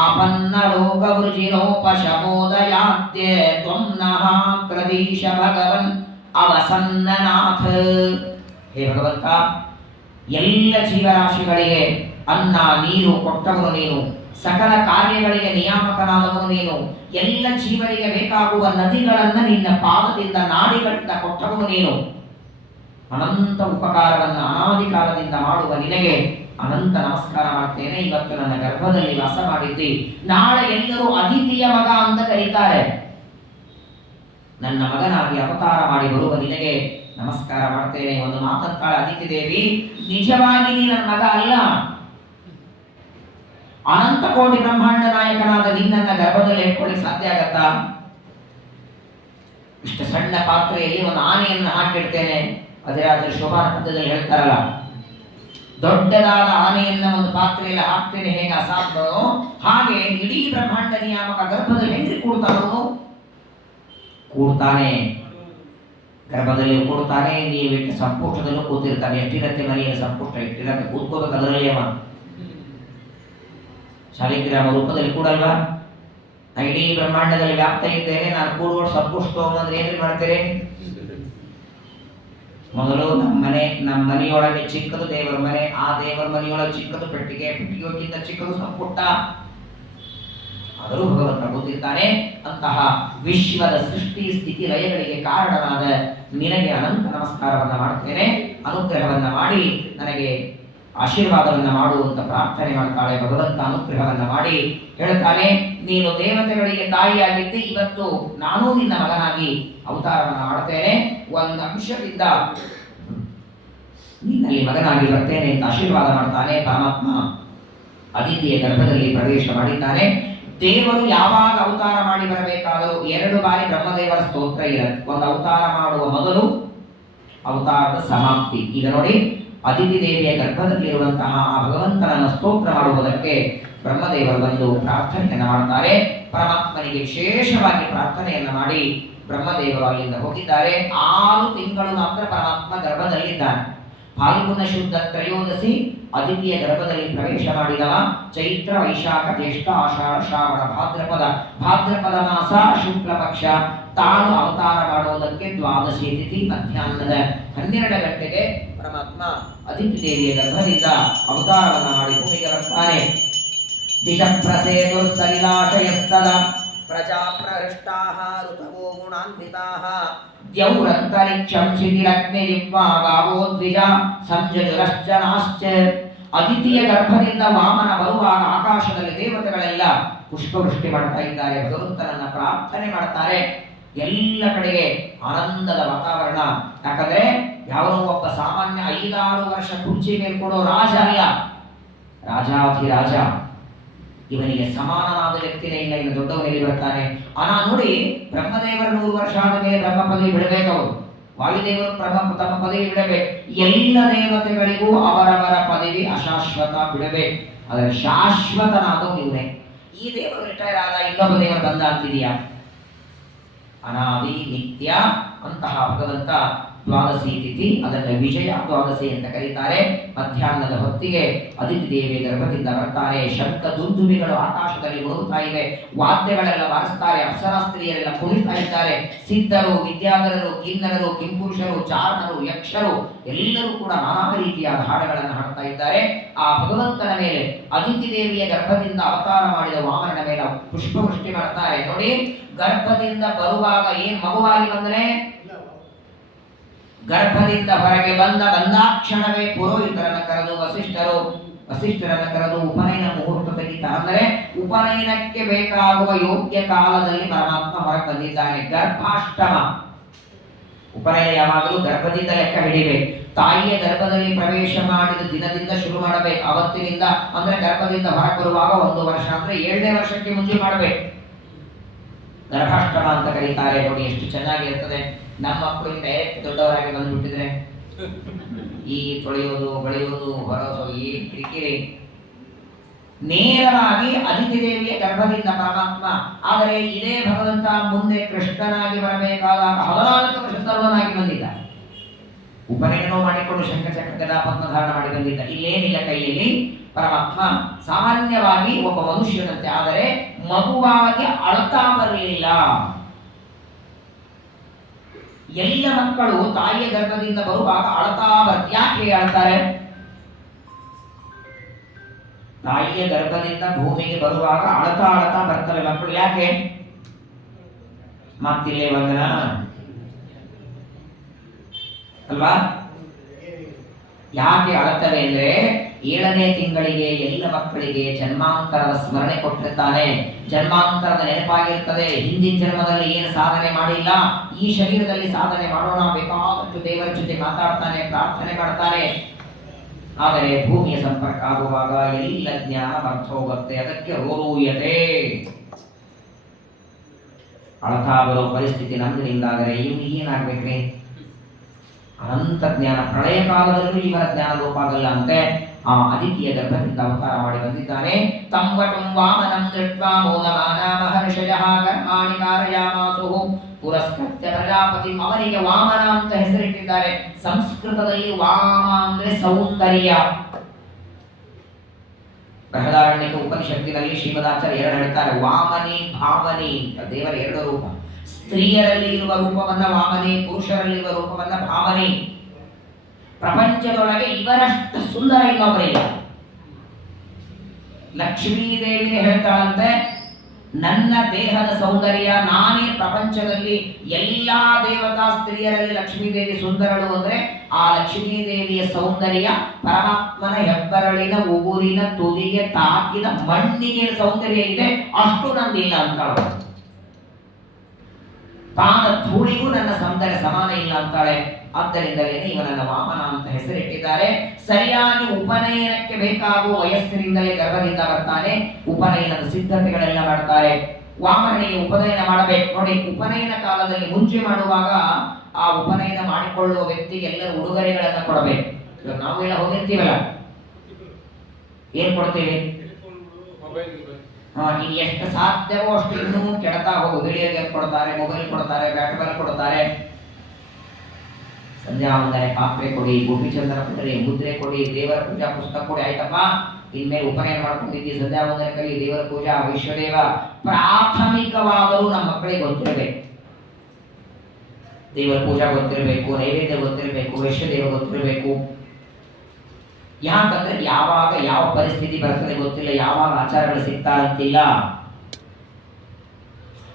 ಆಪನ್ನ ಲೋಕವೃಜಿನೋಪಶಮೋದಯಾತ್ಯ ತ್ವಂ ನಃ ಕ್ರದೀಶ ಭಗವನ್ ಅವಸನ್ನನಾಥ. ಹೇ ಭಗವಂತ, ಎಲ್ಲ ಜೀವರಾಶಿಗಳಿಗೆ ಅನ್ನ ನೀರು ಕೊಟ್ಟವನು ನೀನು, ಸಕಲ ಕಾರ್ಯಗಳಿಗೆ ನಿಯಾಮಕನಾದವನು ನೀನು, ಎಲ್ಲ ಜೀವರಿಗೆ ಬೇಕಾಗುವ ನದಿಗಳನ್ನು ನಿನ್ನ ಪಾದದಿಂದ ನಾಡಿಗಳಿಂದ ಕೊಟ್ಟವನು ನೀನು. ಅನಂತ ಉಪಕಾರವನ್ನು ಅನಾದಿ ಕಾಲದಿಂದ ಮಾಡುವ ನಿನಗೆ ಅನಂತ ನಮಸ್ಕಾರ ಮಾಡ್ತೇನೆ. ಇವತ್ತು ನನ್ನ ಗರ್ಭದಲ್ಲಿ ವಾಸ ಮಾಡಿದ್ದಿ, ನಾಳೆ ಎಲ್ಲರೂ ಅದಿತಿಯ ಮಗ ಅಂತ ಕರೀತಾರೆ. ನನ್ನ ಮಗನಾಗಿ ಅವತಾರ ಮಾಡಿ ಬರುವ ನಿನಗೆ ನಮಸ್ಕಾರ ಮಾಡ್ತೇನೆ. ಒಂದು ಮಾತಂತಾಳ ಅದಿತಿ ದೇವಿ, ನಿಜವಾಗಿ ನೀ ನನ್ನ ಮಗ ಅಲ್ಲ, ಅನಂತ ಕೋಟಿ ಬ್ರಹ್ಮಾಂಡ ನಾಯಕನಾದ ನಿನ್ನನ್ನ ಗರ್ಭದಲ್ಲಿ ಇಟ್ಕೊಳ್ಳಿಕ್ಕೆ ಸಾಧ್ಯ ಆಗತ್ತಾ? ಇಷ್ಟು ಸಣ್ಣ ಪಾತ್ರೆಯಲ್ಲಿ ಒಂದು ಆನೆಯನ್ನು ಹಾಕಿಡ್ತೇನೆ, ಅದಿರಾಜರ ಶೋಭಾನ ಪದ್ಯದಲ್ಲಿ ಹೇಳ್ತಾರಲ್ಲ, ದೊಡ್ಡದಾದ ಆನೆಯನ್ನ ಒಂದು ಪಾತ್ರೆಯಲ್ಲಿ ಹಾಕ್ತೇನೆ, ಹೇಗೆ ಅಸಾಧ್ಯವೋ ಹಾಗೆ ಇಡೀ ಬ್ರಹ್ಮಾಂಡ ನಿಯಾಮಕ ಗರ್ಭದಲ್ಲಿ ಹೆಂಗ್ರಿ ಕೂಡ್ತಾನೋ? ಕೂಡ್ತಾನೆ, ಗರ್ಭದಲ್ಲಿ ಕೂಡ್ತಾನೆ. ನೀವು ಇಟ್ಟು ಸಂಪುಷ್ಟದಲ್ಲೂ ಕೂತಿರ್ತಾನೆ. ಎಷ್ಟಿರತ್ತೆ ಮನೆಯಲ್ಲಿ ಸಂಪುಷ್ಟ, ಎಷ್ಟಿರತ್ತೆ ಕೂತ್ಕೋಬೇಕು ಅದರಲ್ಲಿ. ಅವ ಶಾಲಿಗ್ರಾಮ ರೂಪದಲ್ಲಿ ಕೂಡಲ್ವಾ? ನಾ ಇಡೀ ಬ್ರಹ್ಮಾಂಡದಲ್ಲಿ ವ್ಯಾಪ್ತ ಇದ್ದೇನೆ, ನಾನು ಕೂಡುವ ಸಂಪುಷ್ಟ ಅಂದ್ರೆ ಏನ್ರಿ ಮಾಡ್ತೇನೆ? ಮೊದಲು ನಮ್ಮ ಮನೆಯೊಳಗೆ ಚಿಕ್ಕದು ದೇವರ ಮನೆ, ಆ ದೇವರ ಮನೆಯೊಳಗೆ ಚಿಕ್ಕದು ಪೆಟ್ಟಿಗೆ, ಪೆಟ್ಟಿಗೆಗಿಂತ ಚಿಕ್ಕದು ಸಂಪುಟ. ಆದರೂ ಭಗವಂತ ಕೂತಿರ್ತಾನೆ. ಅಂತಹ ವಿಶ್ವದ ಸೃಷ್ಟಿ ಸ್ಥಿತಿ ಲಯಗಳಿಗೆ ಕಾರಣನಾದ ನಿನಗೆ ಅನಂತ ನಮಸ್ಕಾರವನ್ನ ಮಾಡ್ತೇನೆ. ಅನುಗ್ರಹವನ್ನ ಮಾಡಿ ನನಗೆ ಆಶೀರ್ವಾದವನ್ನ ಮಾಡುವಂತ ಪ್ರಾರ್ಥನೆ ಮಾಡ್ತಾಳೆ. ಭಗವಂತ ಅನುಗ್ರಹವನ್ನ ಮಾಡಿ ಹೇಳ್ತಾನೆ, ನೀನು ದೇವತೆಗಳಿಗೆ ತಾಯಿಯಾಗಿದ್ದೆ, ಇವತ್ತು ನಾನು ನಿನ್ನ ಮಗನಾಗಿ ಅವತಾರವನ್ನ ಮಾಡ್ತೇನೆ. ಒಂದು ಅಂಶದಿಂದ ನಿನ್ನಲ್ಲಿ ಮಗನಾಗಿ ಬರ್ತೇನೆ ಅಂತ ಆಶೀರ್ವಾದ ಮಾಡ್ತಾನೆ. ಪರಮಾತ್ಮ ಅದಿತಿಯ ಗರ್ಭದಲ್ಲಿ ಪ್ರವೇಶ ಮಾಡಿದ್ದಾನೆ. ದೇವರು ಯಾವಾಗ ಅವತಾರ ಮಾಡಿ ಬರಬೇಕಾದರೂ 2 ಬಾರಿ ಬ್ರಹ್ಮದೇವರ ಸ್ತೋತ್ರ ಇರುತ್ತೆ. ಒಂದು ಅವತಾರ ಮಾಡುವ ಮೊದಲು, ಅವತಾರದ ಸಮಾಪ್ತಿ. ಈಗ ನೋಡಿ, ಅದಿತಿ ದೇವಿಯ ಗರ್ಭದಲ್ಲಿರುವಂತಹ ಆ ಭಗವಂತನನ್ನು ಸ್ತೋತ್ರ ಮಾಡುವುದಕ್ಕೆ ಬ್ರಹ್ಮದೇವರು ಬಂದು ಪ್ರಾರ್ಥನೆಯನ್ನು ಮಾಡ್ತಾರೆ. ಪರಮಾತ್ಮನಿಗೆ ವಿಶೇಷವಾಗಿ ಪ್ರಾರ್ಥನೆಯನ್ನು ಮಾಡಿ ಬ್ರಹ್ಮದೇವರು ಅಲ್ಲಿಂದ ಹೋಗಿದ್ದಾರೆ. 6 ತಿಂಗಳು ಮಾತ್ರ ಪರಮಾತ್ಮ ಗರ್ಭದಲ್ಲಿದ್ದಾನೆ. ಫಾಲ್ಗುಣ ಶುದ್ಧ ತ್ರಯೋದಶಿ ಅದಿತಿಯ ಗರ್ಭದಲ್ಲಿ ಪ್ರವೇಶ ಮಾಡಿದವ. ಚೈತ್ರ ವೈಶಾಖ ಜ್ಯೇಷ್ಠ ಆಷಾಢ ಶ್ರಾವಣ ಭಾದ್ರಪದ ಮಾಸ ಶುಕ್ಲ ಪಕ್ಷ. ತಾನು ಅವತಾರ ಮಾಡುವುದಕ್ಕೆ ದ್ವಾದಶಿ ತಿಥಿ ಮಧ್ಯಾಹ್ನದ 12 ಗಂಟೆಗೆ ಪರಮಾತ್ಮ ಅದಿತಿ ದೇವಿಯ ಗರ್ಭದಿಂದ ಅವತಾರವನ್ನು ಮಾಡಿ ಭೂಮಿಗೆ ಬರ್ತಾನೆ. ದಿಶಪ್ರಸೇತು ಸಲಿಲಾಶಯಸ್ತದ ಪ್ರಜಾ ಪ್ರಹೃಷ್ಟಾಃ ಋತವೋ ಗುಣಾನ್ವಿತಾಃ ದ್ಯೌರಂತರಿಕ್ಷಂ ಶಿಖಿರಗ್ನಿ ವಿಪ್ವಾ ಗಾವೋ ದ್ವಿಜ ಸಂಜಯುರಶ್ಚನಾಶ್ಚ. ಅದಿತಿಯ ಗರ್ಭದಿಂದ ವಾಮನ ಬರುವಾಗ ಆಕಾಶದಲ್ಲಿ ದೇವತೆಗಳೆಲ್ಲ ಪುಷ್ಪವೃಷ್ಟಿ ಮಾಡ್ತಾ ಇದ್ದಾರೆ, ಭಗವಂತನನ್ನ ಪ್ರಾರ್ಥನೆ ಮಾಡ್ತಾರೆ. ಎಲ್ಲ ಕಡೆಗೆ ಆನಂದದ ವಾತಾವರಣ. ಯಾಕಂದ್ರೆ ಯಾವನೋ ಒಬ್ಬ ಸಾಮಾನ್ಯ 5-6 ವರ್ಷ ಕುರ್ಚಿ ಮೇಲೆ ಕೊಡೋ ರಾಜ ಅಲ್ಲ, ರಾಜಾಧಿರಾಜ. ಇವನಿಗೆ ಸಮಾನನಾದ ವ್ಯಕ್ತಿನೇ ಇಲ್ಲ. ಇನ್ನು ದೊಡ್ಡವನಿಗೆ ಬರ್ತಾನೆ. ನೋಡಿ, ಬ್ರಹ್ಮದೇವರು 100 ವರ್ಷ ಆದ ಮೇಲೆ ಬ್ರಹ್ಮ ಪದವಿ ಬಿಡಬೇಕವರು. ವಾಯುದೇವರು ತಮ್ಮ ಪದವಿ ಬಿಡಬೇಕು. ಎಲ್ಲ ದೇವತೆಗಳಿಗೂ ಅವರವರ ಪದವಿ ಅಶಾಶ್ವತ ಬಿಡಬೇಕು. ಆದರೆ ಶಾಶ್ವತನಾದವು ಇವನೇ. ಈ ದೇವರು ರಿಟೈರ್ ಆದ, ಇನ್ನೊಬ್ಬ ದೇವರು ಬಂದ ಅಂತಿದೆಯಾ? ಅನಾದಿ ನಿತ್ಯ ಅಂತಹ ಭಗವಂತ ದ್ವಾದಶಿ ತಿಥಿ, ಅದನ್ನು ವಿಜಯ ದ್ವಾದಶಿ ಅಂತ ಕರೀತಾರೆ. ಮಧ್ಯಾಹ್ನದ ಹೊತ್ತಿಗೆ ಅದಿತಿ ದೇವಿ ಗರ್ಭದಿಂದ ಬರ್ತಾರೆ. ಶಬ್ದ ದುಂದುಬಿಗಳು ಆಕಾಶದಲ್ಲಿ ಮುಳುಗುತ್ತಾ ಇವೆ, ವಾದ್ಯಗಳೆಲ್ಲ ಬಾರಿಸ್ತಾರೆ, ಅಪ್ಸರಾಸ್ತ್ರೀಯರೆಲ್ಲ ಕುಣಿತಾ ಇದ್ದಾರೆ. ಸಿದ್ಧರು, ವಿದ್ಯಾಧರರು, ಕಿನ್ನರರು, ಕಿಂಪುರುಷರು, ಚಾರಣರು, ಯಕ್ಷರು ಎಲ್ಲರೂ ಕೂಡ ನಾನಾ ರೀತಿಯಾದ ಹಾಡುಗಳನ್ನು ಹಾಡ್ತಾ ಇದ್ದಾರೆ. ಆ ಭಗವಂತನ ಮೇಲೆ, ಅದಿತಿ ದೇವಿಯ ಗರ್ಭದಿಂದ ಅವತಾರ ಮಾಡಿದ ವಾಮನನ ಮೇಲೆ ಪುಷ್ಪವೃಷ್ಟಿ ಮಾಡ್ತಾರೆ. ನೋಡಿ, ಗರ್ಭದಿಂದ ಬರುವಾಗ ಏನ್ ಮಗುವಾಗಿ ಬಂದರೆ, ಗರ್ಭದಿಂದ ಹೊರಗೆ ಬಂದಾಕ್ಷಣವೇ ಪುರೋಹಿತರನ್ನ ಕರೆದು ವಸಿಷ್ಠರನ್ನ ಕರೆದು ಉಪನಯನ ಮುಹೂರ್ತ ತೆಗಿತ. ಅಂದರೆ ಉಪನಯನಕ್ಕೆ ಬೇಕಾಗುವ ಯೋಗ್ಯ ಕಾಲದಲ್ಲಿ ಪರಮಾತ್ಮ ಹೊರಗೆ ಬಂದಿದ್ದಾನೆ. ಗರ್ಭಾಷ್ಟಮ ಉಪನಯನ ಯಾವಾಗಲೂ ಗರ್ಭದಿಂದ ಲೆಕ್ಕ ಹಿಡಿಬೇಕು. ತಾಯಿಯ ಗರ್ಭದಲ್ಲಿ ಪ್ರವೇಶ ಮಾಡಿದ ದಿನದಿಂದ ಶುರು ಮಾಡಬೇಕು. ಅವತ್ತಿನಿಂದ, ಅಂದ್ರೆ ಗರ್ಭದಿಂದ ಹೊರಗೆ ಬರುವಾಗ 1 ವರ್ಷ, ಅಂದ್ರೆ 7ನೇ ವರ್ಷಕ್ಕೆ ಮುಂಚೆ ಮಾಡಬೇಕು. ಗರ್ಭಾಷ್ಟಮ ಅಂತ ಕರೀತಾರೆ. ನೋಡಿ ಎಷ್ಟು ಚೆನ್ನಾಗಿರ್ತದೆ. ನಮ್ಮ ಮಕ್ಕಳು ಡೈರೆಕ್ಟ್ ದೊಡ್ಡವರಾಗಿ ಬಂದ್ಬಿಟ್ಟಿದ್ರೆ ಈ ತೊಳೆಯೋದು, ಬಳಿಯೋದು, ಹೊರಸೋ, ಈ ಕಿರಿಕಿರಿ. ನೇರವಾಗಿ ಅದಿತಿ ದೇವಿಯ ಗರ್ಭದಿಂದ ಪರಮಾತ್ಮ. ಆದರೆ ಇದೇ ಭಗವಂತ ಮುಂದೆ ಕೃಷ್ಣನಾಗಿ ಬರಬೇಕಾದಾಗ 14 ವರ್ಷ ತರುವನಾಗಿ ಬಂದಿದ್ದ. ಉಪನಯನ ಮಾಡಿಕೊಂಡು ಶಂಖಚಕ್ರ ಗದಾ ಪದ್ಮಧಾರಣ ಮಾಡಿ ಬಂದಿದ್ದ. ಇಲ್ಲೇನಿಲ್ಲ ಕೈಯಲ್ಲಿ. ಪರಮಾತ್ಮ ಸಾಮಾನ್ಯವಾಗಿ ಒಬ್ಬ ಮನುಷ್ಯನಂತೆ, ಆದರೆ ಮಗುವಾಗಿ ಅಳತಾ ಬರಲಿಲ್ಲ. ಎಲ್ಲ ಮಕ್ಕಳು ತಾಯಿಯ ಗರ್ಭದಿಂದ ಬರುವಾಗ ಅಳತಾ ಯಾಕೆ ಅಳ್ತಾರೆ? ತಾಯಿಯ ಗರ್ಭದಿಂದ ಭೂಮಿಗೆ ಬರುವಾಗ ಅಳತಾ ಅಳತಾ ಬರ್ತವೆ ಮಕ್ಕಳು. ಯಾಕೆ? ಮತ್ತಿಲ್ಲೇ ಬಂದನ ಅಲ್ವಾ? ಯಾಕೆ ಅಳತವೆ ಅಂದ್ರೆ 7ನೇ ತಿಂಗಳಿಗೆ ಎಲ್ಲ ಮಕ್ಕಳಿಗೆ ಜನ್ಮಾಂತರದ ಸ್ಮರಣೆ ಕೊಟ್ಟಿರ್ತಾನೆ. ಜನ್ಮಾಂತರದ ನೆನಪಾಗಿರ್ತದೆ. ಹಿಂದಿನ ಜನ್ಮದಲ್ಲಿ ಏನು ಸಾಧನೆ ಮಾಡಿಲ್ಲ, ಈ ಶರೀರದಲ್ಲಿ ಸಾಧನೆ ಮಾಡೋಣ, ಬೇಕಾದಷ್ಟು ದೇವರ ಜೊತೆ ಮಾತಾಡ್ತಾನೆ, ಪ್ರಾರ್ಥನೆ ಮಾಡ್ತಾನೆ. ಆದರೆ ಭೂಮಿಯ ಸಂಪರ್ಕ ಆಗುವಾಗ ಎಲ್ಲ ಜ್ಞಾನ ಮರ್ತ ಹೋಗುತ್ತೆ. ಅದಕ್ಕೆ ರೋರೂಯತೆ, ಅಳತಾ ಬರೋ ಪರಿಸ್ಥಿತಿ ನಮ್ಮಿಂದಾದರೆ ಇವ್ನು ಏನಾಗ್ಬೇಕ್ರಿ? ಅನಂತ ಜ್ಞಾನ. ಪ್ರಳಯ ಕಾಲದಲ್ಲೂ ಇವರ ಜ್ಞಾನ ಲೋಪ ಆಗಲ್ಲ ಅಂತೆ. ಆ ಅದಿತಿಯ ಗರ್ಭದಿಂದ ಅವತಾರ ಮಾಡಿ ಬಂದಿದ್ದಾನೆ. ತಂವಟುಂ ವಾಮನಂ ದೃಷ್ಟ್ವಾ ಮೋದಮಾನ ಮಹರ್ಷಯಃ ಕರ್ಮಾಣಿ ಕಾರಯಾಮಾಸುಃ ಪುರಸ್ಕೃತ್ಯ ಪ್ರಜಾಪತಿ. ಅವನಿಗೆ ವಾಮನ ಅಂತ ಹೆಸರಿಟ್ಟಿದ್ದಾರೆ. ಸಂಸ್ಕೃತದಲ್ಲಿ ವಾಮ ಅಂದ್ರೆ ಸೌಂದರ್ಯ. ಬೃಹದಾರಣ್ಯಕ ಉಪನಿಷತ್ತಿನಲ್ಲಿ ಶ್ರೀಮದಾಚಾರ್ಯ 2 ಹೇಳ್ತಾರೆ, ವಾಮನಿ ಭಾವನಿ. ದೇವರ 2 ರೂಪ. ಸ್ತ್ರೀಯರಲ್ಲಿ ಇರುವ ರೂಪವನ್ನ ವಾಮನಿ, ಪುರುಷರಲ್ಲಿರುವ ರೂಪವನ್ನ ಭಾವನಿ. ಪ್ರಪಂಚದೊಳಗೆ ಇವರಷ್ಟು ಸುಂದರ ಇನ್ನೊಬ್ಬರಿಲ್ಲ. ಲಕ್ಷ್ಮೀದೇವಿನೇ ಹೇಳ್ತಾಳಂತೆ, ನನ್ನ ದೇಹದ ಸೌಂದರ್ಯ ನಾನೇ ಪ್ರಪಂಚದಲ್ಲಿ ಎಲ್ಲಾ ದೇವತಾ ಸ್ತ್ರೀಯರಲ್ಲಿ ಲಕ್ಷ್ಮೀದೇವಿ ಸುಂದರಳು ಅಂದ್ರೆ ಆ ಲಕ್ಷ್ಮೀದೇವಿಯ ಸೌಂದರ್ಯ ಪರಮಾತ್ಮನ ಹೆಬ್ಬರಳಿನ ಉಗುರಿನ ತುದಿಗೆ ತಾಕಿದ ಮಣ್ಣಿಗೆ ಸೌಂದರ್ಯ ಇದೆ, ಅಷ್ಟು ನಂದಿಲ್ಲ ಅಂತಾಳು. ಪಾದ ಧೂಳಿಗೂ ನನ್ನ ಸೌಂದರ್ಯ ಸಮಾನ ಇಲ್ಲ ಅಂತಾಳೆ. ಆದ್ದರಿಂದಲೇ ಇವನನ್ನ ವಾಮನ ಅಂತ ಹೆಸರಿಟ್ಟಿದ್ದಾರೆ. ಸರಿಯಾಗಿ ಉಪನಯನಕ್ಕೆ ಬೇಕಾಗುವ ವಯಸ್ಸಿನಿಂದಲೇ ಗರ್ಭದಿಂದ ಬರ್ತಾನೆ. ಉಪನಯನದ ಸಿದ್ಧತೆಗಳೆಲ್ಲ ಮಾಡ್ತಾರೆ. ವಾಮನಿಗೆ ಉಪನಯನ ಮಾಡಬೇಕು ನೋಡಿ. ಉಪನಯನ ಕಾಲದಲ್ಲಿ ಮುಂಚೆ ಮಾಡುವಾಗ ಆ ಉಪನಯನ ಮಾಡಿಕೊಳ್ಳುವ ವ್ಯಕ್ತಿಗೆ ಎಲ್ಲರೂ ಉಡುಗೊರೆಗಳನ್ನ ಕೊಡಬೇಕು. ಇವಾಗ ನಾವೆಲ್ಲ ಹೋಗಿರ್ತೀವಲ್ಲ, ಏನ್ ಕೊಡ್ತೀವಿ? ಈಗ ಎಷ್ಟು ಸಾಧ್ಯವೋ ಅಷ್ಟು ಇನ್ನೂ ಕೆಡ್ತಾ ಹೋಗು. ವಿಡಿಯೋ ಗೇಮ್ ಕೊಡ್ತಾರೆ, ಮೊಬೈಲ್ ಕೊಡ್ತಾರೆ, ಬ್ಯಾಟ್ ಬಾಲ್ ಕೊಡ್ತಾರೆ. ಸಂಧ್ಯಾ ವಂದನೆ ಪಾತ್ರೆ ಕೊಡಿ, ಗೋಪಿಚಂದನ ಕೊಡಿ, ಮುದ್ರೆ ಕೊಡಿ, ದೇವರ ಪೂಜಾ ಪುಸ್ತಕ ಕೊಡಿ. ಆಯ್ತಪ್ಪ, ಇನ್ಮೇಲೆ ಉಪನಯನ ಮಾಡ್ಕೊಂಡಿದ್ದೀವಿ, ಸಂಧ್ಯಾ ವಂದನೆ ಕಲಿ, ದೇವರ ಪೂಜಾ, ವೈಶ್ವದೇವ. ಪ್ರಾಥಮಿಕವಾದರೂ ನಮ್ಮ ಮಕ್ಕಳಿಗೆ ಗೊತ್ತಿರಬೇಕು. ದೇವರ ಪೂಜಾ ಗೊತ್ತಿರಬೇಕು, ನೈವೇದ್ಯ ಗೊತ್ತಿರಬೇಕು, ವೈಶ್ವದೇವ ಗೊತ್ತಿರಬೇಕು. ಯಾಕಂದ್ರೆ ಯಾವಾಗ ಯಾವ ಪರಿಸ್ಥಿತಿ ಬರ್ತದೆ ಗೊತ್ತಿಲ್ಲ, ಯಾವಾಗ ಆಚಾರಗಳು ಸಿಗ್ತಾರಂತಿಲ್ಲ.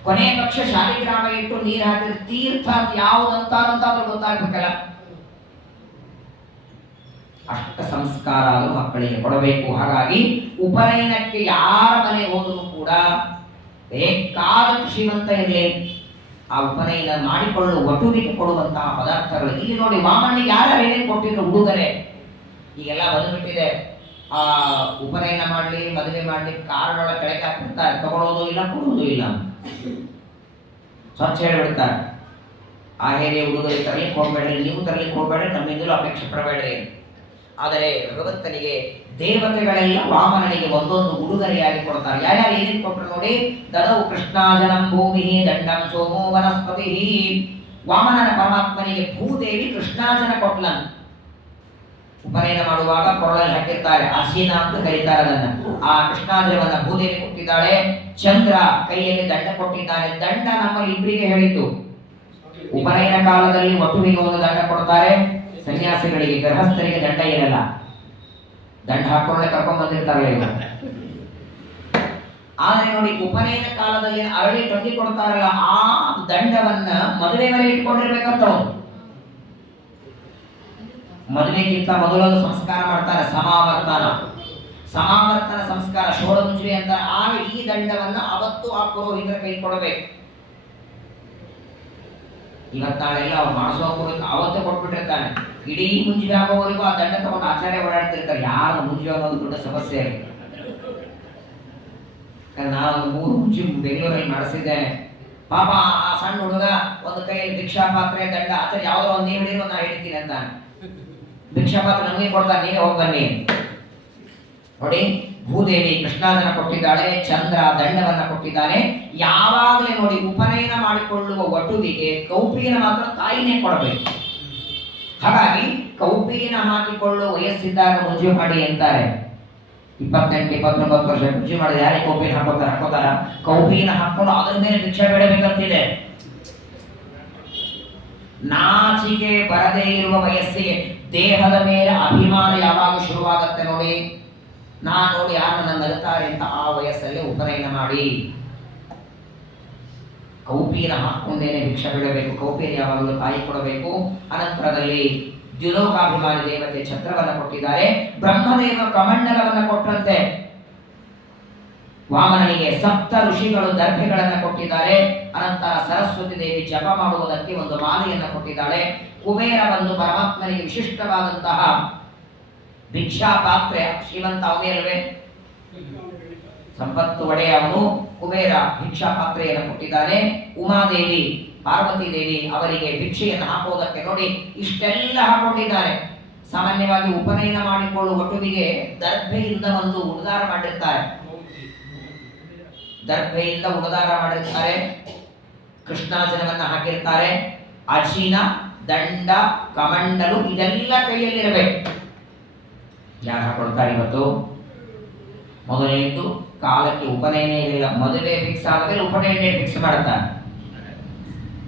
ಕೊನೆ ಪಕ್ಷ ಶಾಲಿಗ್ರಾಮ ಇಟ್ಟು ನೀರು ಹಾಕಿದ್ರೆ ತೀರ್ಥ ಯಾವುದಂತಾದ್ರೂ ಗೊತ್ತಾಗ್ಬೇಕಲ್ಲ. ಅಷ್ಟ ಸಂಸ್ಕಾರ ಆದರೂ ಮಕ್ಕಳಿಗೆ ಕೊಡಬೇಕು. ಹಾಗಾಗಿ ಉಪನಯನಕ್ಕೆ ಯಾರ ಮನೆ ಹೋದರೂ ಕೂಡ ಬೇಕಾದಷ್ಟು ಶ್ರೀಮಂತ ಇರಲಿ, ಆ ಉಪನಯನ ಮಾಡಿಕೊಳ್ಳುವ ವಟುವಿಗೆ ಕೊಡುವಂತಹ ಪದಾರ್ಥಗಳು. ಇಲ್ಲಿ ನೋಡಿ, ವಾಮನಿಗೆ ಯಾರು ಏನೇನು ಕೊಟ್ಟಿದ್ರು ಉಡುಗೊರೆ ಈಗೆಲ್ಲ ಬಂದುಬಿಟ್ಟಿದೆ. ಆ ಉಪನಯನ ಮಾಡಲಿ, ಮದುವೆ ಮಾಡಲಿ, ಕಾರಣಗಳ ಕೆಳಗೆ ಹಾಕ್ಬಿಡ್ತಾರೆ. ತಗೊಳ್ಳೋದು ಇಲ್ಲ, ಕೊಡುವುದು ಇಲ್ಲ, ಸ್ವಚ್ಛ ಹೇಳಿಬಿಡ್ತಾರೆ. ಆ ಹೇರಿಯ ಉಡುಗೊರೆ ತರಲಿಕ್ಕೆ ಹೋಗ್ಬೇಡ್ರಿ, ನೀವು ತರಲಿಕ್ಕೆ ಹೋಗ್ಬೇಡ್ರಿ, ನಮ್ಮಿಂದಲೂ ಅಪೇಕ್ಷೆ ಪಡಬೇಡ್ರಿ. ಆದರೆ ಭಗವಂತನಿಗೆ ದೇವತೆಗಳೆಲ್ಲ ವಾಮನನಿಗೆ ಒಂದೊಂದು ಉಡುಗೊರೆಯಾಗಿ ಕೊಡ್ತಾರೆ. ಯಾರ್ಯಾರು ಏನೇನು ಕೊಟ್ಟರು ನೋಡಿ. ದದೌ ಕೃಷ್ಣಾಜನಂ ಭೂಮಿ ದಂಡಂ ಸೋಮೋ ವನಸ್ಪತಿ. ವಾಮನನ ಪರಮಾತ್ಮನಿಗೆ ಭೂದೇವಿ ಕೃಷ್ಣಾಜನ ಕೊಟ್ಲನ್. ಉಪನಯನ ಮಾಡುವಾಗ ಕೊರಳಲ್ಲಿ ಹಾಕಿರ್ತಾರೆ, ಅಸೀನ ಅಂತ ಕರೀತಾರೆ ಅದನ್ನ. ಆ ಕೃಷ್ಣಾಜನವನ್ನ ಭೂದೇವಿ ಕೊಟ್ಟಿದ್ದಾಳೆ. ಚಂದ್ರ ಕೈಯಲ್ಲಿ ದಂಡ ಕೊಟ್ಟಿದ್ದಾನೆ. ದಂಡ ನಮ್ಮಲ್ಲಿ ಇಬ್ಬರಿಗೆ ಹೇಳಿದ್ದು. ಉಪನಯನ ಕಾಲದಲ್ಲಿ ವಟುವಿಗೆ ಒಂದು ದಂಡ ಕೊಡ್ತಾರೆ, ಸನ್ಯಾಸಿಗಳಿಗೆ, ಗೃಹಸ್ಥರಿಗೆ ದಂಡ ಇರಲ್ಲ. ದಂಡ ಹಾಕೊಂಡೆ ಕರ್ಕೊಂಡ್ ಬಂದಿರ್ತಾರೆ. ಆದ್ರೆ ನೋಡಿ, ಉಪನಯನ ಕಾಲದಲ್ಲಿ ಅರಳಿ ಟೊಂಗಿ ಕೊಡ್ತಾರಲ್ಲ, ಆ ದಂಡವನ್ನ ಮದುವೆ ಮನೆ ಇಟ್ಕೊಂಡಿರ್ಬೇಕಂತ. ಮದುವೆಗಿಂತ ಮೊದಲೊಂದು ಸಂಸ್ಕಾರ ಮಾಡ್ತಾರೆ, ಸಮಾವರ್ತನ. ಸಮಾವರ್ತನ ಸಂಸ್ಕಾರ, ಷೋಡಮುಂಜುವೆ ಅಂತ. ಆಗ ಈ ದಂಡವನ್ನ ಅವತ್ತು ಆ ಪುರೋಹಿತರ ಕೈ ಕೊಡಬೇಕು. ಇವತ್ತಾಳೆಲ್ಲ ಅವ್ರು ಮಾಡಿಸೋ ಪುರೋಹಿತ ಅವತ್ತೇ ಕೊಟ್ಬಿಟ್ಟಿರ್ತಾನೆ. ಇಡೀ ಮುಂಜುವೆ ಆಗೋವರೆಗೂ ಆ ದಂಡ ತಗೊಂಡು ಆಚಾರ್ಯ ಓಡಾಡ್ತಿರ್ತಾರೆ. ಯಾರು ಮುಂಜುವೆ ಅನ್ನೋದು ದೊಡ್ಡ ಸಮಸ್ಯೆ. ನಾನು 3 ಮುಂಜಿ ಬೆಂಗಳೂರಲ್ಲಿ ಮಾಡಿಸಿದ್ದೇನೆ. ಪಾಪ ಆ ಸಣ್ಣ ಹುಡುಗ ಒಂದು ಕೈಯಲ್ಲಿ ಭಿಕ್ಷಾ ಪಾತ್ರೆ, ದಂಡ, ಆಚಾರ್ಯ ಯಾವ್ದೋ ಒಂದು ನೀವು ಹಿಡಿದ್ರು ನಾ ಹಿಡಿತೀನಿ ಅಂತಾನೆ. ಭಿಕ್ಷಾ ಪಾತ್ರ ನಮಗೆ ಕೊಡ್ತಾರೆ, ನೀವೇ ಹೋಗಿ ಬನ್ನಿ. ನೋಡಿ, ಭೂದೇವಿ ಕೃಷ್ಣಾಜನ ಕೊಟ್ಟಿದ್ದಾಳೆ, ಚಂದ್ರ ದಂಡವನ್ನ ಕೊಟ್ಟಿದ್ದಾನೆ. ಯಾವಾಗಲೇ ನೋಡಿ, ಉಪನಯನ ಮಾಡಿಕೊಳ್ಳುವ ವಟುವಿಗೆ ಕೌಪೀನ ಮಾತ್ರ ತಾಯಿನೇ ಕೊಡಬೇಕು. ಹಾಗಾಗಿ ಕೌಪೀನ ಹಾಕಿಕೊಳ್ಳುವ ವಯಸ್ಸಿದ್ದಾಗ ಮುಂಜೆ ಮಾಡಿ ಅಂತಾರೆ. 28, 29 ವರ್ಷ ಮುಂಜೆ ಮಾಡಿದ ಯಾರಿಗೆ ಕೌಪೀನ ಹಾಕೋತಾರ? ಕೌಪೀನ ಹಾಕೊಂಡು ಅದ್ರ ಮೇಲೆ ಭಿಕ್ಷಾ ಬೇಡಬೇಕಂತಿದೆ. ನಾಚಿಕೆ ಬರದೇ ಇರುವ ವಯಸ್ಸಿಗೆ ದೇಹದ ಮೇಲೆ ಅಭಿಮಾನ ಯಾವಾಗ ಶುರುವಾಗತ್ತೆ ನೋಡಿ, ನಾನು ನೋಡಿ ಯಾರು ನನ್ನ ನಗುತ್ತಾರೆ ಅಂತ ಆ ವಯಸ್ಸಲ್ಲಿ ಉಪನಯನ ಮಾಡಿ. ಕೌಪೀನ ಹಾಕೊಂಡೇನೆ ಭಿಕ್ಷೆ ಬಿಡಬೇಕು, ಕೌಪೀನ ಯಾವಾಗಲೂ ತಾಯಿ ಕೊಡಬೇಕು. ಅನಂತರದಲ್ಲಿ ದ್ಯುಲೋಕಾಭಿಮಾನಿ ದೇವತೆ ಛತ್ರವನ್ನು ಕೊಟ್ಟಿದ್ದಾರೆ, ಬ್ರಹ್ಮದೇವ ಕಮಂಡಲವನ್ನು ಕೊಟ್ಟಂತೆ, ವಾಮನನಿಗೆ ಸಪ್ತ ಋಷಿಗಳು ದರ್ಭೆಗಳನ್ನು ಕೊಟ್ಟಿದ್ದಾರೆ. ಅನಂತರ ಸರಸ್ವತಿ ದೇವಿ ಜಪ ಮಾಡುವುದಕ್ಕೆ ಒಂದು ಮಾಲೆಯನ್ನು ಕೊಟ್ಟಿದ್ದಾಳೆ. ಕುಬೇರ ಬಂದು ಪರಮಾತ್ಮನಿಗೆ ವಿಶಿಷ್ಟವಾದಂತಹ ಭಿಕ್ಷಾ ಪಾತ್ರೆ, ಶ್ರೀಮಂತ ಅವನೇ ಅಲ್ವೇ, ಸಂಪತ್ತು ಒಡೆಯ ಅವನು, ಕುಬೇರ ಭಿಕ್ಷಾ ಪಾತ್ರೆಯನ್ನು ಕೊಟ್ಟಿದ್ದಾನೆ. ಉಮಾದೇವಿ ಪಾರ್ವತಿ ದೇವಿ ಅವರಿಗೆ ಭಿಕ್ಷೆಯನ್ನು ಹಾಕುವುದಕ್ಕೆ ನೋಡಿ ಇಷ್ಟೆಲ್ಲ ಹಾಕೊಂಡಿದ್ದಾರೆ. ಸಾಮಾನ್ಯವಾಗಿ ಉಪನಯನ ಮಾಡಿಕೊಳ್ಳುವ ವಟುವಿಗೆ ದರ್ಭೆಯಿಂದ ಒಂದು ಉದ್ಧಾರ ಮಾಡಿರ್ತಾರೆ, ದರ್ಭೆಯಿಂದ ಉಪದಾರ ಮಾಡಿರ್ತಾರೆ, ಕೃಷ್ಣಾರ್ಜುನವನ್ನ ಹಾಕಿರ್ತಾರೆ, ಅಜಿನ ದಂಡ ಕಮಂಡಲು ಇದೆಲ್ಲ ಕೈಯಲ್ಲಿರಬೇಕು. ಯಾರು ಹಾಕೊಳ್ತಾರೆ ಇವತ್ತು? ಮೊದಲನೇದು ಕಾಲಕ್ಕೆ ಉಪನಯನ ಇರಲಿಲ್ಲ, ಮದುವೆ ಫಿಕ್ಸ್ ಆದಮೇಲೆ ಉಪನಯನ ಫಿಕ್ಸ್ ಮಾಡ್ತಾರೆ.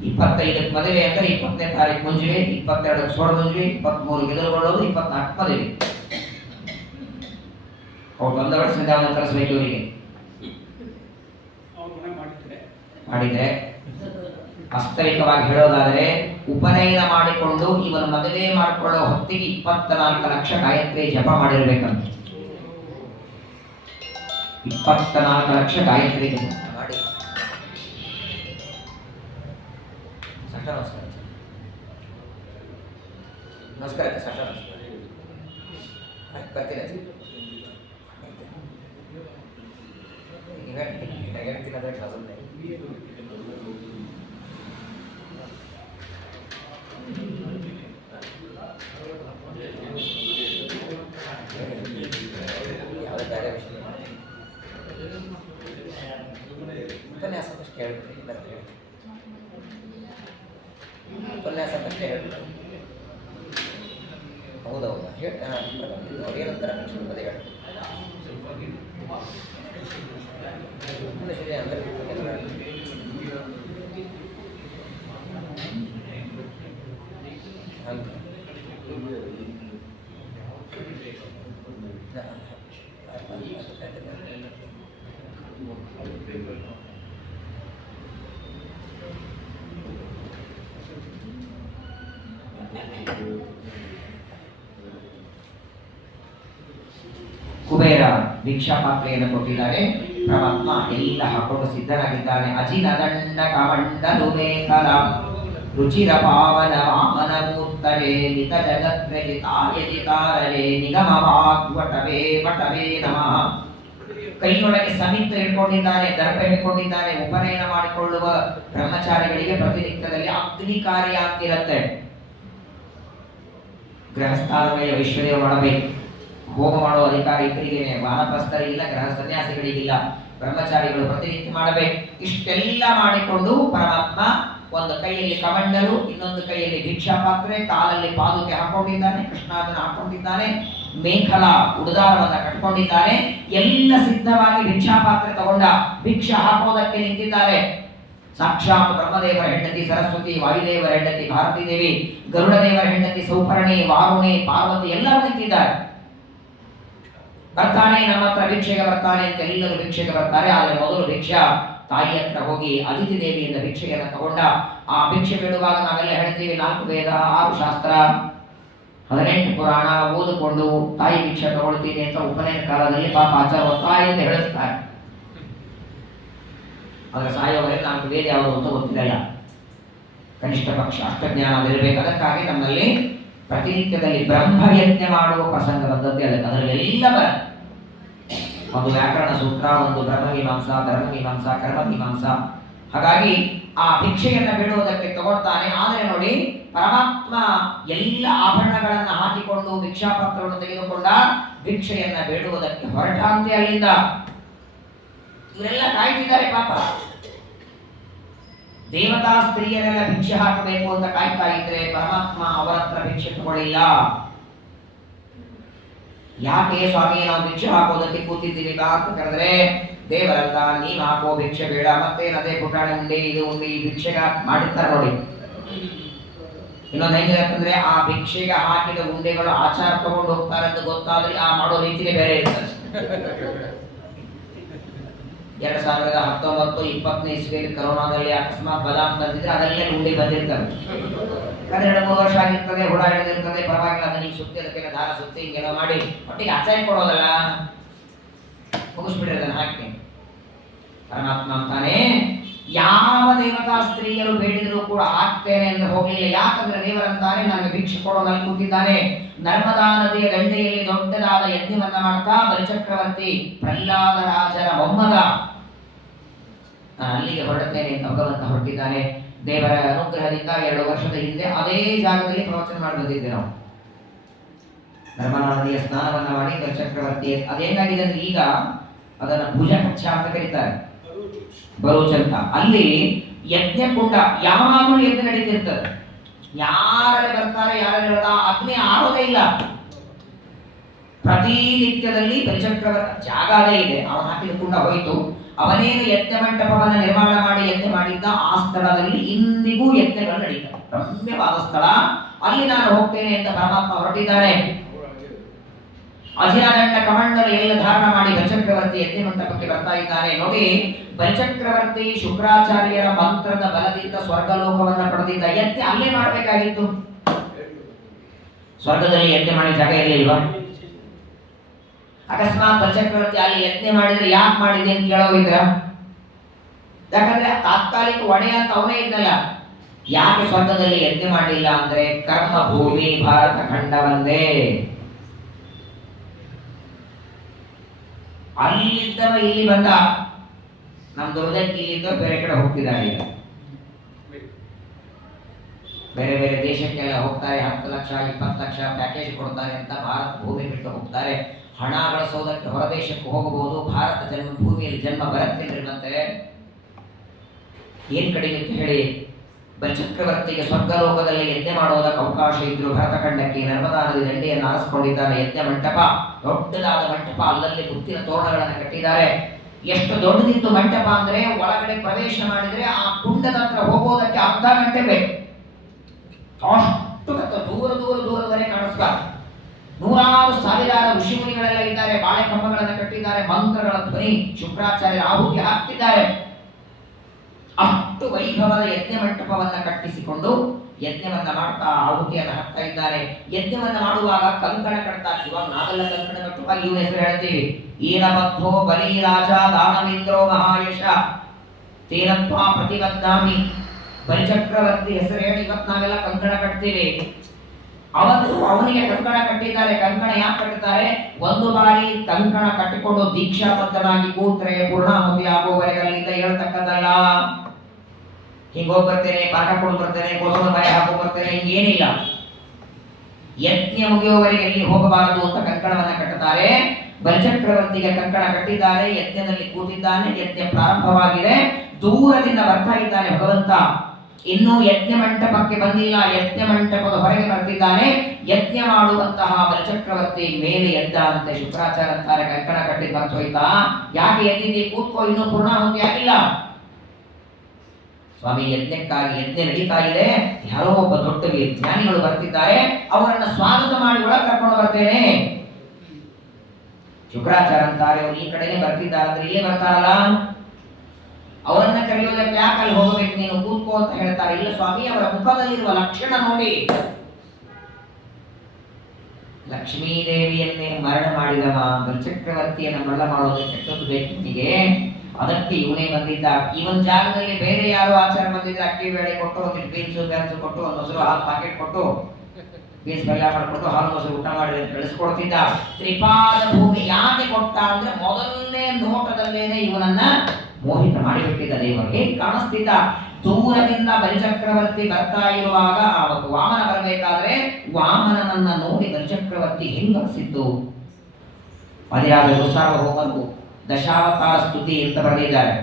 25ಕ್ಕೆ ಮದುವೆ ಅಂದರೆ 20ನೇ ತಾರೀಕು ಮುಂಜಾನೆ, 22ಕ್ಕೆ ಸೋಡ ಮುಂಜಾನೆ, 23 ಗೆಲ್ಲುಕೊಳ್ಳೋದು, 24 ಮದುವೆ. ಅವ್ರು ಬಂದ ವರ್ಷದಿಂದ ಅವನ್ನ ಕಳಿಸ್ಬೇಕು ಇವರಿಗೆ. ಮಾಡಿದ್ರೆ ವಾಸ್ತವಿಕವಾಗಿ ಹೇಳೋದಾದರೆ ಉಪನಯನ ಮಾಡಿಕೊಂಡು ಇವನು ಮದುವೆ ಮಾಡಿಕೊಳ್ಳೋ ಹೊತ್ತಿಗೆ 24 ಲಕ್ಷ ಗಾಯತ್ರಿ ಜಪ ಮಾಡಿರ್ಬೇಕಂತ. 24 ಲಕ್ಷ ಗಾಯತ್ರಿ ಜಪ ಮಾಡಿ. ನಮಸ್ಕಾರ ನಮಸ್ಕಾರ ಸರ್, ಬರ್ತೀನಿ ಹೇಳ್ತೀನಿ ಅದ್ರ ಕ್ಲಾಸಲ್ಲಿ. ಯಾವುದೇ ಬೇರೆ ವಿಷಯ ಉಪನ್ಯಾಸ ಅಷ್ಟೇ ಹೇಳ್ಬಿಟ್ರಿ, ಉಪನ್ಯಾಸ ಅಷ್ಟೇ ಹೇಳ್ಬಿಟ್ರಿ. ಹೌದೌದಾ ಏನಂತಾರೆ ಅದೇ ಹೇಳಿ ಅಂದರೆ ಕುಬೇರ ಭಿಕ್ಷಾ ಪಾತ್ರೆಯನ್ನು ಕೊಟ್ಟಿದ್ದಾರೆ. ಪರಮಾತ್ಮ ಎಲ್ಲ ಹಾಕೊಂಡು ಸಿದ್ಧನಾಗಿದ್ದಾನೆ. ಅಜಿನ ದಂಡ ಕಮಂಡಲು ಮೇಖಲ ರುಚಿರ ಪಾವನ ವಾಮನ ಮೂರ್ತರೆ ನಿತ ಜಗತ್ರೆಜಿತಾಯಜಿತಾರರೆ ನಿಗಮ ವಾಗ್ವಟವೇ ವಟವೇ ನಮಃ. ಕೈಯೊಳಗೆ ಸಮಿತ್ರ ಇಟ್ಕೊಂಡಿದ್ದಾನೆ, ದರ್ಭ ಹಿಡ್ಕೊಂಡಿದ್ದಾನೆ. ಉಪನಯನ ಮಾಡಿಕೊಳ್ಳುವ ಬ್ರಹ್ಮಚಾರಿಗಳಿಗೆ ಪ್ರತಿನಿತ್ಯದಲ್ಲಿ ಅಗ್ನಿ ಕಾರ್ಯ ಅಂತಿರುತ್ತೆ. ಗೃಹಸ್ಥಾನ ಮೇಲೆ ಐಶ್ವರ್ಯ ಮಾಡಬೇಕು. ಹೋಮ ಮಾಡುವ ಅಧಿಕಾರ ಇಬ್ಬರಿಗೇನೆ, ವಾನಪ್ರಸ್ಥರಿಗಿಲ್ಲ, ಗೃಹ ಸನ್ಯಾಸಿಗಳಿಗಿಲ್ಲ, ಬ್ರಹ್ಮಚಾರಿಗಳು ಪ್ರತಿನಿತ್ಯ ಮಾಡಬೇಕು. ಇಷ್ಟೆಲ್ಲ ಮಾಡಿಕೊಂಡು ಪರಮಾತ್ಮ ಒಂದು ಕೈಯಲ್ಲಿ ಕಮಂಡಲು, ಇನ್ನೊಂದು ಕೈಯಲ್ಲಿ ಭಿಕ್ಷಾ ಪಾತ್ರೆ, ಕಾಲಲ್ಲಿ ಪಾದುಕೆ ಹಾಕೊಂಡಿದ್ದಾನೆ, ಕೃಷ್ಣಾರ್ಜುನ ಹಾಕೊಂಡಿದ್ದಾನೆ, ಮೇಖಲ ಉಡುದಾರವನ್ನ ಕಟ್ಕೊಂಡಿದ್ದಾನೆ. ಎಲ್ಲ ಸಿದ್ಧವಾಗಿ ಭಿಕ್ಷಾ ಪಾತ್ರೆ ತಗೊಂಡ ಭಿಕ್ಷೆ ಹಾಕೋದಕ್ಕೆ ನಿಂತಿದ್ದಾರೆ. ಸಾಕ್ಷಾತ್ ಬ್ರಹ್ಮದೇವರ ಹೆಂಡತಿ ಸರಸ್ವತಿ, ವಾಯುದೇವರ ಹೆಂಡತಿ ಭಾರತೀ ದೇವಿ, ಗರುಡ ದೇವರ ಹೆಂಡತಿ ಸೌಪರ್ಣಿ, ವಾರುಣಿ, ಪಾರ್ವತಿ ಎಲ್ಲರೂ ನಿಂತಿದ್ದಾರೆ. ಬರ್ತಾನೆ, ನಮ್ಮ ಹತ್ರ ಭಿಕ್ಷೆಗೆ ಬರ್ತಾನೆ ಅಂತ ಎಲ್ಲರೂ ಭಿಕ್ಷೆಗೆ ಬರ್ತಾರೆ. ಆದರೆ ಮೊದಲು ಭಿಕ್ಷಾ ತಾಯಿ ಹತ್ರ ಹೋಗಿ ಅದಿತಿ ದೇವಿಯಿಂದ ಭಿಕ್ಷೆಯನ್ನು ತಗೊಂಡ. ಆ ಭಿಕ್ಷೆ ಬಿಡುವಾಗ ನಾವೆಲ್ಲ ಹೇಳ್ತೀವಿ 4 ವೇದ 6 ಶಾಸ್ತ್ರ 18 ಪುರಾಣ ಓದಿಕೊಂಡು ತಾಯಿ ಭಿಕ್ಷೆ ತಗೊಳ್ತೀನಿ ಅಂತ ಉಪನಯನ ಕಾಲದಲ್ಲಿ ಪಾಪ ಆಚಾರ ತಾಯಿಯಿಂದ ಹೇಳಿಸ್ತಾರೆ. ಅದರ ಸಾಯೋವರೆಗೆ 4 ವೇದ ಯಾವುದು ಅಂತ ಗೊತ್ತಿರಲ್ಲ, ಕನಿಷ್ಠ ಪಕ್ಷ ಅಷ್ಟಜ್ಞಾನವಿರಬೇಕು. ಅದಕ್ಕಾಗಿ ನಮ್ಮಲ್ಲಿ ಪ್ರತಿನಿತ್ಯದಲ್ಲಿ ಬ್ರಹ್ಮಯಜ್ಞ ಮಾಡುವ ಪ್ರಸಂಗ ಬಂದದ್ದೇ ಅದಕ್ಕೆ. ಅದರಲ್ಲೆಲ್ಲ ಬರುತ್ತೆ. ಒಂದು ವ್ಯಾಕರಣ ಸೂತ್ರ, ಒಂದು ಬ್ರಹ್ಮಮೀಮಾಂಸಾ, ಧರ್ಮಮೀಮಾಂಸಾ, ಕರ್ಮಮೀಮಾಂಸಾ. ಹಾಗಾಗಿ ಆ ಭಿಕ್ಷೆಯನ್ನು ಬಿಡುವುದಕ್ಕೆ ತಗೊಳ್ತಾನೆ. ಆದರೆ ನೋಡಿ, ಪರಮಾತ್ಮ ಎಲ್ಲ ಆಭರಣಗಳನ್ನು ಹಾಕಿಕೊಂಡು ಭಿಕ್ಷಾಪತ್ರವನ್ನು ತೆಗೆದುಕೊಂಡ ಭಿಕ್ಷೆಯನ್ನ ಬೇಡುವುದಕ್ಕೆ ಹೊರಟಾಂತೆ ಅಲ್ಲಿಂದ. ಇವರೆಲ್ಲ ಕಾಯ್ತಿದ್ದಾರೆ ಪಾಪ. ದೇವತಾ ಸ್ತ್ರೀಯರೆಲ್ಲ ಭಿಕ್ಷೆ ಹಾಕಬೇಕು ಅಂತ ಕಾಯ್ತಾ ಇದ್ರೆ ಪರಮಾತ್ಮ ಅವರ ಹತ್ರ ಭಿಕ್ಷೆ ತಗೊಳ್ಳಿಲ್ಲ. ಯಾಕೆ ಸ್ವಾಮಿ ನಾವು ಭಿಕ್ಷೆ ಹಾಕೋದಕ್ಕೆ ಕೂತಿದ್ದೀವಿ ಅಂತ ಕರೆದ್ರೆ, ದೇವರಲ್ಲ ನೀನು ಹಾಕೋ ಭಿಕ್ಷೆ ಬೇಡ, ಮತ್ತೇನದೇ ಪುಟಾಣಿ ಉಂಡೆ ಇದು ಉಂಡೆ ಈ ಭಿಕ್ಷೆಗ ಮಾಡಿರ್ತಾರೆ ನೋಡಿ. ಇನ್ನೊಂದು ಹೆಂಗಿರತ್ತಂದ್ರೆ ಆ ಭಿಕ್ಷೆಗೆ ಹಾಕಿದ ಉಂಡೆಗಳು ಆಚಾರ ತಗೊಂಡು ಹೋಗ್ತಾರೆ ಅಂತ ಗೊತ್ತಾದ್ರೆ ಆ ಮಾಡೋ ರೀತಿನೇ ಬೇರೆ ಇರ್ತದೆ. 2019-20 ಇಸ್ವಿಯಲ್ಲಿ ಕರೋನಾದಲ್ಲಿ ಅಕಸ್ಮಾತ್ ಬದಾಮ್ ತಂದಿದ್ರೆ ಅದರಲ್ಲೇ ಉಂಡೆ ಬಂದಿರ್ತವೆ. ಯಾಕಂದ್ರೆ 2-3 ವರ್ಷ ಆಗಿರ್ತದೆ, ಹುಳ ಹಿಡಿದಿರ್ತದೆ, ಪರವಾಗಿಲ್ಲ ಅದನ್ನ ಸುತ್ತಿ ಅದಕ್ಕೆಲ್ಲ ದಾರ ಸುತ್ತಿ ಹಿಂಗೆಲ್ಲ ಮಾಡಿ ಒಟ್ಟಿಗೆ ಆಚಾರ ಕೊಡೋದಲ್ಲ, ಮುಗಿಸ್ಬಿಡ್ರಿ ಅದನ್ನ ಹಾಕಿ. ಪರಮಾತ್ಮ ಅಂತಾನೆ ಯಾವ ದೇವತಾ ಸ್ತ್ರೀಯರು ಬೇಡಿದರೂ ಕೂಡ ಹಾಕ್ತೇನೆ ಎಂದು ಹೋಗಲಿಲ್ಲ. ಯಾಕಂದ್ರೆ ದೇವರಂತಾನೆ ನನಗೆ ಭಿಕ್ಷೆ ಕೊಡೋನಲ್ಲಿ ಕೂತಿದ್ದಾನೆ. ನರ್ಮದಾ ನದಿಯ ದಂಡೆಯಲ್ಲಿ ದೊಡ್ಡದಾದ ಯಜ್ಞವನ್ನ ಮಾಡ್ತಾ ಬಲಿಚಕ್ರವರ್ತಿ ಪ್ರಹ್ಲಾದ ರಾಜರ ಮೊಮ್ಮಗ ನಾನು ಅಲ್ಲಿಗೆ ಹೊರಡುತ್ತೇನೆ ಅಂತ ಭಗವಂತ ಹೊರಟಿದ್ದಾನೆ. ದೇವರ ಅನುಗ್ರಹದಿಂದ 2 ವರ್ಷದ ಹಿಂದೆ ಅದೇ ಜಾಗದಲ್ಲಿ ಪ್ರವಚನ ಮಾಡಿ ಬಂದಿದ್ದೆ ನಾವು. ನರ್ಮದಾ ನದಿಯ ಸ್ನಾನವನ್ನ ಮಾಡಿ ಬಲಿಚಕ್ರವರ್ತಿ ಅದೇನಾಗಿದೆ ಅಂದ್ರೆ ಈಗ ಅದನ್ನ ಭುಜಕಕ್ಷ ಅಂತ ಕರೀತಾರೆ, ಬರೋಚ್ ಅಂತ. ಅಲ್ಲಿ ಯಜ್ಞಕುಂಡ ಯಾವಾಗಲೂ ಯಜ್ಞ ನಡೀತಿರ್ತದೆ. ಯಾರಲ್ಲಿ ಬರ್ತಾರೆ ಯಾರಲ್ಲಿ ಬರಲ್ಲ, ಅಗ್ನಿ ಆರೋದೇ ಇಲ್ಲ. ಪ್ರತಿನಿತ್ಯದಲ್ಲಿ ಬಲಿಚಕ್ರವರ್ತಿ ಜಾಗ ಅದೇ ಇದೆ, ಅವನು ಹಾಕಿದ ಕುಂಡ ಹೋಯಿತು. ಅವನೇನು ಯಜ್ಞ ಮಂಟಪವನ್ನ ನಿರ್ಮಾಣ ಮಾಡಿ ಯಜ್ಞ ಮಾಡಿದ್ದ ಆ ಸ್ಥಳದಲ್ಲಿ ಇಂದಿಗೂ ಯಜ್ಞಗಳು ನಡೀತವೆ. ರಮ್ಯವಾದ ಸ್ಥಳ, ಅಲ್ಲಿ ನಾನು ಹೋಗ್ತೇನೆ ಅಂತ ಪರಮಾತ್ಮ ಹೊರಟಿದ್ದಾನೆ. ಅಜಿರದಂಡ ಕಮಂಡಲ ಎಲ್ಲ ಧಾರಣ ಮಾಡಿ ಬಲಿಚಕ್ರವರ್ತಿ ಯಜ್ಞ ಮಂಟಪಕ್ಕೆ ಬರ್ತಾ ಇದ್ದಾನೆ. ನೋಡಿ, ಬಲಿಚಕ್ರವರ್ತಿ ಶುಕ್ರಾಚಾರ್ಯರ ಮಂತ್ರದ ಬಲದಿಂದ ಸ್ವರ್ಗಲೋಕವನ್ನ ಪಡೆದಿದ್ದ. ಯಜ್ಞ ಅಲ್ಲೇ ಮಾಡಬೇಕಾಗಿತ್ತು. ಸ್ವರ್ಗದಲ್ಲಿ ಯಜ್ಞ ಮಾಡಿ ಜಾಗ ಇರಲಿಲ್ವಾ? ಅಕಸ್ಮಾತ್ ಬಲಿಚಕ್ರವರ್ತಿ ಅಲ್ಲಿ ಯಜ್ಞ ಮಾಡಿದ್ರೆ ಯಾಕೆ ಮಾಡಿದೆ ಅಂತ ಕೇಳೋಗಿದ್ರ? ಯಾಕಂದ್ರೆ ತಾತ್ಕಾಲಿಕ ಒಡೆಯ ಅಂತ ಅವನೇ ಇದ್ದಲ್ಲ. ಯಾಕೆ ಸ್ವರ್ಗದಲ್ಲಿ ಯಜ್ಞ ಮಾಡಲಿಲ್ಲ ಅಂದ್ರೆ ಕರ್ಮ ಭೂಮಿ ಭಾರತ ಖಂಡವೊಂದೇ. ಅಲ್ಲಿದ್ದವ ಇಲ್ಲಿ ಬಂದ, ನಮ್ಮ ದುರ್ಗಕ್ಕೆ ಇಲ್ಲಿದ್ದ ಬೇರೆ ಕಡೆ ಹೋಗ್ತಿದ್ದಾರೆ. ಈಗ ಬೇರೆ ಬೇರೆ ದೇಶಕ್ಕೆಲ್ಲ ಹೋಗ್ತಾರೆ. 10 ಲಕ್ಷ 20 ಲಕ್ಷ ಪ್ಯಾಕೇಜ್ ಕೊಡ್ತಾರೆ ಅಂತ ಭಾರತ ಭೂಮಿ ಬಿಟ್ಟು ಹೋಗ್ತಾರೆ. ಹಣ ಗಳಿಸೋದಕ್ಕೆ ಹೊರದೇಶಕ್ಕೆ ಹೋಗಬಹುದು, ಭಾರತ ಜನ್ಮ ಭೂಮಿಯಲ್ಲಿ ಜನ್ಮ ಬರತ್ತಿಲ್ಲ. ಮತ್ತೆ ಏನ್ ಕಡಿಮೆ ಅಂತ ಹೇಳಿ ಬಲಿಚಕ್ರವರ್ತಿಗೆ ಸ್ವರ್ಗಲೋಕದಲ್ಲಿ ಯಜ್ಞ ಮಾಡೋದಕ್ಕೆ ಅವಕಾಶ ಇದ್ರು. ಭರತಖಂಡಕ್ಕೆ ನರ್ಮದಾ ನದಿ ದಂಡೆಯನ್ನು ಆರಿಸಿಕೊಂಡಿದ್ದಾರೆ. ಯಜ್ಞ ಮಂಟಪ, ದೊಡ್ಡದಾದ ಮಂಟಪ, ಅಲ್ಲಲ್ಲಿ ಮುತ್ತಿನ ತೋರಣಗಳನ್ನು ಕಟ್ಟಿದ್ದಾರೆ. ಎಷ್ಟು ದೊಡ್ಡದಿತ್ತು ಮಂಟಪ ಅಂದ್ರೆ ಒಳಗಡೆ ಪ್ರವೇಶ ಮಾಡಿದ್ರೆ ಆ ಕುಂಡದ ಹತ್ರ ಹೋಗೋದಕ್ಕೆ ಅರ್ಧ ಗಂಟೆ ಬೇಕು. ಅಷ್ಟು ದೂರದವರೆಗೆ ಕಾಣಿಸ್ತಾರೆ. 100 ಸಾವಿರಾರು ಋಷಿಮುನಿಗಳೆಲ್ಲ ಇದ್ದಾರೆ. ಬಾಳೆ ಕಂಬಗಳನ್ನು ಕಟ್ಟಿದ್ದಾರೆ. ಮಂತ್ರಗಳ ಧ್ವನಿ, ಶುಕ್ರಾಚಾರ್ಯರ ಆಹುತಿ ಹಾಕ್ತಿದ್ದಾರೆ. ಅಷ್ಟು ವೈಭವದ ಯಜ್ಞ ಮಂಟಪವನ್ನ ಕಟ್ಟಿಸಿಕೊಂಡು ಯಜ್ಞವನ್ನ ಮಾಡ್ತಾ ಆಹುತಿಯನ್ನು ಹಾಕ್ತಾ ಇದ್ದಾರೆ. ಯಜ್ಞವನ್ನ ಮಾಡುವಾಗ ಕಂಕಣ ಕಟ್ತಾರೆ. ಇವಾಗ ನಾವೆಲ್ಲ ಕಂಕಣ ಕಟ್ಟುವಾಗ ಇವನ ಹೆಸರು ಹೇಳ್ತೀವಿ. ಈನಬದ್ಧೋ ಬಲಿ ರಾಜ ದಾನವೇಂದ್ರೋ ಮಹಾಯಶ ತೇನತ್ವ ಪ್ರತಿಬದ್ಧಾಮಿ. ಬಲಿಚಕ್ರವರ್ತಿ ಹೆಸರು ಹೇಳಿ ಇವತ್ತು ನಾವೆಲ್ಲ ಕಂಕಣ ಕಟ್ತೀವಿ. ಅವನಿಗೆ ಕಂಕಣ ಕಟ್ಟಿದ್ದಾರೆ. ಕಂಕಣ ಯಾಕೆ ಕಟ್ಟುತ್ತಾರೆ? ಒಂದು ಬಾರಿ ಕಂಕಣ ಕಟ್ಟಿಕೊಂಡು ದೀಕ್ಷಾಬದ್ಧನಾಗಿ ಕೂತ್ರೆ ಪೂರ್ಣಾಹುತಿ ಆಗುವವರೆಗೆ ಅಲ್ಲಿಂದ ಹೇಳ್ತಕ್ಕದ್ದಲ್ಲ. ಹಿಂಗೋಗಿ ಬರ್ತೇನೆ, ಪಾಠ ಕೊಂಡು ಬರ್ತೇನೆ, ಕೋಸದ ಬಾಯಿ ಹಾಕೊಂಡು ಬರ್ತೇನೆ, ಹಿಂಗೇನಿಲ್ಲ. ಯಜ್ಞ ಮುಗಿಯುವವರೆಗೆ ಎಲ್ಲಿ ಹೋಗಬಾರದು ಅಂತ ಕಂಕಣವನ್ನ ಕಟ್ಟುತ್ತಾರೆ. ಬಲಿಚಕ್ರವರ್ತಿಗೆ ಕಂಕಣ ಕಟ್ಟಿದ್ದಾರೆ. ಯಜ್ಞದಲ್ಲಿ ಕೂತಿದ್ದಾನೆ. ಯಜ್ಞ ಪ್ರಾರಂಭವಾಗಿದೆ. ದೂರದಿಂದ ಬರ್ತಾ ಇದ್ದಾನೆ ಭಗವಂತ. ಇನ್ನೂ ಯಜ್ಞ ಮಂಟಪಕ್ಕೆ ಬಂದಿಲ್ಲ. ಯಜ್ಞ ಮಂಟಪದ ಹೊರಗೆ ಬರ್ತಿದ್ದಾನೆ. ಯಜ್ಞ ಮಾಡುವಂತಹ ಬಲಿಚಕ್ರವರ್ತಿ ಮೇಲೆ ಎದ್ದ ಅಂತೆ. ಶುಕ್ರಾಚಾರ್ಯ ಅಂತಾರೆ, ಕಂಕಣ ಕಟ್ಟಿ ಬರ್ತ ಹೋಯ್ತಾ? ಯಾಕೆ ಎದ್ದಿದ್ದಿ? ಕೂತ್ಕೋ, ಇನ್ನೂ ಪೂರ್ಣಾಹುತಿ ಆಗಿಲ್ಲ. ಸ್ವಾಮಿ, ಯಜ್ಞಕ್ಕಾಗಿ ಯಜ್ಞ ನಡೀತಾ ಇದೆ. ಯಾರೋ ಒಬ್ಬ ದೊಡ್ಡ ಜ್ಞಾನಿಗಳು ಬರ್ತಿದ್ದಾರೆ, ಅವರನ್ನ ಸ್ವಾಗತ ಮಾಡಿ ಒಳಗೆ ಕರ್ಕೊಂಡು ಬರ್ತೇನೆ. ಶುಕ್ರಾಚಾರ್ಯ ಅಂತಾರೆ, ಅವರು ಈ ಕಡೆಗೆ ಬರ್ತಿದ್ದಾರೆ ಅಂದ್ರೆ ಇಲ್ಲೇ ಬರ್ತಾರಲ್ಲ, ಅವರನ್ನ ಕರೆಯೋದಕ್ಕೆ ಯಾಕೆ ಅಲ್ಲಿ ಹೋಗಬೇಕು, ನೀನು ಕೂತ್ಕೋ ಅಂತ ಹೇಳ್ತಾರೆ. ಇಲ್ಲ ಸ್ವಾಮಿ, ಅವರ ಮುಖದಲ್ಲಿರುವ ಲಕ್ಷಣ ನೋಡಿ. ಲಕ್ಷ್ಮೀದೇವಿಯನ್ನೇ ಮರಣ ಮಾಡಿದವ ಬಲಿಚಕ್ರವರ್ತಿಯನ್ನ ಮರಣ ಮಾಡೋದಕ್ಕೆ ಎಷ್ಟೊತ್ತು ಬೇಕಿಗೆ, ಅದಕ್ಕೆ ಇವನೇ ಬಂದಿದ್ದ. ಇವನ್ ಜಾಗದಲ್ಲಿ ಬೇರೆ ಯಾರೋ ಆಚಾರ ಬಂದಿದ್ರೆ ಅಕ್ಕಿ ಬೇಳೆ ಕೊಟ್ಟು, ಒಂದಿಟ್ಟು ಬೀನ್ಸು ಕೊಟ್ಟು, ಒಂದು ಮೊಸರು ಹಾಲು ಪ್ಯಾಕೆಟ್ ಕೊಟ್ಟು, ಬೀನ್ಸ್ ಬೆಲ್ಲ ಮಾಡಿಕೊಟ್ಟು ಹಾಲು ಮೊಸರು ಊಟ ಮಾಡಿ ಕಳಿಸ್ಕೊಡ್ತಿದ್ದ. ತ್ರಿಪಾದ ಭೂಮಿ ಯಾಕೆ ಕೊಟ್ಟ ಅಂದ್ರೆ ಮೊದಲನೇ ನೋಟದಲ್ಲೇನೆ ಇವನನ್ನ ಮೋಹಿತ ಮಾಡಿಬಿಟ್ಟಿದ್ದ ದೇವರು. ಹೇಗೆ ಕಾಣಿಸ್ತಿದ್ದ? ದೂರದಿಂದ ಬಲಿಚಕ್ರವರ್ತಿ ಬರ್ತಾ ಇರುವಾಗ ಅವತ್ತು ವಾಮನ ಬರಬೇಕಾದ್ರೆ ವಾಮನನನ್ನ ನೋಡಿ ಬಲಿಚಕ್ರವರ್ತಿ ಹಿಂಗರಿಸಿದ್ದು. ಅದ್ಯಾವುದು ಸಾರ್ವಭೌಮರು ದಶಾವತಾರ ಸ್ತುತಿ ಅಂತ ಬರೆದಿದ್ದಾರೆ.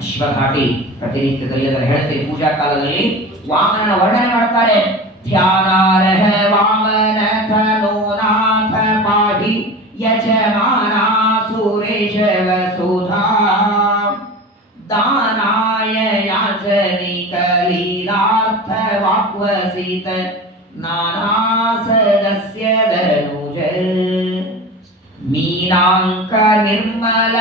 ಅಶ್ವಘಾಟಿ ಪ್ರತಿನಿತ್ಯದಲ್ಲಿ ಅದನ್ನು ಹೇಳ್ತೀವಿ. ಪೂಜಾ ಕಾಲದಲ್ಲಿ ವಾಮನನ ವರ್ಣನೆ ಮಾಡ್ತಾರೆ. ಧ್ಯಾನಾರಹ ವಾಮನ ತನೋನಾಥ ಪಾಹಿ ಯಜಮಾನ ಸುರೇಶ ವಸುಧಾ ದಾನಾಯ ಯಾಚನಿಕ ಲೀಲಾರ್ಥ ವಾಕ್ವ ಸಹಿತ ನಾನಾ ಸದಸ್ಯ ಧನುಜ ಮೀನಾಂಕ ನಿರ್ಮಲ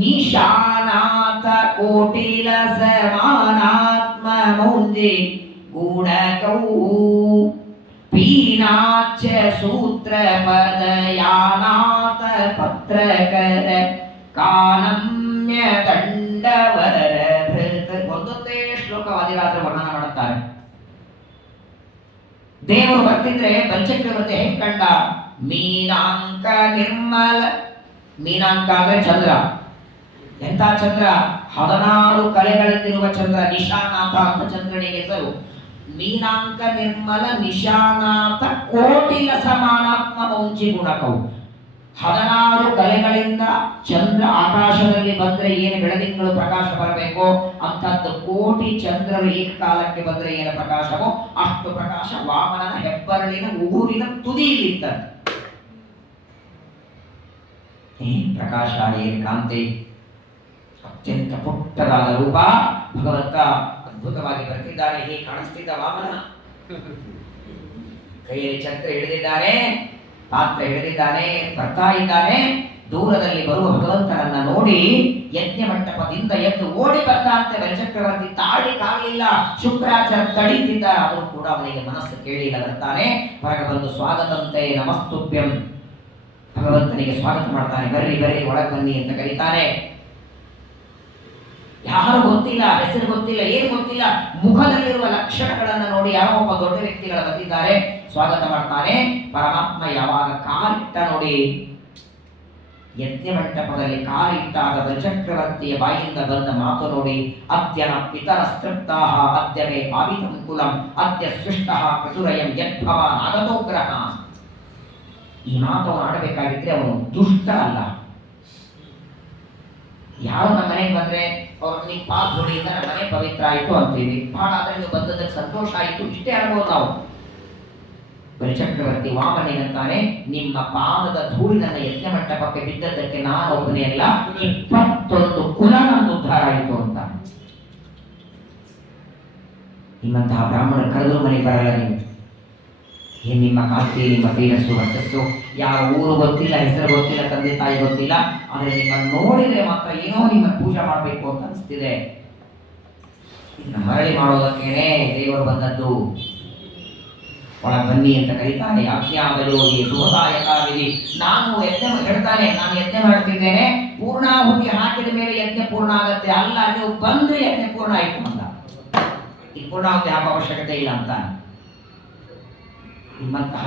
ನಿಶಾನಾಥ ಕೋಟಿಲ ಸಮಾನಾತ್ಮ ಮೌಂಜಿ ಗುಣಕೌ ಪೀನಾಚ ಸೂತ್ರ ಪದಯಾನಾಥ ಪತ್ರಕರ ಕಾನಮ್ಯ ದಂಡವರ ಒಂದೊಂದೇ ಶ್ಲೋಕ ವಾದಿರಾಜರು ವರ್ಣನ ಮಾಡುತ್ತಾರೆ. ದೇವರು ಬರ್ತಿದ್ರೆ ಬಲಿಚಕ್ರವರ್ತಿ ಹೇಗೆ ಕಂಡ? ಮೀನಾಂಕ ನಿರ್ಮಲ, ಮೀನಾಂಕ ಅಂದ್ರೆ ಚಂದ್ರ. ಎಂತ ಚಂದ್ರ? 16 ಕಲೆಗಳಲ್ಲಿರುವ ಚಂದ್ರ. ನಿಶಾನಾಥ ಅಂತ ಚಂದ್ರನಿಗೆ ಹೆಸರು. ಮೀನಾಂಕ ನಿರ್ಮಲ ನಿಶಾನಾಥ ಕೋಟಿಲ ಸಮಾನಾತ್ಮ ಮೌಂಚಿ ಗುಣಕವು. 16 ಕಲೆಗಳಿಂದ ಚಂದ್ರ ಆಕಾಶದಲ್ಲಿ ಬಂದ್ರೆ ಏನು ಬೆಳದಿಂಗಳು ಪ್ರಕಾಶ ಬರಬೇಕೋ ಅಂತದ್ದು ಕೋಟಿ ಚಂದ್ರರು ಏಕಕಾಲಕ್ಕೆ ಬಂದ್ರೆ ಏನು ಪ್ರಕಾಶವೋ ಅಷ್ಟು ಪ್ರಕಾಶ ವಾಮನನ ಹೆಬ್ಬರಳಿನ ಉಗುರಿನ ತುದಿಯಲ್ಲಿತ್ತ. ಏನ್ ಪ್ರಕಾಶ, ಏನ್ ಕಾಂತಿ! ಅತ್ಯಂತ ಪುಟ್ಟದಾದ ರೂಪ ಭಗವಂತ ಅದ್ಭುತವಾಗಿ ಬರ್ತಿದ್ದಾನೆ. ಹೀಗೆ ಕಾಣಿಸ್ತಿದ್ದ ವಾಮನ. ಕೈಯಲ್ಲಿ ಛತ್ರ ಹಿಡಿದಿದ್ದಾನೆ, ಪಾತ್ರ ಹಿಡಿದಿದ್ದಾನೆ, ಬರ್ತಾ ಇದ್ದಾನೆ. ದೂರದಲ್ಲಿ ಬರುವ ಭಗವಂತನನ್ನ ನೋಡಿ ಯಜ್ಞ ಮಂಟಪದಿಂದ ಎದ್ದು ಓಡಿ ಬಂದಂತೆ ಬಲಿಚಕ್ರವರ್ತಿ ತಾಳಿಕಾಗಲಿಲ್ಲ. ಶುಕ್ರಾಚಾರ್ಯ ತಡೀತಿದ್ದ, ಆದರೂ ಕೂಡ ಅವನಿಗೆ ಮನಸ್ಸು ಕೇಳಿಲ್ಲ. ಬರ್ತಾನೆ, ಹೊರಗೆ ಬಂದು ಸ್ವಾಗತಂತೆ ನಮಸ್ತುಭ್ಯಂ, ಭಗವಂತನಿಗೆ ಸ್ವಾಗತ ಮಾಡ್ತಾನೆ. ಬರ್ರಿ ಬರ್ರಿ ಒಳಗೆ ಬನ್ನಿ ಅಂತ ಕರೀತಾನೆ. ಯಾರು ಗೊತ್ತಿಲ್ಲ, ಹೆಸರು ಗೊತ್ತಿಲ್ಲ, ಏನು ಗೊತ್ತಿಲ್ಲ. ಮುಖದಲ್ಲಿರುವ ಲಕ್ಷಣಗಳನ್ನು ನೋಡಿ ಯಾರೋ ಒಬ್ಬ ದೊಡ್ಡ ವ್ಯಕ್ತಿಗಳು ಬಂದಿದ್ದಾರೆ, ಸ್ವಾಗತ ಮಾಡ್ತಾನೆ. ಪರಮಾತ್ಮ ಯಾವಾಗ ಕಾಲಿಟ್ಟ ನೋಡಿ, ಯಜ್ಞ ಮಂಟಪದಲ್ಲಿ ಕಾಲಿಟ್ಟಾಗ ಬಲಿಚಕ್ರವರ್ತಿಯ ಬಾಯಿಂದ ಬಂದ ಮಾತು ನೋಡಿ, ಅದ್ಯನ ಪಿತರ ಸ್ತೃಪ್ತಾಹ ಅದ್ಯ ಮೇ ಪಾವಿತಂ ಕುಲಂ ಅದ್ಯ ಸೃಷ್ಟಃ ಪ್ರಚುರಯಂ ಯದ್ಭವ ನಾಗತೋಗ್ರಹ. ಈ ಮಾತವನು ಆಡಬೇಕಾಗಿದ್ರೆ ಅವನು ದುಷ್ಟ ಅಲ್ಲ. ಯಾರು ನಮ್ಮ ಮನೆಗೆ ಬಂದ್ರೆ ಅವ್ರು ನೀವು ಪಾಪ ಹೊಡಿಯಿಂದ ನಮ್ಮ ಮನೆ ಪವಿತ್ರ ಆಯಿತು ಅಂತೀವಿ. ಬಹಳ ಆದ್ರೆ ನೀವು ಬಂದದಕ್ಕೆ ಸಂತೋಷ ಆಯಿತು, ಇಷ್ಟೇ ಅನ್ಬೋದು ನಾವು. ಬಲಿಚಕ್ರವರ್ತಿ ವಾಮನಿಗಂತಾನೆ, ನಿಮ್ಮ ಪಾದದ ಧೂಳಿ ನನ್ನ ಯಜ್ಞ ಮಂಟಪಕ್ಕೆ ಬಿದ್ದದ್ದಕ್ಕೆ ನಾನು ಒಬ್ಬನೇ ಅಲ್ಲ, 21 ಕುಲ ನನ್ನ ಉದ್ಧಾರ ಆಯಿತು ಅಂತ. ನಿಮ್ಮಂತಹ ಬ್ರಾಹ್ಮಣ ಕರೆದು ಮನೆಗೆ ಬರಲ್ಲ ನೀವು. ಏನ್ ನಿಮ್ಮ ಕಾಂತಿ, ನಿಮ್ಮ ತೇಜಸ್ಸು ವರ್ಚಸ್ಸು, ಯಾವ ಊರು ಗೊತ್ತಿಲ್ಲ, ಹೆಸರು ಗೊತ್ತಿಲ್ಲ, ತಂದೆ ತಾಯಿ ಗೊತ್ತಿಲ್ಲ, ಆದ್ರೆ ನಿಮ್ಮನ್ನು ನೋಡಿದ್ರೆ ಮಾತ್ರ ಏನೋ ನಿಮ್ಮ ಪೂಜೆ ಮಾಡಬೇಕು ಅಂತ ಅನಿಸ್ತಿದೆ. ಮರಳಿ ಮಾಡೋದಕ್ಕೇನೆ ದೇವರು ಬಂದದ್ದು. ಒಳ ಬನ್ನಿ ಅಂತ ಕರೀತಾನೆ. ಅಜ್ಞಾನಯೋಗಿ ಸುಖದಾಯಕಾವಿಧಿ. ನಾನು ಯಜ್ಞ ಹೇಳ್ತಾನೆ, ನಾನು ಯಜ್ಞ ಮಾಡ್ತಿದ್ದೇನೆ, ಪೂರ್ಣಾಹುತಿ ಹಾಕಿದ ಮೇಲೆ ಯಜ್ಞ ಪೂರ್ಣ ಆಗತ್ತೆ. ಅಲ್ಲ, ನೀವು ಬಂದ್ರೆ ಯಜ್ಞ ಪೂರ್ಣ ಆಯ್ತು ಅಂತ. ಈ ಪೂರ್ಣಾಹುತಿ ಹಾಕೋ ಅವಶ್ಯಕತೆ ಇಲ್ಲ ಅಂತ. ನಿಮ್ಮಂತಹ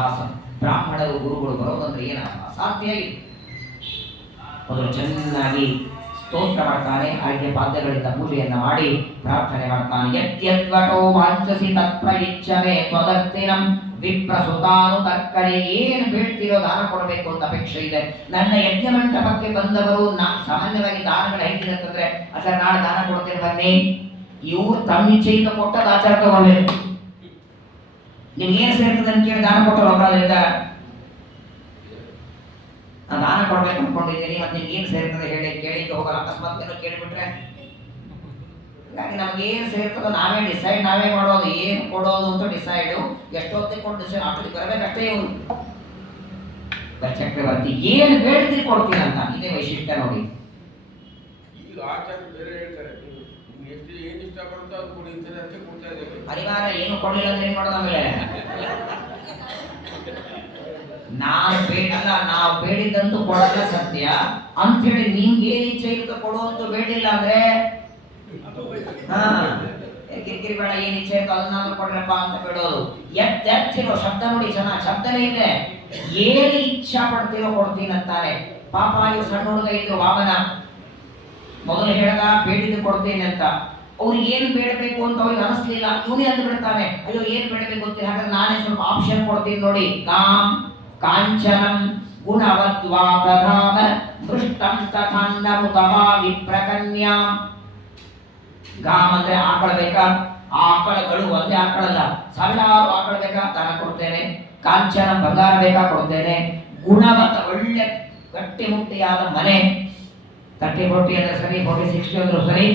ಬ್ರಾಹ್ಮಣರು ಗುರುಗಳು ಬರೋದಂದ್ರೆ ಏನ ಅಸಾಧ್ಯ ಇದೆ. ಮೊದಲು ಚೆನ್ನಾಗಿ ಸ್ತೋತ್ರ ಮಾಡ್ತಾನೆ, ಆಯ್ಕೆ ಪಾದ್ಯಗಳಿಂದ ಪೂಜೆಯನ್ನ ಮಾಡಿ ಪ್ರಾರ್ಥನೆ ಮಾಡ್ತಾನೆ. ಯದ್ಯದ್ವಟೋ ವಾಂಚಸಿ ತತ್ಪ್ರಯಿಚ್ಛಮೆ ತ್ವದರ್ತಿನಂ ವಿಪ್ರಸುತಾನು ತಕ್ಕರೆ. ಏನು ಬೇಡ್ತಿರೋ ದಾನ ಕೊಡಬೇಕು ಅಂತ ಅಪೇಕ್ಷೆ ಇದೆ. ನನ್ನ ಯಜ್ಞ ಮಂಟಪಕ್ಕೆ ಬಂದವರು ಸಾಮಾನ್ಯವಾಗಿ ದಾನಗಳು ಹೆಂಗಿರುತ್ತಂದ್ರೆ, ಸರ್ ನಾಳೆ ದಾನ ಕೊಡ್ತೇನೆ ಬನ್ನಿ, ಇವ್ರು ತಮ್ಮ ಇಚ್ಛೆಯಿಂದ ಕೊಟ್ಟದ ಆಚಾರ ತಗೋಬೇಕು. ನಿಮ್ಗೆ ಏನು ಸೇರ್ತದೆ ಅಂತ ಕೇಳಿ ದಾನ ಕೊಟ್ಟರು ಒಬ್ಬರಾದ್ರು ಇದ್ದಾರೆ. ನಾನು ದಾನ ಕೊಡ್ಬೇಕು ಅನ್ಕೊಂಡಿದ್ದೀನಿ, ಮತ್ತೆ ನಿಮ್ಗೆ ಏನು ಸೇರ್ತದೆ ಹೇಳಿ ಕೇಳಿಕ್ಕೆ ಹೋಗಲ್ಲ. ಅಕಸ್ಮಾತ್ ಏನೋ ಕೇಳಿಬಿಟ್ರೆ, ಹಾಗಾಗಿ ನಮ್ಗೆ ಏನು ಸೇರ್ತದೋ ನಾವೇ ಡಿಸೈಡ್, ನಾವೇ ಮಾಡೋದು. ಏನು ಕೊಡೋದು ಅಂತ ಡಿಸೈಡು, ಎಷ್ಟೊತ್ತಿಗೆ ಕೊಟ್ಟು ಡಿಸೈಡ್ ಅಷ್ಟೊತ್ತಿಗೆ ಬರಬೇಕಷ್ಟೇ. ಇವರು ಚಕ್ರವರ್ತಿ ಏನು ಬೇಡ್ತೀರಿ ಕೊಡ್ತೀನಿ ಅಂತ. ಇದೇ ವೈಶಿಷ್ಟ್ಯ ನೋಡಿ. ಪರಿವಾರ ಏನು ಕೊಡಲಿಲ್ಲ ಅಂದ್ರೆ ಏನ್ ಮಾಡೋದು? ಆಮೇಲೆ ನಾವು ಬೇಡಿದಂತೂ ಕೊಡಲ್ಲ ಸತ್ಯ ಅಂತ ಹೇಳಿ ನಿಮ್ಗೆ ಏನ್ ಇಚ್ಛೆ ಇರುತ್ತೆ ಕೊಡುವಂತೂ ಬೇಡಿಲ್ಲ ಅಂದ್ರೆ ಕಿರಿಕಿರಿ ಬೇಡ, ಏನ್ ಇಚ್ಛೆ ಇತ್ತು ಅದನ್ನಾದ್ರೂ ಕೊಡ್ರಪ್ಪ ಅಂತ ಬೇಡೋದು. ಎತ್ತಿರೋ ಶಬ್ದ ನೋಡಿ, ಚೆನ್ನಾಗಿ ಶಬ್ದನೇ ಇದೆ. ಏನು ಇಚ್ಛಾ ಪಡ್ತಿರೋ ಕೊಡ್ತೀನಿ ಅಂತಾನೆ. ಪಾಪ ಇವ್ರು ಸಣ್ಣ ಹುಡುಗ ಇದ್ರು ವಾಮನ, ಮೊದಲು ಹೇಳ್ದ ಬೇಡಿದ್ದು ಕೊಡ್ತೀನಿ ಅಂತ. ಅವ್ರಿಗೆ ಏನ್ ಬೇಡಬೇಕು ಅಂತ ಅವ್ರಿಗೆ ಅನಿಸ್ಲಿಲ್ಲ. ಇವನೇ ಅಂತ ಬಿಡ್ತಾನೆ, ಅಯ್ಯೋ ಏನ್ ಬೇಡಬೇಕು ಗೊತ್ತಿಲ್ಲ, ಹಾಗಾದ್ರೆ ನಾನೇ ಸ್ವಲ್ಪ ಆಪ್ಷನ್ ಕೊಡ್ತೀನಿ ನೋಡಿ. ಗಾಂ ಕಾಂಚನಂ ಗುಣವದ್ವಾ ತಥಾಮ ಮೃಷ್ಟಂ ತಥಾನ್ನಮುತವಾ ವಿಪ್ರಕನ್ಯಾ. ಗಾಮ್ ಅಂದ್ರೆ ಆಕಳ ಬೇಕಾ? ಆಕಳಗಳು ಒಂದೇ ಆಕಳಲ್ಲ, ಸಾವಿರಾರು ಆಕಳ ಬೇಕಾ? ದಾನ ಕೊಡ್ತೇನೆ. ಕಾಂಚನ ಬಂಗಾರ ಬೇಕಾ? ಕೊಡ್ತೇನೆ. ಗುಣವತ್ತ ಒಳ್ಳೆ ಗಟ್ಟಿ ಮುಟ್ಟಿಯಾದ ಮನೆ, 30-40 ಅಂದ್ರೆ ಸರಿ, 40-60 ಅಂದ್ರೂ ಸರಿ,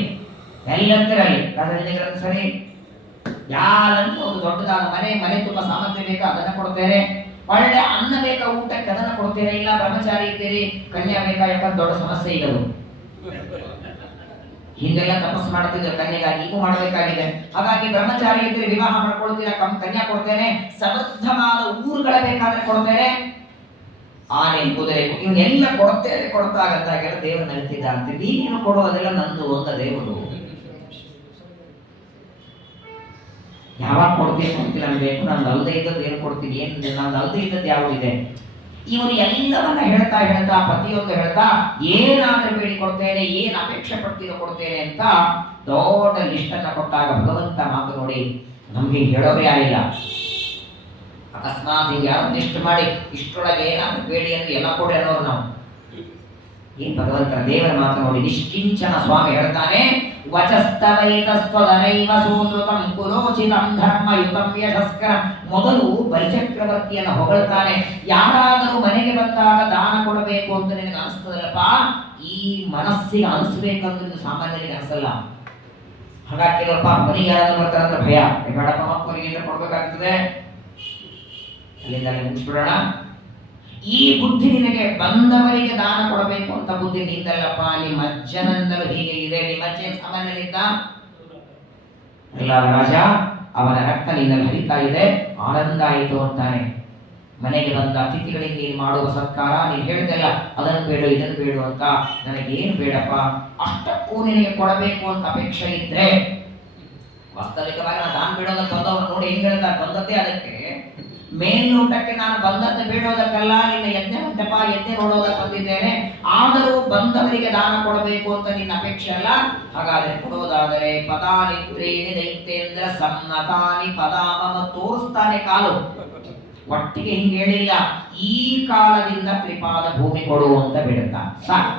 ಎಲ್ಲಂತರಲ್ಲಿ ಸರಿ. ಯಾರಂತೂ ಒಂದು ದೊಡ್ಡದಾದ ಮನೆ ತುಂಬ ಸಾಮಗ್ರಿ ಬೇಕಾ ಅದನ್ನ ಕೊಡ್ತೇನೆ, ಒಳ್ಳೆ ಅನ್ನ ಬೇಕಾ ಊಟಕ್ಕೆ ಅದನ್ನ ಕೊಡ್ತೇನೆ. ಇಲ್ಲ ಬ್ರಹ್ಮಚಾರಿ ಇದ್ದೀರಿ, ಕನ್ಯಾ ಬೇಕಾ, ಯಾಕಂದ್ರೆ ದೊಡ್ಡ ಸಮಸ್ಯೆ ಈಗ ಅದು. ಹಿಂದೆಲ್ಲ ತಪಸ್ಸು ಮಾಡ್ತಿದ್ರು ಕನ್ಯೆಗಾಗಿ, ಈಗ ಮಾಡಬೇಕಾಗಿದೆ. ಹಾಗಾಗಿ ಬ್ರಹ್ಮಚಾರಿ ಇದ್ರೆ ವಿವಾಹ ಮಾಡ್ಕೊಳ್ತೀರಾ, ಕನ್ಯಾ ಕೊಡ್ತೇನೆ. ಸಮೃದ್ಧವಾದ ಊರುಗಳ ಬೇಕಾದ್ರೆ ಕೊಡ್ತೇನೆ. ಆನೆ ಕುದುರೆ ಇವನ್ನೆಲ್ಲ ಕೊಡ್ತಾಗಂತಾಗೆಲ್ಲ ದೇವರು ನಡೀತಿದ್ದಂತೆ. ನೀನೇನು ಕೊಡುವುದೆಲ್ಲ ನಂದು ಒಂದ ದೇವರು. ಯಾವಾಗ ಕೊಡ್ತೀನಿ ಅಂತಿಲ್ಲ, ಬೇಕು ನಂದು ಅಲ್ಲದೆ ಇದ್ದದ್ದು ಏನು ಕೊಡ್ತೀನಿ, ಏನು ನಂದು ಅಲ್ಲದೆ ಇದ್ದದ್ದು ಯಾವುದಿದೆ. ಇವರು ಎಲ್ಲವನ್ನ ಹೇಳ್ತಾ ಪ್ರತಿಯೊಂದು ಹೇಳ್ತಾ ಏನಾದ್ರೂ ಬೇಡಿ ಕೊಡ್ತೇನೆ, ಏನ್ ಅಪೇಕ್ಷೆ ಪಡ್ತೀನೋ ಕೊಡ್ತೇನೆ ಅಂತ ದೊಡ್ಡ ಲಿಸ್ಟ್ ಅನ್ನ ಕೊಟ್ಟಾಗ ಭಗವಂತ ಮಾತು ನೋಡಿ, ನಮ್ಗೆ ಹೇಳೋರು ಯಾರಿಲ್ಲ. ಅಕಸ್ಮಾತ್ ಹಿಂಗೆ ಯಾರು ಲಿಸ್ಟ್ ಮಾಡಿ ಇಷ್ಟರೊಳಗೆ ಏನಾದ್ರೂ ಬೇಡಿ ಅಂದ್ರೆ ಎಲ್ಲ ಕೊಡಿ ಅನ್ನೋರು ನಾವು. ಏನ್ ಭಗವಂತನ ದೇವರ ಮಾತು ನೋಡಿ, ನಿಷ್ಕಿಂಚನ ಸ್ವಾಮಿ ಹೇಳ್ತಾನೆ, ವಚಸ್ತವೈತಸ್ತ್ವದನೈವ ಸೂತೃತಂ ಕುಲೋಚಿತಂ ಧರ್ಮಯುತಂ ಯಶಸ್ಕರಂ. ಮೊದಲು ಬಲಿಚಕ್ರವರ್ತಿಯನ್ನು ಹೊಗಳ್ತಾನೆ. ಯಾರಾದರೂ ಮನೆಗೆ ಬಂದಾಗ ದಾನ ಕೊಡಬೇಕು ಅಂತ ನಿನಗೆ ಅನಿಸ್ತದಲ್ಲಪ್ಪ, ಈ ಮನಸ್ಸಿಗೆ ಅನಿಸ್ಬೇಕಂದ್ರೆ ಇದು ಸಾಮಾನ್ಯರಿಗೆ ಅನಿಸಲ್ಲ. ಹಾಗಾಗಿ ಕೆಲವಪ್ಪ ಮನೆಗೆ ಯಾರಾದ್ರೂ ಬರ್ತಾರಂದ್ರೆ ಭಯ, ಬೇಡಪ್ಪ ಮಕ್ಕಳಿಗೆ ಏನಾದ್ರು ಕೊಡ್ಬೇಕಾಗ್ತದೆ, ಅಲ್ಲಿಂದ ಮುಗಿಸ್ಬಿಡೋಣ. ಈ ಬುದ್ಧಿ ನಿನಗೆ ಬಂದವರಿಗೆ ದಾನ ಕೊಡಬೇಕು ಅಂತ ಬುದ್ಧಿ ನಿಂದಲ್ಲಪ್ಪ, ನಿಮ್ಮ ಅಜ್ಜನಿಂದಲೂ ಹೀಗೆ ಇದೆ. ನಿಮ್ಮ ಅಜ್ಜ ಸಾಮಾನ್ಯನಿಂದ ಇಲ್ಲ ರಾಜ, ಅವನ ರಕ್ತ ನಿನ್ನಲ್ಲಿ ಹರಿತಾ ಇದೆ, ಆನಂದ ಆಯಿತು ಅಂತಾನೆ. ಮನೆಗೆ ಬಂದ ಅತಿಥಿಗಳಿಗೆ ನೀನು ಮಾಡುವ ಸತ್ಕಾರ, ನೀನು ಹೇಳ್ದಲ್ಲ ಅದನ್ನು ಬೇಡು ಇದನ್ನು ಬೇಡು ಅಂತ, ನನಗೇನು ಬೇಡಪ್ಪ, ಅಷ್ಟಕ್ಕೂ ನಿನಗೆ ಕೊಡಬೇಕು ಅಂತ ಅಪೇಕ್ಷೆ ಇದ್ರೆ, ವಾಸ್ತವಿಕವಾಗಿ ನಾನು ದಾನ ಬೇಡೋದಕ್ಕೆ ಬಂದವನು ನೋಡಿ ಹೆಂಗ್ ಹೇಳ್ತಾರೆ, ಬಂದದ್ದೇ ಅದಕ್ಕೆ ಮೇಲ್ನೋಟಕ್ಕೆ ನಾನು ಬಂದದ್ದು ಬೇಡೋದಕ್ಕಲ್ಲ, ನಿನ್ನ ಯಜ್ಞ ಮಂಟಪ ಯಜ್ಞ ನೋಡೋದಕ್ಕೆ ಬಂದಿದ್ದೇನೆ. ಆದರೂ ಬಂದವರಿಗೆ ದಾನ ಕೊಡಬೇಕು ಅಂತ ನಿನ್ನ ಅಪೇಕ್ಷೆ ಅಲ್ಲ. ಹಾಗಾದ್ರೆ ಕೊಡೋದಾದರೆ ಪದಾನಿತ್ರೇಣಿ ದೈತ್ಯೇಂದ್ರ ಸನ್ನತಾನಿ ಪದಾಮಮ ತೋರಿಸ್ತಾನೆ ಕಾಲು. ಒಟ್ಟಿಗೆ ಹಿಂಗೆ ಹೇಳಿಲ್ಲ, ಈ ಕಾಲದಿಂದ ತ್ರಿಪಾದ ಭೂಮಿ ಕೊಡು ಅಂತ ಬಿಡುತ್ತಾ ಸಾಕು.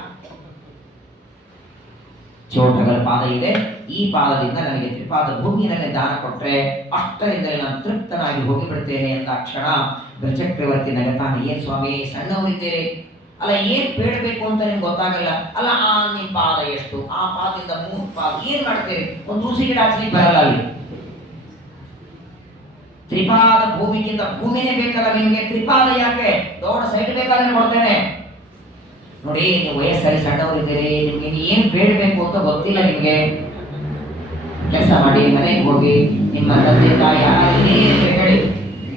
ಚೋಟಗಳ ಪಾದ ಇದೆ, ಈ ಪಾದದಿಂದ ನನಗೆ ತ್ರಿಪಾದ ಭೂಮಿಯಲ್ಲಿ ದಾನ ಕೊಟ್ರೆ ಅಷ್ಟರಿಂದಲೇ ನಾನು ತೃಪ್ತನಾಗಿ ಹೋಗಿಬಿಡ್ತೇನೆ ಅಂತ ಕ್ಷಣ ಬಲಿಚಕ್ರವರ್ತಿ ನಗತಾನೆ. ಏನ್ ಸ್ವಾಮಿ ಸಣ್ಣವರಿದ್ದೀರಿ, ಅಲ್ಲ ಏನ್ ಬೇಡಬೇಕು ಅಂತ ನಿಮ್ಗೆ ಗೊತ್ತಾಗಲ್ಲ ಅಲ್ಲ, ನಿಮ್ ಪಾದ ಎಷ್ಟು, ಆ ಪಾದದಿಂದ 3 ಪಾದ ಏನ್ ಮಾಡ್ತೀರಿ, ಒಂದು ತುಳಸಿ ಗಿಡ ಹಚ್ಚಲಿಕ್ಕೆ ಬರಲ್ಲ. ಅಲ್ಲಿ ತ್ರಿಪಾದ ಭೂಮಿಗಿಂತ ಭೂಮಿನೇ ಬೇಕಲ್ಲ ನಿಮ್ಗೆ, ತ್ರಿಪಾದ ಯಾಕೆ, ದೊಡ್ಡ ಸೈಟ್ ಬೇಕಾದ್ರೆ ಕೊಡ್ತೇನೆ. ನೋಡಿ ನೀವು ವಯಸ್ಸಲ್ಲಿ ಸಣ್ಣವರಿದ್ದೀರಿ, ನಿಮ್ಗೆ ಏನ್ ಬೇಡಬೇಕು ಅಂತ ಗೊತ್ತಿಲ್ಲ. ನಿಮ್ಗೆ ಕೆಲಸ ಮಾಡಿ ಮನೆಗೆ ಹೋಗಿ ನಿಮ್ಮ ತಂದೆ ತಾಯಿ ಯಾರಾಗಲಿ ಹೇಳಿ,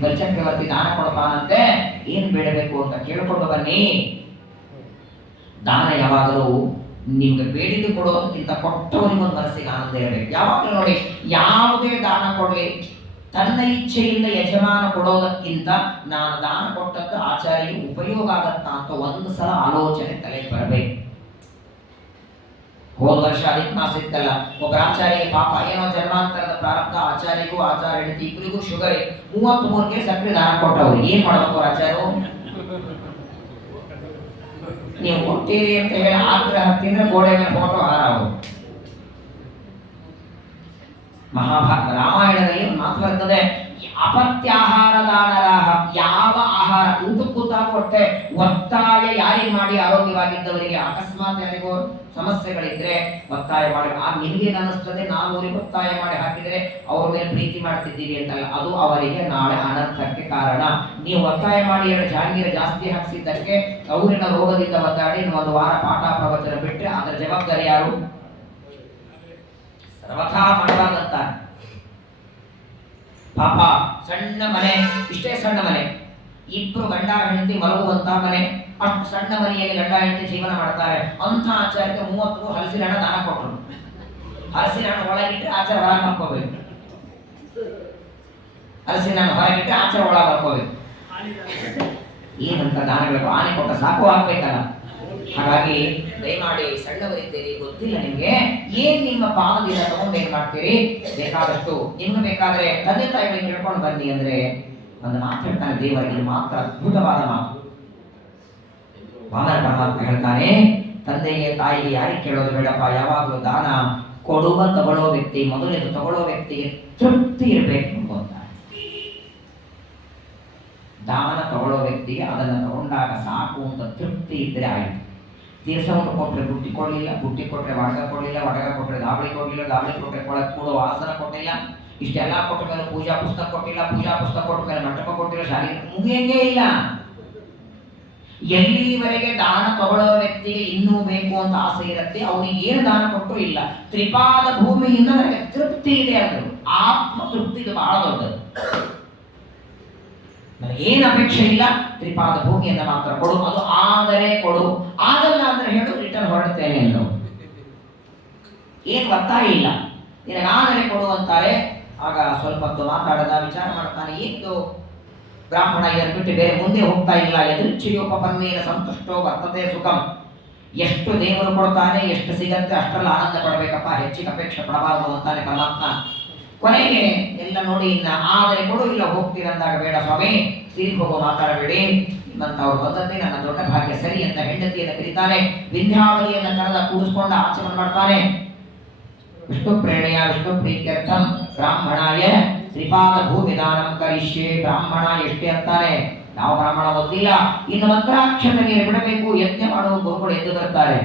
ಬಲಿಚಕ್ರವರ್ತಿ ದಾನ ಕೊಡ್ತಾನಂತೆ, ಏನ್ ಬೇಡಬೇಕು ಅಂತ ಕೇಳ್ಕೊಂಡು ಬನ್ನಿ. ದಾನ ಯಾವಾಗಲೂ ನಿಮ್ಗೆ ಬೇಡಿದ್ದು ಕೊಡೋದಕ್ಕಿಂತ ಕೊಟ್ಟವನಿಗೆ ಒಂದು ಮನಸ್ಸಿಗೆ ಆನಂದ ಇರಬೇಕು. ಯಾವಾಗಲೂ ನೋಡಿ, ಯಾವುದೇ ದಾನ ಕೊಡಲಿ ತನ್ನ ಇಚ್ಛೆಯಿಂದ ಯಜಮಾನ ಕೊಡೋದಕ್ಕಿಂತ ನಾನು ದಾನ ಕೊಟ್ಟದ್ದು ಆಚಾರ್ಯಗೆ ಉಪಯೋಗ ಆಗತ್ತಾ ಅಂತ ಒಂದು ಸಲ ಆಲೋಚನೆ ತಲೆಗೆ ಬರಬೇಕು. ಹೋದ ವರ್ಷ ಅಧಿಕ ಮಾಸ ಇತ್ತಲ್ಲ, ಒಬ್ಬ ಆಚಾರ್ಯ ಪಾಪ ಏನೋ ಜನ್ಮಾಂತರದ ಪ್ರಾರಬ್ಧ, ಆಚಾರ್ಯಗೂ ಆಚಾರ್ಯ ಹೆಂಡತಿ ಇಬ್ಬರಿಗೂ ಶುಗರ್ 33 ಸಕ್ಕರೆ ದಾನ ಕೊಟ್ಟವ್ರು. ಏನ್ ಮಾಡ್ಬೇಕು ಆಚಾರ್ಯರು, ನೀವು ಕೊಟ್ಟಿರಿ ಅಂತ ಹೇಳಿ ಆಗ್ರಹ ತಿಂದ್ರೆ ಗೋಡೆ ಮೇಲೆ ಫೋಟೋ ಹಾರವರು. ರಾಮಾಯಣದಲ್ಲಿ ಒಂದು ಮಾತು ಬರ್ತದೆ, ಅಪತ್ಯಾಹಾರ ದಾನರಾಹ. ಯಾವ ಆಹಾರ ಊಟಕ್ಕೂತಾಗೂ ಅಷ್ಟೇ ಒತ್ತಾಯ ಯಾರಿಗೆ ಮಾಡಿ ಆರೋಗ್ಯವಾಗಿದ್ದವರಿಗೆ, ಅಕಸ್ಮಾತ್ ಯಾರಿಗೋ ಸಮಸ್ಯೆಗಳಿದ್ರೆ ಒತ್ತಾಯ ಮಾಡಿ, ನಿಮಗೆ ಅನ್ನಿಸ್ತದೆ ನಾವು ಅವರಿಗೆ ಒತ್ತಾಯ ಮಾಡಿ ಹಾಕಿದರೆ ಅವ್ರ ಮೇಲೆ ಪ್ರೀತಿ ಮಾಡ್ತಿದ್ದೀವಿ ಅಂತಲ್ಲ, ಅದು ಅವರಿಗೆ ನಾಳೆ ಅನರ್ಥಕ್ಕೆ ಕಾರಣ. ನೀವು ಒತ್ತಾಯ ಮಾಡಿ 2 ಜಾಂಗೀರ ಜಾಸ್ತಿ ಹಾಕಿಸಿದ್ದಕ್ಕೆ ಅವರಿನ ರೋಗದಿಂದ ಒದ್ದಾಡಿ ಒಂದು ವಾರ ಪಾಠ ಪ್ರವಚನ ಬಿಟ್ಟರೆ ಅದರ ಜವಾಬ್ದಾರಿ ಯಾರು? ಸರ್ವಥಾ ಮಾಡಬಾರ್ದಂತ. ಪಾಪ ಸಣ್ಣ ಮನೆ, ಇಷ್ಟೇ ಸಣ್ಣ ಮನೆ, 2 ಗಂಡ ಹೆಂಡತಿ ಮಲಗುವಂತಹ ಮನೆ, ಅಷ್ಟು ಸಣ್ಣ ಮನೆಯಲ್ಲಿ ಗಂಡ ಹೆಂಡತಿ ಜೀವನ ಮಾಡ್ತಾರೆ. ಅಂತ ಆಚಾರಕ್ಕೆ 30 ಹಲಸಿನ ಹಣ್ಣು ದಾನ ಕೊಟ್ಟರು. ಹಲಸಿನ ಹಣ್ಣು ಒಳಗಿಟ್ಟರೆ ಆಚಾರ ಹೊರಗೆ ಮಾಡ್ಕೋಬೇಕು, ಹಲಸಿನ ಹಣ್ಣು ಹೊರಗಿಟ್ಟರೆ ಆಚಾರ ಒಳಗೆ ಮಾಡ್ಕೋಬೇಕು. ಏನಂತ ದಾನಗಳು ಆನೆ ಕೊಟ್ಟ ಸಾಕು ಆಗ್ಬೇಕಲ್ಲ. ಹಾಗಾಗಿ ದಯಮಾಡಿ ಸಣ್ಣವರಿದ್ದೀರಿ, ಗೊತ್ತಿಲ್ಲ ನಿಮ್ಗೆ, ಏನ್ ನಿಮ್ಮ ಪಾದದಿಂದ ತಗೊಂಡು ಏನ್ ಮಾಡ್ತೀರಿ, ಬೇಕಾದಷ್ಟು ನಿಮ್ಗೆ ಬೇಕಾದ್ರೆ ತಂದೆ ತಾಯಿಗಳಿಗೆ ಕೇಳ್ಕೊಂಡು ಬನ್ನಿ ಅಂದ್ರೆ ಒಂದು ಮಾತು ಹೇಳ್ತಾನೆ ದೇವರಿಗೆ. ಇದು ಮಾತ್ರ ಅದ್ಭುತವಾದ ಮಾತು. ವಾಮನ ಪರಮಾತ್ಮ ಹೇಳ್ತಾನೆ, ತಂದೆಗೆ ತಾಯಿಗೆ ಯಾರಿಗೆ ಕೇಳೋದು ಬೇಡಪ್ಪ, ಯಾವಾಗಲೂ ದಾನ ಕೊಡುವ ತಗೊಳ್ಳೋ ವ್ಯಕ್ತಿ ಮೊದಲನೇದು ತಗೊಳ್ಳೋ ವ್ಯಕ್ತಿಗೆ ತೃಪ್ತಿ ಇರಬೇಕು ಅಂತ. ದಾನ ತಗೊಳ್ಳೋ ವ್ಯಕ್ತಿಗೆ ಅದನ್ನು ತಗೊಂಡಾಗ ಸಾಕು ಅಂತ ತೃಪ್ತಿ ಇದ್ರೆ ಆಯ್ತು. ತೀರ್ಸವನ್ನು ಕೊಟ್ಟರೆ ಬುಟ್ಟಿ ಕೊಡಲಿಲ್ಲ, ಬುಟ್ಟಿ ಕೊಟ್ಟರೆ ವಡಗ ಕೊಡಲಿಲ್ಲ, ವಡಗ ಕೊಟ್ಟರೆ ದಾಬಳಿ ಕೊಡಲಿಲ್ಲ, ದಾಬಳಿ ಕೊಟ್ಟರೆ ಕೊಡಕ್ಕೆ ಕೂಡ ವಾಸನ ಕೊಡಲಿಲ್ಲ, ಇಷ್ಟೆಲ್ಲ ಕೊಟ್ಟ ಮೇಲೆ ಪೂಜಾ ಪುಸ್ತಕ ಕೊಟ್ಟಿಲ್ಲ, ಪೂಜಾ ಪುಸ್ತಕ ಕೊಟ್ಟ ಮೇಲೆ ಮಂಟಪ ಕೊಟ್ಟಿಲ್ಲ, ಶಾಲೆ ಮುಗಿಯಂಗೇ ಇಲ್ಲ. ಎಲ್ಲಿವರೆಗೆ ದಾನ ತಗೊಳ್ಳೋ ವ್ಯಕ್ತಿಗೆ ಇನ್ನೂ ಬೇಕು ಅಂತ ಆಸೆ ಇರುತ್ತೆ, ಅವನಿಗೆ ಏನು ದಾನ ಕೊಟ್ಟರು ಇಲ್ಲ. ತ್ರಿಪಾದ ಭೂಮಿಯಿಂದ ನನಗೆ ತೃಪ್ತಿ ಇದೆ ಅಂದರು. ಆತ್ಮ ತೃಪ್ತಿ ಇದು ಬಹಳ ದೊಡ್ಡದು. ನನಗೇನು ಅಪೇಕ್ಷೆ ಇಲ್ಲ, ತ್ರಿಪಾದ ಭೂಮಿಯನ್ನು ಮಾತ್ರ ಕೊಡು, ಅದು ಆದರೆ ಕೊಡು, ಆಗಲ್ಲ ಅಂದ್ರೆ ಹೇಳು, ರಿಟರ್ನ್ ಹೊರಡ್ತೇನೆ ಎಂದು. ಏನು ಒತ್ತಾಯ ಇಲ್ಲ, ನಿನಗಾದರೆ ಕೊಡು ಅಂತಾರೆ. ಆಗ ಸ್ವಲ್ಪ ಹೊತ್ತು ಮಾತಾಡದ, ವಿಚಾರ ಮಾಡ್ತಾನೆ, ಏನಿದು ಬ್ರಾಹ್ಮಣ ಇದನ್ನು ಬಿಟ್ಟು ಬೇರೆ ಮುಂದೆ ಹೋಗ್ತಾ ಇಲ್ಲ. ಯದೃಚ್ಛಿಯೋಪನ್ನೇನ ಸಂತುಷ್ಟೋ ವರ್ತತೆ ಸುಖಂ. ಎಷ್ಟು ದೇವರು ಕೊಡ್ತಾನೆ, ಎಷ್ಟು ಸಿಗತ್ತೆ ಅಷ್ಟರಲ್ಲಿ ಆನಂದ ಪಡಬೇಕಪ್ಪ, ಹೆಚ್ಚಿಗೆ ಅಪೇಕ್ಷೆ ಪಡಬಾರದು ಅಂತಾನೆ ಪರಮಾತ್ಮ. ಕೊನೆಗೆ ಎಲ್ಲ ನೋಡಿ, ಇನ್ನ ಆದರೆ ಕೊಡು, ಇಲ್ಲ ಹೋಗ್ತೀರಂದಾಗ ಬೇಡ ಸ್ವಾಮಿ, ತಿರುಗಿ ಹೋಗೋ ಮಾತಾಡಬೇಡಿ, ನಿಮ್ಮಂತವ್ರು ಬಂದದ್ದೇ ನನ್ನ ದೊಡ್ಡ ಭಾಗ್ಯ, ಸರಿ ಅಂತ ಹೆಂಡತಿಯನ್ನು ಕರೀತಾನೆ. ವಿಂಧ್ಯಾವಳಿಯನ್ನು ಕರೆದ ಕೂಡಿಸ್ಕೊಂಡ ಆಚರಣೆ ಮಾಡ್ತಾನೆ. ವಿಷ್ಣು ಪ್ರೇರಣೆಯ ವಿಷ್ಣು ಪ್ರೀತ್ಯರ್ಥಂ ಬ್ರಾಹ್ಮಣಾಯ ಶ್ರೀಪಾದ ಭೂಮಿ ದಾನಂ ಕರಿಷ್ಯೆ. ಬ್ರಾಹ್ಮಣ ಎಷ್ಟೇ ಅಂತಾನೆ, ಯಾವ ಬ್ರಾಹ್ಮಣ ಗೊತ್ತಿಲ್ಲ. ಇನ್ನು ಮಂತ್ರಾಕ್ಷತೆ ನೀರು ಬಿಡಬೇಕು, ಯಜ್ಞ ಮಾಡುವ ಗುರುಗಳು ಎದ್ದು ಬರ್ತಾರೆ.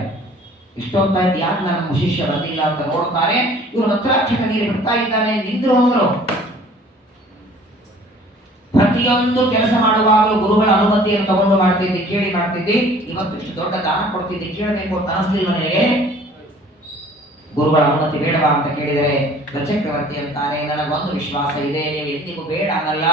ಇಷ್ಟೊತ್ತಾಯ್ತು, ಯಾಕೆ ನನ್ನ ಶಿಷ್ಯ ಬಂದಿಲ್ಲ ಅಂತ ನೋಡ್ತಾರೆ. ಇವರು ಮಂತ್ರಾಕ್ಷತೆ ನೀರು ಬಿಡ್ತಾ ಇದ್ದಾನೆ, ನಿಂದ್ರು ಹೋದ್ರು. ಪ್ರತಿಯೊಂದು ಕೆಲಸ ಮಾಡುವಾಗಲೂ ಗುರುಗಳ ಅನುಮತಿಯನ್ನು ತಗೊಂಡು ಮಾಡ್ತಿದ್ದೆ, ಕೇಳಿ ಮಾಡ್ತಿದ್ದೆ. ಇವತ್ತು ಇಷ್ಟು ದೊಡ್ಡ ದಾನ ಕೊಡ್ತಿದ್ದೆ, ಕೇಳಬೇಕು ಅಂತ ಅನಿಸ್ಲಿಲ್ಲ ನನಗೆ. ಗುರುಗಳ ಅನುಮತಿ ಬೇಡವಾ ಅಂತ ಕೇಳಿದರೆ ಬಲಚಕ್ರವರ್ತಿ ಅಂತಾನೆ, ನನಗೊಂದು ವಿಶ್ವಾಸ ಇದೆ, ನೀವು ಎಂದಿಗೂ ಬೇಡ ಅನ್ನಲ್ಲ.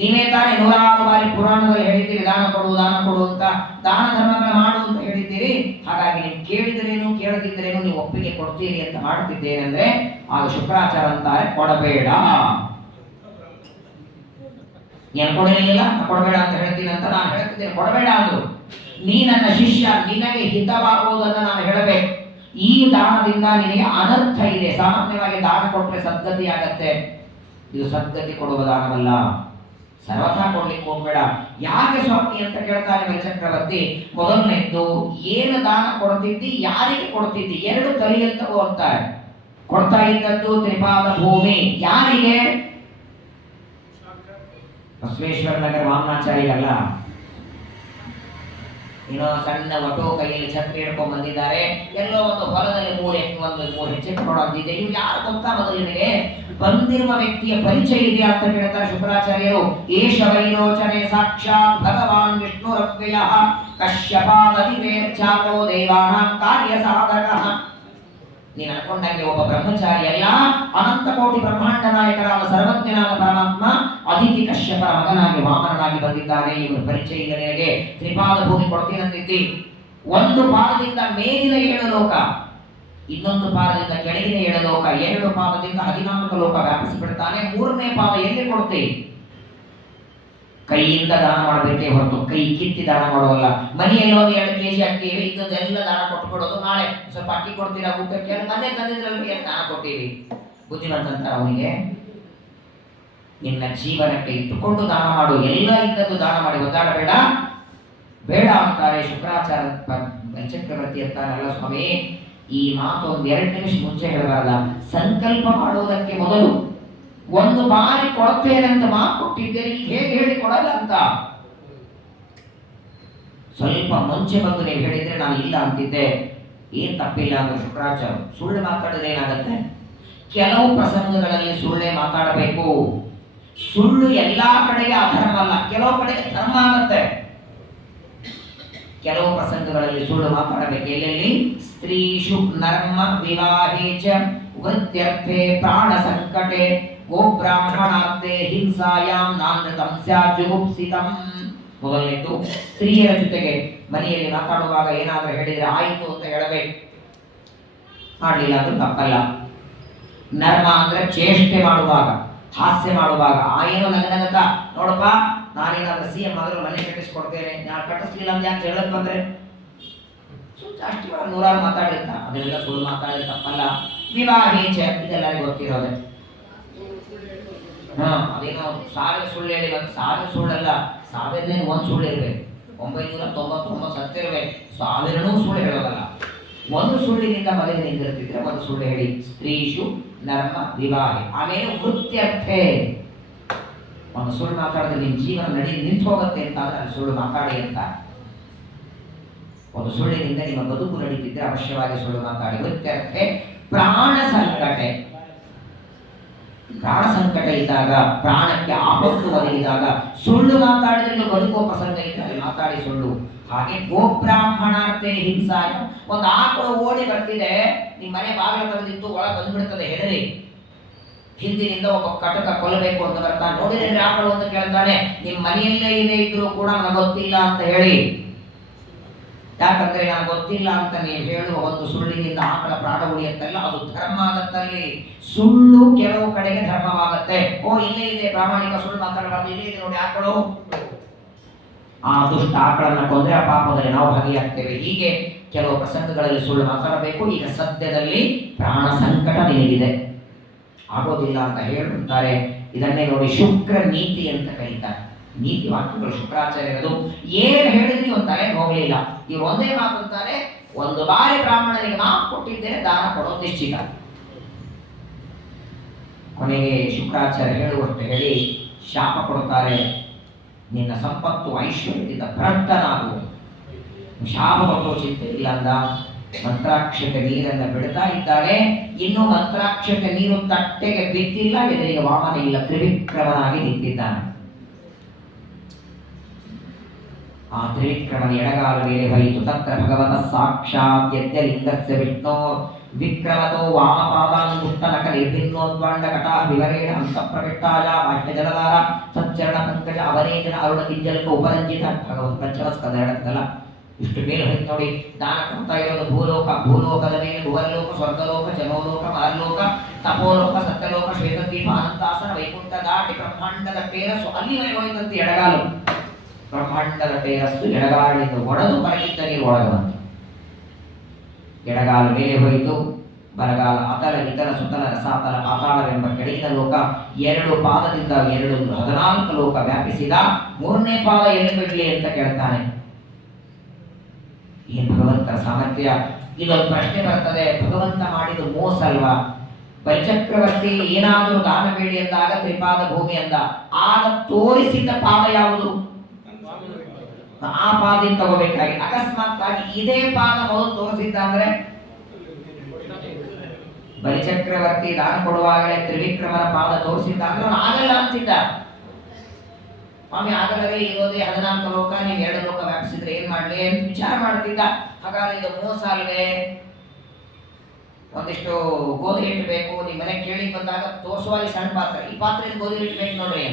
ನೀವೇ ತಾನೇ ನೂರಾರು ಬಾರಿ ಪುರಾಣದಲ್ಲಿ ಹೇಳಿದ್ದೀರಿ ದಾನ ಕೊಡು ಅಂತ, ದಾನ ಧರ್ಮಗಳ ಮಾಡು ಅಂತ ಹೇಳಿದ್ದೀರಿ. ಹಾಗಾಗಿ ನೀವು ಕೇಳಿದ್ರೇನು ಕೇಳದಿದ್ರೇನು ನೀವು ಒಪ್ಪಿಗೆ ಕೊಡ್ತೀರಿ ಅಂತ ಮಾಡುತ್ತಿದ್ದೇನೆ ಅಂದ್ರೆ, ಆಗ ಶುಕ್ರಾಚಾರ್ಯ ಅಂತಾರೆ, ಕೊಡಬೇಡ. ನೀನು ಕೊಡಲಿಲ್ಲ, ಕೊಡಬೇಡ ಅಂತ ಹೇಳ್ತೀನಿ ಅಂತ ನಾನು ಹೇಳ್ತಿದ್ದೇನೆ, ಕೊಡಬೇಡ ಅಂದ್ರು. ನೀ ನನ್ನ ಶಿಷ್ಯ, ನಿನಗೆ ಹಿತವಾಗುವುದನ್ನು ನಾನು ಹೇಳಬೇಕು. ಈ ದಾನದಿಂದ ನಿನಗೆ ಅನರ್ಥ ಇದೆ. ಸಾಮಾನ್ಯವಾಗಿ ದಾನ ಕೊಟ್ಟರೆ ಸದ್ಗತಿ ಆಗತ್ತೆ, ಇದು ಸದ್ಗತಿ ಕೊಡುವ ದಾನವಲ್ಲ, ಸರ್ವಥಾ ಕೊಡ್ಲಿಕ್ಕೆ ಹೋಗ್ಬೇಡ. ಯಾಕೆ ಸ್ವಾಮಿ ಅಂತ ಕೇಳ್ತಾನೆ ಬಲಚಕ್ರವರ್ತಿ. ಮೊದಲನೇದ್ದು, ಏನು ದಾನ ಕೊಡ್ತಿದ್ದಿ, ಯಾರಿಗೆ ಕೊಡ್ತಿದ್ದಿ, ಎರಡು ಕಲಿಯಲ್ಲಿ ತಗೋ ಅಂತಾರೆ. ಕೊಡ್ತಾ ಇದ್ದದ್ದು ತ್ರಿಪಾದ ಭೂಮಿ, ಯಾರಿಗೆ? ಬಸವೇಶ್ವರ ನಗರ ವಾಮನಾಚಾರ್ಯರಲ್ಲ, ಏನೋ ಸಣ್ಣ ಒಟೋ ಕೈಯಲ್ಲಿ ಛತ್ರಿ ಹಿಡ್ಕೊಂಡ್ ಬಂದಿದ್ದಾರೆ, ಎಲ್ಲೋ ಒಂದು ಹೊಲದಲ್ಲಿ ಮೂರು ಹೆಜ್ಜೆ ಕೊಡೋದಿದೆ. ಇವ್ರು ಯಾರು ಗೊತ್ತಾ? ಮೊದಲಿಗೆ ಬಂದಿರುವ ವ್ಯಕ್ತಿಯ ಪರಿಚಯ ಇದೆ ಅಂತ ಕೇಳ್ತಾರೆ ಶುಕ್ರಾಚಾರ್ಯರು. ಏಷ ವೈರೋಚನೆ ಸಾಕ್ಷಾತ್ ಭಗವಾನ್ ವಿಷ್ಣುರವ್ಯಯ ಕಶ್ಯಪಾದಧಿವೇರ್ಚಾತೋ ದೇವಾನಾಂ ಕಾರ್ಯ ಸಾಧಕಃ. ನೀನು ಅನ್ಕೊಂಡಂಗೆ ಒಬ್ಬ ಬ್ರಹ್ಮಚಾರಿ ಅಲ್ಲ, ಅನಂತ ಕೋಟಿ ಬ್ರಹ್ಮಾಂಡ ನಾಯಕರಾದ ಸರ್ವಜ್ಞನಾದ ಪರಮಾತ್ಮ ಅದಿತಿ ಕಶ್ಯಪರ ಮಗನಾಗಿ ವಾಮನನಾಗಿ ಬಂದಿದ್ದಾನೆ. ಇವರ ಪರಿಚಯ ಇಲ್ಲ ನಿನಗೆ. ತ್ರಿಪಾದ ಭೂಮಿ ಕೊಡ್ತೀನಂತಿದ್ದಿ. ಒಂದು ಪಾದದಿಂದ ಮೇಲಿನ 7 ಲೋಕ, ಇನ್ನೊಂದು ಪಾದದಿಂದ ಕೆಳಗಿನ 7 ಲೋಕ, 2 ಪಾದದಿಂದ 14 ಲೋಕ ವ್ಯಾಪಿಸಿಬಿಡ್ತಾನೆ. 3ನೇ ಪಾದ ಎಲ್ಲಿ ಕೊಡ್ತೀವಿ? ಕೈಯಿಂದ ದಾನ ಮಾಡಬೇಕೇ ಹೊರತು ಕೈ ಕಿತ್ತಿ ದಾನ ಮಾಡುವಲ್ಲ. ಮನೆಯಲ್ಲಿ ಒಂದು 2 kg ಅಕ್ಕಿ ಇದನ್ನೆಲ್ಲ ದಾನ ಕೊಟ್ಟು ಕೊಡೋದು. ನಾಳೆ ಸ್ವಲ್ಪ ಅಕ್ಕಿ ಕೊಡ್ತೀರಾ ಊಟಕ್ಕೆ, ಮನೆ ತಂದಿದ್ರಲ್ಲಿ ಏನು ದಾನ ಕೊಟ್ಟಿವಿ? ಬುದ್ಧಿವಂತ ಅಂತ ಅವನಿಗೆ. ನಿನ್ನ ಜೀವನಕ್ಕೆ ಇಟ್ಟುಕೊಂಡು ದಾನ ಮಾಡು, ಎಲ್ಲ ಇದ್ದದ್ದು ದಾನ ಮಾಡಿ ಒದ್ದಾಡಬೇಡ, ಬೇಡ ಅಂತಾರೆ ಶುಕ್ರಾಚಾರ್ಯ. ಬಲಚಕ್ರವರ್ತಿ ಅಂತಾರಲ್ಲ, ಸ್ವಾಮಿ ಈ ಮಾತು ಒಂದು 2 ನಿಮಿಷ ಮುಂಚೆ ಹೇಳಬಾರಲ್ಲ. ಸಂಕಲ್ಪ ಮಾಡುವುದಕ್ಕೆ ಮೊದಲು ಒಂದು ಬಾರಿ ಕೊಡ್ತೇನೆ ಅಂತ ಮಾತು ಕೊಟ್ಟಿದ್ದೇನೆ, ಈಗ ಹೇಗೆ ಹೇಳಿ ಕೊಡಲ್ಲ ಅಂತ ಸ್ವಲ್ಪ ಮುಂಚೆ ಬಂದು ನೀವು ಹೇಳಿದ್ರೆ ನಾನು ಇಲ್ಲ ಅಂತಿದ್ದೆ. ಏನ್ ತಪ್ಪಿಲ್ಲ ಅಂದ್ರೆ ಶುಕ್ರಾಚಾರ್ಯ, ಸುಳ್ಳು ಮಾತಾಡಿದ್ರೆ ಏನಾಗತ್ತೆ? ಕೆಲವು ಪ್ರಸಂಗಗಳಲ್ಲಿ ಸುಳ್ಳೇ ಮಾತಾಡಬೇಕು. ಸುಳ್ಳು ಎಲ್ಲಾ ಕಡೆಗೆ ಅಧರ್ಮ ಅಲ್ಲ, ಕೆಲವು ಕಡೆಗೆ ಧರ್ಮ ಆಗತ್ತೆ. ಕೆಲವು ಪ್ರಸಂಗಗಳಲ್ಲಿ ಸುಳ್ಳು ಮಾತಾಡಬೇಕು. ಎಲ್ಲೆಲ್ಲಿ? ಸ್ತ್ರೀಷು ನರ್ಮ ವಿವಾಹೇ ಚ ವೃತ್ಯರ್ಥೆ ಪ್ರಾಣ ಸಂಕಟೆ ಗೋಬ್ರಾಹ್ಮಣಾರ್ಥೆ ಹಿಂಸಾಯಾಂ ನಾನೃತಂ ಸ್ಯಾತ್ ಜುಗುಪ್ಸಿತಂ. ಮೊದಲನೇದು, ಸ್ತ್ರೀಯರ ಜೊತೆಗೆ ಮನೆಯಲ್ಲಿ ಮಾತಾಡುವಾಗ ಏನಾದರೂ ಹೇಳಿದ್ರೆ ಆಯಿತು ಅಂತ ಹೇಳಬೇಕು, ಮಾಡಲಿಲ್ಲ ಅಂದ್ರೆ ತಪ್ಪಲ್ಲ. ನರ್ಮ ಅಂದ್ರೆ ಚೇಷ್ಟೆ ಮಾಡುವಾಗ, ಹಾಸ್ಯ ಮಾಡುವಾಗ, ಏನೋ ನಗನಗತ ನೋಡಪ್ಪ ನಾನೇನಾದ್ರೂ CM ಆದ್ರೂ ಮನೆ ಕಟ್ಟಿಸ್ಕೊಡ್ತೇನೆ, ನಾನು ಕಟ್ಟಿಸ್ಲಿಲ್ಲ ಅಂತ ಯಾಕೆ ಹೇಳಕ್ ಬಂದ್ರೆ ಅಷ್ಟು 100 ಮಾತಾಡಿರ್ತ, ಅದೆಲ್ಲ ಸುಳ್ಳು ಮಾತಾಡಿದ್ರೆ ತಪ್ಪಲ್ಲ. ವಿವಾಹೇಚ ಇದೆಲ್ಲರಿಗೂ ಗೊತ್ತಿರೋದೆ. ಅದೇನೋ 1000 ಸುಳ್ಳು ಹೇಳಿ ಬಂದು 1000 ಸುಳ್ಳಲ್ಲ, 1000 ಒಂದು ಸುಳ್ಳು ಇರ್ಬೇಕು, 999 ಸತ್ಯ ಇರ್ಬೇಕು, 1000 ಸುಳ್ಳು ಹೇಳೋದಲ್ಲ. ಒಂದು ಸುಳ್ಳಿನಿಂದ ಮದುವೆ ನಿಂತಿರ್ತಿದ್ರೆ ಒಂದು ಸುಳ್ಳು ಹೇಳಿ. ಸ್ತ್ರೀಷು ನರ್ಮ ವಿವಾಹೆ. ಆಮೇಲೆ ವೃತ್ಯರ್ಥೆ, ಒಂದು ಸುಳ್ಳು ಮಾತಾಡಿದ್ರೆ ನಿಮ್ಮ ಜೀವನ ನಿಂತು ಹೋಗುತ್ತೆ ಅಂತ ಅಂದ್ರೆ ಅಲ್ಲಿ ಸುಳ್ಳು ಮಾತಾಡಿ ಅಂತ. ಒಂದು ಸುಳ್ಳಿನಿಂದ ನಿಮ್ಮ ಬದುಕು ನಡೀತಿದ್ರೆ ಅವಶ್ಯವಾಗಿ ಸುಳ್ಳು ಮಾತಾಡಿ. ವೃತ್ಯರ್ಥೆ ಪ್ರಾಣ ಸಂಕಟೆ. ಪ್ರಾಣ ಸಂಕಟ ಇದ್ದಾಗ, ಪ್ರಾಣಕ್ಕೆ ಆಪತ್ತು ಒದಗಿದಾಗ, ಸುಳ್ಳು ಮಾತಾಡಿದ್ರೆ ಬದುಕುವ ಪ್ರಸಂಗ ಇದ್ದರೆ ಮಾತಾಡಿ ಸುಳ್ಳು. ಹಾಗೆ ಗೋಬ್ರಾಹ್ಮಣಾರ್ಥೆ ಹಿಂಸಾಯ, ಒಂದು ಆಕಳು ಓಡಿ ಬರ್ತಿದೆ, ನಿಮ್ಮ ಮನೆ ಬಾಗಿಲು ತೆಗೆದಿತ್ತು, ಒಳ ಬಂದ್ಬಿಡ್ತದೆ ಹೆದರಿ. ಹಿಂದಿನಿಂದ ಒಬ್ಬ ಕಟಕ ಕೊಲ್ಲಬೇಕು ಅಂತ ಬರ್ತಾನೆ. ನೋಡಿದ್ರೆ ಆಕಳು ಅಂತ ಕೇಳ್ತಾನೆ, ನಿಮ್ಮ ಮನೆಯಲ್ಲೇ ಇದೆ ಇದ್ರೂ ಕೂಡ ನನಗೆ ಗೊತ್ತಿಲ್ಲ ಅಂತ ಹೇಳಿ. ಯಾಕಂದ್ರೆ ನನಗೆ ಗೊತ್ತಿಲ್ಲ ಅಂತ ನೀವು ಹೇಳುವ ಒಂದು ಸುಳ್ಳಿನಿಂದ ಆಕಳ ಪ್ರಾಣ ಉಳಿಯುತ್ತಲ್ಲ, ಅದು ಧರ್ಮ ಆಗತ್ತಲ್ಲಿ. ಸುಳ್ಳು ಕೆಲವು ಕಡೆಗೆ ಧರ್ಮವಾಗತ್ತೆ. ಓ ಇಲ್ಲೇ ಇದೆ, ಪ್ರಾಮಾಣಿಕ ಸುಳ್ಳು ಮಾತಾಡಬಾರ್ದು, ಇಲ್ಲೇ ಇದೆ ನೋಡಿ ಆಕಳು, ಆ ದುಷ್ಟ ಆಕಳನ್ನ ಕೊಂದ್ರೆ ಆ ಪಾಪದಲ್ಲಿ ನಾವು ಭಾಗಿಯಾಗ್ತೇವೆ. ಹೀಗೆ ಕೆಲವು ಪ್ರಸಂಗಗಳಲ್ಲಿ ಸುಳ್ಳು ಮಾತಾಡಬೇಕು. ಈಗ ಸದ್ಯದಲ್ಲಿ ಪ್ರಾಣ ಸಂಕಟ ನಿನಗಿದೆ, ಆಗೋದಿಲ್ಲ ಅಂತ ಹೇಳುತ್ತಾರೆ. ಇದನ್ನೇ ನೋಡಿ ಶುಕ್ರ ನೀತಿ ಅಂತ ಕರೀತಾರೆ. ನೀತಿ ವಾಕ್ಯಗಳು ಶುಕ್ರಾಚಾರ್ಯರದು. ಏನು ಹೇಳಿದ್ರಿ ಒಂದು ತಲೆಗೆ ಹೋಗಲಿಲ್ಲ. ಇವ್ರು ಒಂದೇ ಮಾತು ಅಂತಾರೆ, ಒಂದು ಬಾರಿ ಬ್ರಾಹ್ಮಣನಿಗೆ ಮಾತು ಕೊಟ್ಟಿದ್ದೇನೆ, ದಾನ ಕೊಡೋದು ನಿಶ್ಚಿತ. ಕೊನೆಗೆ ಶುಕ್ರಾಚಾರ್ಯ ಹೇಳುವಷ್ಟು ಹೇಳಿ ಶಾಪ ಕೊಡುತ್ತಾರೆ, ನಿನ್ನ ಸಂಪತ್ತು ಐಶ್ವರ್ಯದಿಂದ ಭ್ರಷ್ಟನಾಗು. ಶಾಪ ಕೊಟ್ಟೋ ಚಿಂತೆ ಇಲ್ಲ ಅಂದ. ಮಂತ್ರಾಕ್ಷತೆ ನೀರನ್ನು ಬಿಡ್ತಾ ಇದ್ದಾರೆ. ಇನ್ನು ಮಂತ್ರಾಕ್ಷತೆ ನೀರು ತಟ್ಟೆಗೆ ಬಿದ್ದಿಲ್ಲ, ಎದುರಿಗೆ ವಾಮನ ಇಲ್ಲ, ತ್ರಿವಿಕ್ರಮನಾಗಿ ನಿಂತಿದ್ದಾನೆ. ಆ ತ್ರಿವಿಕ್ರಮನ ಎಡಗಾಲ ಮೇಲೆ ಹೋಯಿತು. ತತ್ರ ಭಗವತ ಸಾಕ್ಷಾತ್ ಯಜ್ಞಲಿಂಗಸ್ಯ ವಿಷ್ಣೋ ವಿಕ್ರಮತೋ ವಾಮಪಾದಾನುಷ್ಟನಕ ನಿರ್ಭಿನ್ನೋದ್ವಾಂಡ ಕಟಾ ವಿವರೇಣ ಅಂತಃಪ್ರವಿಷ್ಟಾಯ ಬಾಹ್ಯ ಜಲಧಾರ ಸಚ್ಚರಣ ಪಂಕಜ ಅವನೇಜನ ಅರುಣ ಕಿಂಜಲ್ಕ ಉಪರಂಜಿತ. ಭಗವತ್ ಪಂಚಮಸ್ಕಂದ ಹೇಳತ್ತಲ್ಲ, ಇಷ್ಟು ಮೇಲೆ ಹೋಯ್ತು ನೋಡಿ. ದಾನ ಕೊಡ್ತಾ ಇರೋದು ಭೂಲೋಕ, ಭೂಲೋಕದ ಮೇಲೆ ಭುವರ್ಲೋಕ, ಸ್ವರ್ಗಲೋಕ, ಜನೋಲೋಕ, ಮಹರ್ಲೋಕ, ತಪೋಲೋಕ, ಸತ್ಯಲೋಕ, ಶ್ವೇತದ್ವೀಪ, ಅನಂತಾಸನ, ವೈಕುಂಠ ದಾಟಿ ಬ್ರಹ್ಮಾಂಡದ ಟೇರಸ್ಸು ಅಲ್ಲಿವರೆಗೆ ಹೋಯ್ತಂತೆ ಎಡಗಾಲು. ಬ್ರಹ್ಮಾಂಡದ ಟೇರಸ್ಸು ಎಡಗಾಲಿಂದ ಒಡೆದು ಹೊರಗಿದ್ದ ನೀರು ಒಳಗೆ ಬಂತು. ಎಡಗಾಲ ಮೇಲೆ ಹೋಯಿತು, ಬಲಗಾಲ ಅತಲ ಇತಲ ಸುತಲ ರಸಾತಲ ಪಾತಾಳವೆಂಬ ಕೆಳಗಿನ ಲೋಕ. ಎರಡು ಪಾದದಿಂದ 14 ಲೋಕ ವ್ಯಾಪಿಸಿದ. 3ನೇ ಪಾದ ಎಲ್ಲಿ ಬಿಡ್ಲಿ ಅಂತ ಕೇಳ್ತಾನೆ. ಏನ್ ಭಗವಂತರ ಸಾಮರ್ಥ್ಯ! ಇದೊಂದು ಪ್ರಶ್ನೆ ಬರ್ತದೆ, ಭಗವಂತ ಮಾಡಿದ ಮೋಸ ಅಲ್ವಾ? ಬಲಿಚಕ್ರವರ್ತಿ ಏನಾದರೂ ದಾನ ಬೇಡಿ ಅಂದಾಗ ತ್ರಿಪಾದ ಭೂಮಿ ಅಂದ, ಆಗ ತೋರಿಸಿದ ಪಾದ ಯಾವುದು? ಆ ಪಾದಿಂದ ತಗೋಬೇಕಾಗಿ. ಅಕಸ್ಮಾತ್ ಆಗಿ ಇದೇ ಪಾದ ಮೊದಲು ತೋರಿಸಿದ್ದ ಅಂದ್ರೆ, ಬಲಿಚಕ್ರವರ್ತಿ ದಾನ ಕೊಡುವಾಗಲೇ ತ್ರಿವಿಕ್ರಮನ ಪಾದ ತೋರಿಸಿದ್ದ ಅಂದ್ರೆ ಆಗಲ್ಲ ಅಂತಿದ್ದ. ಸ್ವಾಮಿ ಆಗಲವೇ ಇರೋದೇ 14 ಲೋಕ, ನೀವು 2 ಲೋಕ ವ್ಯಾಪಿಸಿದ್ರೆ ಏನ್ ಮಾಡ್ಲಿ ಅಂತ ವಿಚಾರ ಮಾಡ್ತಿದ್ದ. ಹಾಗಾದ್ರೆ ಇದು ಮೋಸ ಅಲ್ವೇ? ಒಂದಿಷ್ಟು ಗೋಧಿ ಹಿಟ್ಟು ಬೇಕು, ನಿಮ್ಮ ಮನೆ ಕೇಳಿ ಬಂದಾಗ ತೋರಿಸುವಾಗ ಸಣ್ಣ ಪಾತ್ರೆ, ಈ ಪಾತ್ರೆಯಲ್ಲಿ ಗೋಧಿ ಹಿಟ್ಟು ಬೇಕು ನೋಡ್ರಿ,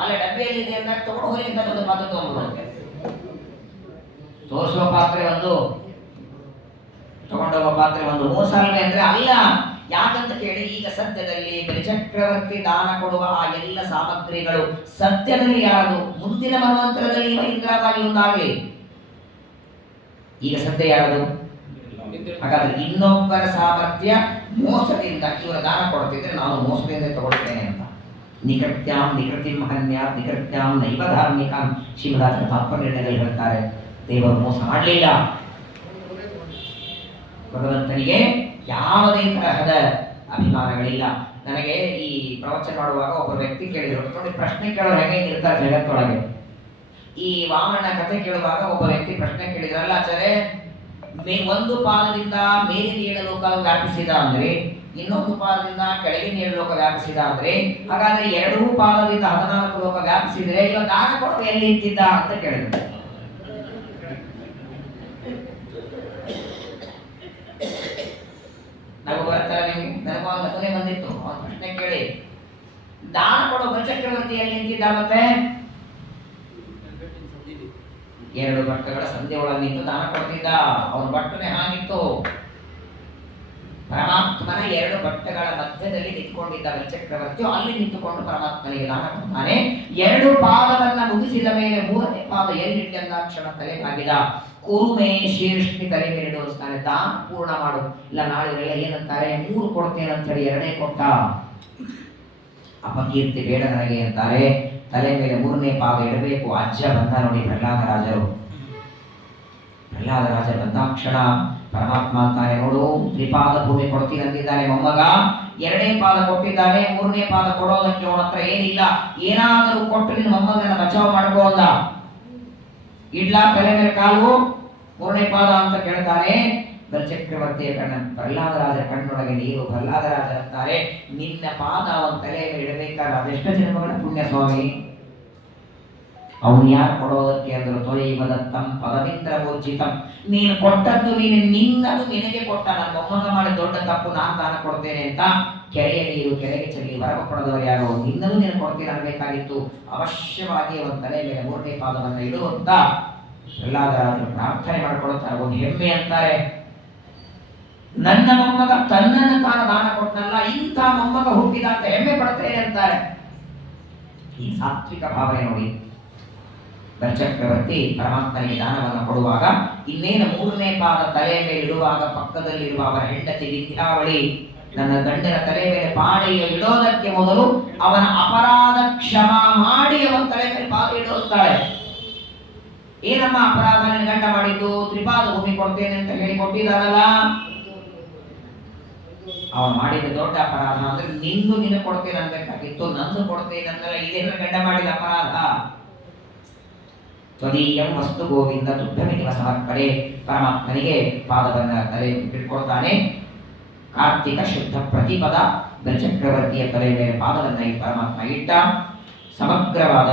ಅಲ್ಲೇ ಡಬ್ಬಿಯಲ್ಲಿ ಇದೆ ಅಂದಾಗ ತಗೊಂಡು ಹೋಗಿ ಅಂತ ಒಂದು ಪಾತ್ರೆ ತಗೊಂಡ್ಬಿಡುತ್ತೆ. ತೋರಿಸುವ ಪಾತ್ರೆ ಒಂದು, ತಗೊಂಡೋಗೋ ಪಾತ್ರೆ ಒಂದು. ಮೋಸ ಅಲ್ವೇ ಅಂದ್ರೆ ಅಲ್ಲ. ಯಾಕಂತ ಕೇಳಿ, ಈಗ ಸದ್ಯದಲ್ಲಿ ಬಲಿಚಕ್ರವರ್ತಿ ದಾನ ಕೊಡುವ ಆ ಎಲ್ಲ ಸಾಮಗ್ರಿಗಳು ಸದ್ಯದಲ್ಲಿ ಯಾರದು? ಮುಂದಿನ ಮನ್ವಂತರದಲ್ಲಿ ಇವ ಇಂದ್ರಾದಾಗಿ ಒಂದಾಗಲಿ. ಈಗ ಸದ್ಯ ಯಾರದು? ಹಾಗಾದ್ರೆ ಇನ್ನೊಬ್ಬರ ಸಾಮರ್ಥ್ಯ ಮೋಸದಿಂದ ಇವರ ದಾನ ಕೊಡ್ತಿದ್ರೆ ನಾನು ಮೋಸದಿಂದ ತಗೊಳ್ತೇನೆ ಅಂತ. ನಿಕೃತ್ಯಾಂ ನಿಕೃತಿಂ ಮಹನ್ಯಾತ್ ನಿಕೃತ್ಯಾಂ ನೈವ ಧಾರ್ಮಿಕಾಂ ಶ್ರೀಮದಾಚಾರ್ಯ ತಾತ್ಪರ್ಯದಲ್ಲಿ ಹೇಳ್ತಾರೆ. ದೇವರು ಮೋಸ ಮಾಡಲಿಲ್ಲ. ಭಗವಂತನಿಗೆ ಯಾವುದೇ ತರಹದ ಅಭಿಮಾನಗಳಿಲ್ಲ. ನನಗೆ ಈ ಪ್ರವಚನ ಮಾಡುವಾಗ ಒಬ್ಬ ವ್ಯಕ್ತಿ ಕೇಳಿದರು, ನೋಡಿ ಪ್ರಶ್ನೆ ಕೇಳೋರು ಹೇಗೆ ಇರ್ತಾರೆ ಜಗತ್ತೊಳಗೆ. ಈ ವಾಮನ ಕಥೆ ಕೇಳುವಾಗ ಒಬ್ಬ ವ್ಯಕ್ತಿ ಪ್ರಶ್ನೆ ಕೇಳಿದ್ರಲ್ಲ, ಆಚಾರ್ಯ ಒಂದು ಪಾದದಿಂದ ಮೇಲಿನ 7 ಲೋಕ ವ್ಯಾಪಿಸಿದ ಅಂದ್ರೆ, ಇನ್ನೊಂದು ಪಾದದಿಂದ ಕೆಳಗಿನ 7 ಲೋಕ ವ್ಯಾಪಿಸಿದ ಅಂದ್ರೆ, ಹಾಗಾದ್ರೆ 2 ಪಾದದಿಂದ 14 ಲೋಕ ವ್ಯಾಪಿಸಿದ್ರೆ ಇವಾಗ ದಾನ ಕೊಟ್ಟು ಎಲ್ಲಿ ಇಟ್ಟಿದ್ದ ಅಂತ ಕೇಳಿದ್ರು. ನಗು ಬರ್ತಾರೆ ನಿಮ್ಗೆ, ನನಗೂ ನಗುನೇ ಬಂದಿತ್ತು. ಅವನ ಪ್ರಶ್ನೆ ಕೇಳಿ, ದಾನ ಕೊಡೋ ಬಲಿಚಕ್ರವರ್ತಿ ಎಲ್ಲಿ ನಿಂತಿದ್ದ? ಮತ್ತೆ 2 ಭಟ್ಟಗಳ ಸಂಧಿ ಒಳಗೆ ನಿಂತು ದಾನ ಕೊಡ್ತಿದ್ದ. ಅವನ ಭಟ್ಟನೆ ಹಾಗಿತ್ತು. ಪರಮಾತ್ಮನ 2 ಭಟ್ಟಗಳ ಮಧ್ಯದಲ್ಲಿ ನಿಂತ್ಕೊಂಡಿದ್ದ ಬಲಿಚಕ್ರವರ್ತಿಯು ಅಲ್ಲಿ ನಿಂತುಕೊಂಡು ಪರಮಾತ್ಮನಿಗೆ ದಾನ ಕೊಡ್ತಾನೆ. 2 ಪಾದವನ್ನ ಮುಗಿಸಿದ ಮೇಲೆ 3ನೇ ಪಾದ ಎಲ್ಲಿಟ್ಟಿ ಅಂದಾಕ್ಷಣ ತಲೆ ಬಾಗಿದ. ಕುರುಮೆ ಶೀರ್ಷ್ಣಿ ತಲೆ ಮೇಲೆ ಅಂತಾನೆ, ದಾನ ಪೂರ್ಣ ಮಾಡು. ಇಲ್ಲ ನಾಳೆ ಇವರೆಲ್ಲ ಏನಂತಾರೆ, 3 ಕೊಡ್ತೇನೆ ಅಂತ ಹೇಳಿ 2ನೇ ಕೊಟ್ಟ. ಅಪಕೀರ್ತಿ ಬೇಡ ನನಗೆ ಅಂತಾರೆ. ತಲೆ ಮೇಲೆ 3ನೇ ಪಾದ ಇಡಬೇಕು. ಅಜ್ಜ ಬಂದ ನೋಡಿ ಪ್ರಹ್ಲಾದರಾಜರು. ಪ್ರಹ್ಲಾದರಾಜ ಬಂದಾಕ್ಷಣ ಪರಮಾತ್ಮ ಅಂತಾನೆ, ನೋಡು ತ್ರಿಪಾದ ಭೂಮಿ ಕೊಡ್ತೀನಿ ಅಂತಿದ್ದಾನೆ ಮೊಮ್ಮಗ, 2ನೇ ಪಾದ ಕೊಟ್ಟಿದ್ದಾನೆ, 3ನೇ ಪಾದ ಕೊಡೋದಕ್ಕೆ ಅವನ ಹತ್ರ ಏನಿಲ್ಲ. ಏನಾದರೂ ಕೊಟ್ಟು ನಿನ್ನ ಮೊಮ್ಮಗನ ಬಚಾವ್ ಮಾಡ್ಕೋ ಅಂದ. ಇಡ್ಲಾ ತಲೆ ಮೇಲೆ ಕಾಲು 3ನೇ ಪಾದ ಅಂತ ಕೇಳ್ತಾನೆ. ಬಲಚಕ್ರವರ್ತಿಯ ಪ್ರಹ್ಲಾದರಾಜ ಕಣ್ಣೊಳಗೆ ನೀರು. ಪ್ರಹ್ಲಾದರಾಜರಂತಾರೆ, ನಿನ್ನ ಪಾದ ಅವನ ತಲೆಯ ಮೇಲೆ ಇಡಬೇಕಾದ್ರೆ ಅದೆಷ್ಟು ಜನ್ಮಗಳ ಪುಣ್ಯ ಸ್ವಾಮಿ. ಅವನು ಯಾರು ಕೊಡೋದಕ್ಕೆ ಅಂದರು, ತೊಯ್ವದತ್ತಂ ಪದನಿಂದ್ರ ಊರ್ಜಿತಂ. ನೀನು ಕೊಟ್ಟದ್ದು ನಿನ್ನದು ನಿನಗೆ ಕೊಟ್ಟ. ನನ್ನ ಮೊಮ್ಮಗ ಮಾಡಿ ದೊಡ್ಡ ತಪ್ಪು, ನಾನು ದಾನ ಕೊಡ್ತೇನೆ ಅಂತ ಕೆರೆಯ ನೀರು ಕೆರೆಗೆ ಚೆಲ್ಲಿ ವರವ ಕೊಡದವರು ಯಾರೋ, ನಿನ್ನದು ನೀನು ಕೊಡ್ತೀನಿ ಅನ್ನಬೇಕಾಗಿತ್ತು. ಅವಶ್ಯವಾಗಿ ಅವನ ತಲೆ ಮೇಲೆ 3ನೇ ಪಾದವನ್ನು ಇಡುವಂತ ಪ್ರಹ್ಲಾದರಾಜರು ಪ್ರಾರ್ಥನೆ ಮಾಡಿಕೊಳ್ಳುತ್ತಾರೆ. ಒಂದು ಹೆಮ್ಮೆ ಅಂತಾರೆ, ನನ್ನ ಮೊಮ್ಮಗ ತನ್ನನ್ನು ತಾನು ದಾನ ಕೊಟ್ಟನಲ್ಲ, ಇಂಥ ಮೊಮ್ಮಗ ಹುಟ್ಟಿದ ಅಂತ ಹೆಮ್ಮೆ ಪಡ್ತೇನೆ ಅಂತಾರೆ. ಈ ಸಾತ್ವಿಕ ಭಾವನೆ ನೋಡಿ. ಬಲಚಕ್ರವರ್ತಿ ಪರಮಾತ್ಮನಿಗೆ ದಾನವನ್ನು ಕೊಡುವಾಗ ಇನ್ನೇನು 3ನೇ ಪಾದ ತಲೆಯ ಮೇಲೆ ಇಡುವಾಗ ಪಕ್ಕದಲ್ಲಿರುವ ಅವರ ಹೆಂಡತಿ ವಿದ್ಯಾವಳಿ ನನ್ನ ಗಂಡನ ತಲೆ ಮೇಲೆ ಪಾಡೆಯ ಇಡೋದಕ್ಕೆ ಮೊದಲು ಅವನ ಅಪರಾಧ ಕ್ಷಮ ಮಾಡಿ ಅವನ ತಲೆ ಮೇಲೆ ಪಾದ ಇಡುತ್ತಾಳೆ. ಏನಮ್ಮ ಅಪರಾಧ ನನ್ನ ಗಂಡ ಮಾಡಿದ್ದು? ತ್ರಿಪಾದ ಭೂಮಿ ಕೊಡ್ತೇನೆ ಅಂತ ಹೇಳಿ ಕೊಟ್ಟಿದ್ದಾನಲ್ಲ. ಅವನು ಮಾಡಿದ ದೊಡ್ಡ ಅಪರಾಧ ಅಂದ್ರೆ ನಿಂದು ನಿನ್ನ ಕೊಡ್ತೇನೆ ಅನ್ಬೇಕಾಗಿತ್ತು, ನಂದು ಕೊಡ್ತೇನೆ ಅಂದ್ರೆ ಇದೇನ ಗಂಡ ಮಾಡಿದ ಅಪರಾಧ. ತ್ವದೀಯಂ ವಸ್ತು ಗೋವಿಂದ ತುಭ್ಯಮಿವ ಸಮರ್ಪಣೆ. ಪರಮಾತ್ಮನಿಗೆ ಪಾದವನ್ನ ತಲೆ ಬಿಟ್ಕೊಡ್ತಾನೆ. ಕಾರ್ತಿಕ ಶುದ್ಧ ಪ್ರತಿಪದ ಬಲಚಕ್ರವರ್ತಿಯ ತಲೆ ಮೇಲೆ ಪಾದವನ್ನ ಪರಮಾತ್ಮ ಇಟ್ಟ. ಸಮಗ್ರವಾದ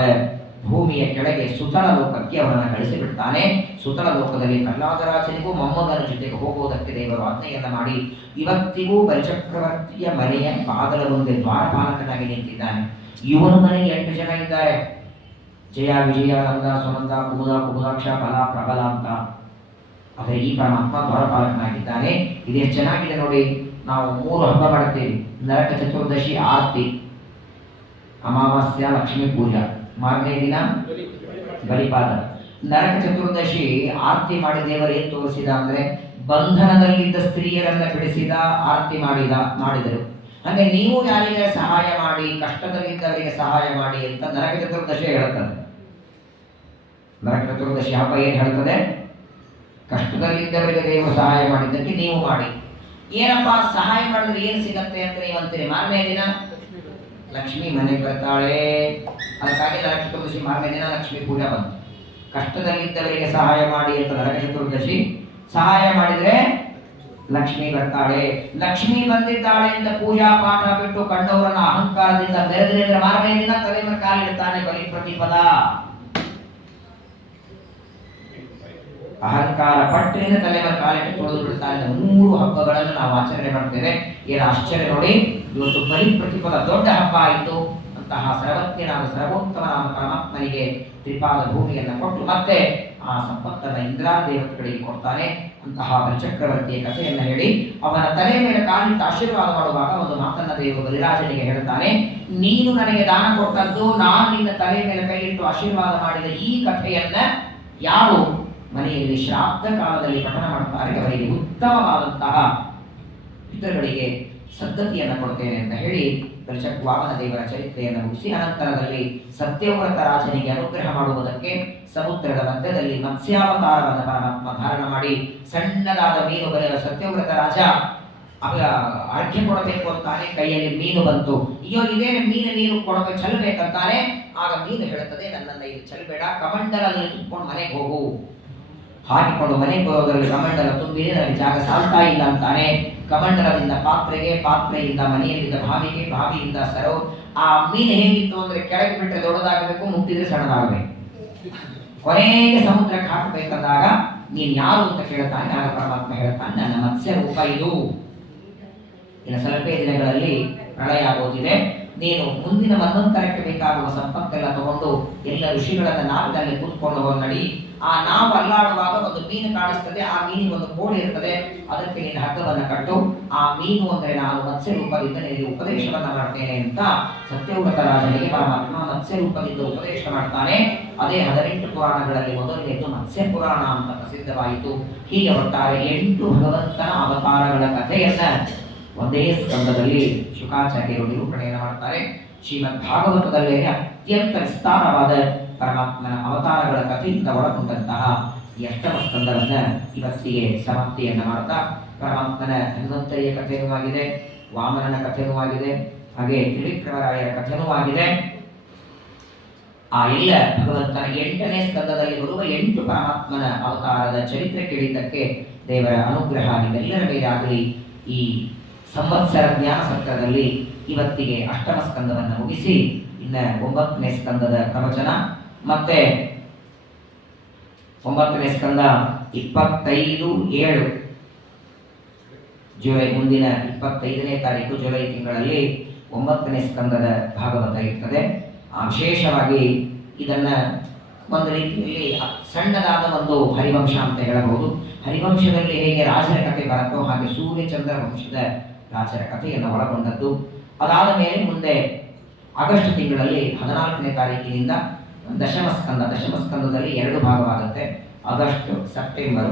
ಭೂಮಿಯ ಕೆಳಗೆ ಸುತಲ ಲೋಕಕ್ಕೆ ಅವನನ್ನು ಕಳಿಸಿಬಿಡ್ತಾನೆ. ಸುತಲ ಲೋಕದಲ್ಲಿ ಪ್ರಹ್ಲಾದರಾಜನಿಗೂ ಮೊಮ್ಮಗನ ಜೊತೆಗೆ ಹೋಗುವುದಕ್ಕೆ ದೇವರು ಆಜ್ಞೆಯನ್ನ ಮಾಡಿ ಇವತ್ತಿಗೂ ಬಲಚಕ್ರವರ್ತಿಯ ಮನೆಯ ಬಾಗಲ ಮುಂದೆ ದ್ವಾರಪಾಲಕನಾಗಿ ನಿಂತಿದ್ದಾನೆ. ಇವನ ಮನೆಗೆ 8 ಜನ ಇದ್ದಾರೆ. ಜಯ, ವಿಜಯ, ನಂದ, ಸುನಂದ, ಕುಮುದ, ಕುಮುದಾಕ್ಷ, ಬಲ, ಪ್ರಬಲ ಅಂತ. ಆದರೆ ಈ ಪರಮಾತ್ಮ ದ್ವಾರಪಾಲಕನಾಗಿದ್ದಾನೆ. ಇದೆಷ್ಟು ಚೆನ್ನಾಗಿದೆ ನೋಡಿ. ನಾವು 3 ಹಬ್ಬ ಮಾಡ್ತೇವೆ. ನರಕ ಚತುರ್ದಶಿ ಆರತಿ, ಅಮಾವಾಸ್ಯ ಲಕ್ಷ್ಮೀ ಪೂಜಾ, ಮಾರನೇ ದಿನ ಬಲಿಪಾದ. ನರಕ ಚತುರ್ದಶಿ ಆರತಿ ಮಾಡಿ ದೇವರು ಏನ್ ತೋರಿಸಿದ ಅಂದ್ರೆ ಬಂಧನದಲ್ಲಿದ್ದ ಸ್ತ್ರೀಯರನ್ನ ಬಿಡಿಸಿದ, ಆರತಿ ಮಾಡಿದರು. ಹಾಗೆ ನೀವು ಯಾರಿಗೆ ಸಹಾಯ ಮಾಡಿ, ಕಷ್ಟದಲ್ಲಿದ್ದವರಿಗೆ ಸಹಾಯ ಮಾಡಿ ಅಂತ ನರಕ ಚತುರ್ದಶಿ ಹೇಳುತ್ತದೆ. ನರಕ ಚತುರ್ದಶಿ ಹಬ್ಬ ಏನ್ ಹೇಳ್ತದೆ? ಕಷ್ಟದಲ್ಲಿದ್ದವರಿಗೆ ದೇವರು ಸಹಾಯ ಮಾಡಿದ್ದಕ್ಕೆ ನೀವು ಮಾಡಿ. ಏನಪ್ಪಾ ಸಹಾಯ ಮಾಡಿದ್ರೆ ಏನು ಸಿಗತ್ತೆ ಅಂತ ನೀವು ಅಂತೀರಿ. ಮಾರನೇ ದಿನ ಲಕ್ಷ್ಮಿ ಮನೆಗೆ ಬರ್ತಾಳೆ. ಅದಕ್ಕಾಗಿ ನರಕ ಚತುರ್ದಶಿ ಮಾರನೇ ದಿನ ಲಕ್ಷ್ಮೀ ಪೂಜೆ ಬಂತು. ಕಷ್ಟದಲ್ಲಿದ್ದವರಿಗೆ ಸಹಾಯ ಮಾಡಿ ಅಂತ ನರಕ ಚತುರ್ದಶಿ. ಸಹಾಯ ಮಾಡಿದ್ರೆ ಲಕ್ಷ್ಮಿ ಬರ್ತಾಳೆ. ಲಕ್ಷ್ಮಿ ಬಂದಿದ್ದಾಳೆ ಅಂತ ಪೂಜಾ ಪಾಠ ಬಿಟ್ಟು ಕಂಡವರನ್ನ ಅಹಂಕಾರದಿಂದ ಬೆರೆದ್ರೆ ಮಾರನೇ ದಿನ ತಲೆ ಮೇಲೆ ಕಾಲಿಡ್ತಾನೆ ಬಲಿ ಪ್ರತಿಪದ. ಅಹಂಕಾರ ಪಟ್ಟರಿಂದ ತಲೆ ಮೇಲೆ ಕಾಲಿಟ್ಟು ತೊಳೆದು ಬಿಡ್ತಾನೆ. 3 ಹಬ್ಬಗಳನ್ನು ನಾವು ಆಚರಣೆ ಮಾಡ್ತೇವೆ. ಏನು ಆಶ್ಚರ್ಯ ನೋಡಿ. ಇವತ್ತು ಬಲಿ ಪ್ರತಿಪದ ದೊಡ್ಡ ಹಬ್ಬ ಆಯಿತು. ಅಂತಹ ಸರ್ವಜ್ಞನಾದ ಸರ್ವೋತ್ತಮನಾದ ಪರಮಾತ್ಮನಿಗೆ ತ್ರಿಪಾದ ಭೂಮಿಯನ್ನು ಕೊಟ್ಟು ಮತ್ತೆ ಆ ಸಂಪತ್ತನ್ನ ಇಂದ್ರಾದೇವತೆಗಳಿಗೆ ಕೊಡ್ತಾನೆ. ಅಂತಹ ಬಲಚಕ್ರವರ್ತಿಯ ಕಥೆಯನ್ನು ಹೇಳಿ ಅವನ ತಲೆ ಮೇಲೆ ಕಾಲಿಟ್ಟು ಆಶೀರ್ವಾದ ಮಾಡುವಾಗ ಒಂದು ಮಾತನ್ನ ದೇವರು ಬಲಿರಾಜನಿಗೆ ಹೇಳ್ತಾನೆ. ನೀನು ನನಗೆ ದಾನ ಕೊಟ್ಟದ್ದು, ನಾನು ನಿನ್ನ ತಲೆ ಮೇಲೆ ಕೈ ಇಟ್ಟು ಆಶೀರ್ವಾದ ಮಾಡಿದ ಈ ಕಥೆಯನ್ನ ಯಾರು ಮನೆಯಲ್ಲಿ ಶ್ರಾದ್ದ ಕಾಲದಲ್ಲಿ ಪಠನ ಮಾಡ್ತಾರೆ ಅವರಿಗೆ ಉತ್ತಮವಾದಂತಹ ಪಿತೃಗಳಿಗೆ ಸದ್ಗತಿಯನ್ನು ಕೊಡ್ತೇನೆ ಅಂತ ಹೇಳಿ ವಾಮನ ದೇವರ ಚರಿತ್ರೆಯನ್ನು ಮುಗಿಸಿ ಅನಂತರದಲ್ಲಿ ಸತ್ಯವ್ರತ ರಾಜನಿಗೆ ಅನುಗ್ರಹ ಮಾಡುವುದಕ್ಕೆ ಸಮುದ್ರದ ಮಧ್ಯದಲ್ಲಿ ಮತ್ಸ್ಯಾವತಾರವನ್ನು ಪರಮಾತ್ಮ ಧಾರಣ ಮಾಡಿ ಸಣ್ಣದಾದ ಮೀನು ಸತ್ಯವ್ರತ ರಾಜ ಅರ್ಘ್ಯ ಕೊಡಬೇಕು ಅಂತಾನೆ. ಕೈಯಲ್ಲಿ ಮೀನು ಬಂತು. ಅಯ್ಯೋ ಇದೇನೆ ನೀರು ಕೊಡಬೇಕು ಚೆಲ್ಲಬೇಕಂತಾನೆ. ಆಗ ಮೀನು ಹೇಳುತ್ತದೆ, ನನ್ನನ್ನು ಇದು ಚೆಲ್ಲಬೇಡ, ಕಮಂಡಲದಲ್ಲಿ ತುಂಬಿಕೊಂಡು ಮನೆಗೆ ಹೋಗು. ಹಾಕಿಕೊಂಡು ಮನೆಗೆ ಬರೋದರಲ್ಲಿ ಕಮಂಡಲ ತುಂಬಿದೆ, ನನಗೆ ಜಾಗ ಸಾಲ್ತಾ ಇಲ್ಲ ಅಂತಾನೆ. ಕಮಂಡಲದಿಂದ ಪಾತ್ರೆಗೆ, ಪಾತ್ರೆಯಿಂದ ಮನೆಯಲ್ಲಿದ್ದ ಬಾವಿಗೆ, ಬಾವಿಯಿಂದ ಸರೋ. ಆ ಮೀನು ಹೇಗಿತ್ತು ಅಂದ್ರೆ ಕೆಳಗೆ ಬಿಟ್ಟರೆ ದೊಡ್ಡದಾಗಬೇಕು, ಮುಟ್ಟಿದ್ರೆ ಸಣ್ಣದಾಗಬೇಕು. ಕೊನೆಗೆ ಸಮುದ್ರಕ್ಕೆ ಹಾಕಬೇಕಂದಾಗ ನೀನು ಯಾರು ಅಂತ ಕೇಳ್ತಾನೆ. ಆಗ ಪರಮಾತ್ಮ ಹೇಳ್ತಾನೆ, ನನ್ನ ಮತ್ಸ್ಯ ರೂಪ ಇದು. ಇನ್ನು ಸ್ವಲ್ಪೇ ದಿನಗಳಲ್ಲಿ ಪ್ರಳಯ ಆಗೋದಿದೆ. ನೀನು ಮುಂದಿನ ಮನ್ವಂತರಕ್ಕೆ ಬೇಕಾಗುವ ಸಂಪತ್ತೆಲ್ಲ ತಗೊಂಡು ಎಲ್ಲ ಋಷಿಗಳನ್ನ ನಾವಿನಲ್ಲಿ ಕೂತ್ಕೊಂಡು ನಡಿ. ಆ ನಾವು ಅಲ್ಲಾಡುವಾಗ ಒಂದು ಮೀನು ಕಾಣಿಸ್ತದೆ. ಆ ಮೀನಿಗೆ ಒಂದು ಕೋಡಿ ಇರ್ತದೆ. ಅದಕ್ಕೆ ನೀನು ಹಗ್ಗವನ್ನು ಕಟ್ಟು. ಆ ಮೀನು ಅಂದ್ರೆ ನಾನು ಮತ್ಸ್ಯ ರೂಪದಿಂದ ನಿನಗೆ ಉಪದೇಶವನ್ನ ಮಾಡ್ತೇನೆ ಅಂತ ಸತ್ಯವ್ರತ ರಾಜನಿಗೆ ಪರಮಾತ್ಮ ಮತ್ಸ್ಯ ರೂಪದಿಂದ ಉಪದೇಶ ಮಾಡ್ತಾನೆ. ಅದೇ 18 ಪುರಾಣಗಳಲ್ಲಿ ಮೊದಲನೆಯದು ಮತ್ಸ್ಯ ಪುರಾಣ ಅಂತ ಪ್ರಸಿದ್ಧವಾಯಿತು. ಹೀಗೆ ಒಟ್ಟಾರೆ 8 ಭಗವಂತನ ಅವತಾರಗಳ ಕಥೆಯನ್ನ ಒಂದೇ ಸ್ಕಂದದಲ್ಲಿ ಶುಕಾಚಾರ್ಯರು ನಿರೂಪಣೆಯನ್ನು ಮಾಡ್ತಾರೆ. ಶ್ರೀಮದ್ ಭಾಗವತದಲ್ಲಿ ಅತ್ಯಂತ ವಿಸ್ತಾರವಾದ ಪರಮಾತ್ಮನ ಅವತಾರಗಳ ಕಥೆಯಿಂದ ಒಳಗೊಂಡಂತಹ ಈ 8ಮ ಸ್ಕಂದವನ್ನ ಇವತ್ತಿಗೆ ಸಮಾಪ್ತಿಯನ್ನ ಮಾಡ್ತಾ ಪರಮಾತ್ಮನ ಹನುಮಂತರಿಯ ಕಥೆಯೂ ಆಗಿದೆ, ವಾಮನನ ಕಥೆಯೂ ಆಗಿದೆ, ಹಾಗೆ ತ್ರಿವಿಕ್ರಮರಾಯರ ಕಥೆಯೂ ಆಗಿದೆ. ಆ ಎಲ್ಲ ಭಗವಂತನ 8ನೇ ಸ್ಕಂದದಲ್ಲಿ ಬರುವ 8 ಪರಮಾತ್ಮನ ಅವತಾರದ ಚರಿತ್ರೆ ಕೇಳಿದ್ದಕ್ಕೆ ದೇವರ ಅನುಗ್ರಹ ನಿಮ್ಮೆಲ್ಲರ ಮೇಲೆ ಆಗಲಿ. ಈ ಸಂವತ್ಸರ ಜ್ಞಾನ ಸತ್ರದಲ್ಲಿ ಇವತ್ತಿಗೆ ಅಷ್ಟಮ ಸ್ಕಂದವನ್ನು ಮುಗಿಸಿ ಇನ್ನು 9ನೇ ಸ್ಕಂದದ ಪ್ರವಚನ, ಮತ್ತೆ 9ನೇ ಸ್ಕಂದ 25/7 ಜುಲೈ, ಮುಂದಿನ 25ನೇ ತಾರೀಕು ಜುಲೈ ತಿಂಗಳಲ್ಲಿ 9ನೇ ಸ್ಕಂದದ ಭಾಗವತ ಇರ್ತದೆ. ವಿಶೇಷವಾಗಿ ಇದನ್ನು ಒಂದು ರೀತಿಯಲ್ಲಿ ಸಣ್ಣದಾದ ಒಂದು ಹರಿವಂಶ ಅಂತ ಹೇಳಬಹುದು. ಹರಿವಂಶದಲ್ಲಿ ಹೇಗೆ ರಾಜರ ಕಥೆ ಬರುತ್ತೋ ಹಾಗೆ ಸೂರ್ಯಚಂದ್ರ ವಂಶದ ರಾಜರ ಕಥೆಯನ್ನು ಒಳಗೊಂಡದ್ದು. ಅದಾದ ಮೇಲೆ ಮುಂದೆ ಆಗಸ್ಟ್ ತಿಂಗಳಲ್ಲಿ 14ನೇ ತಾರೀಕಿನಿಂದ ದಶಮ ಸ್ಕಂದದಲ್ಲಿ 2 ಭಾಗವಾಗುತ್ತೆ. ಆಗಸ್ಟ್, ಸೆಪ್ಟೆಂಬರ್,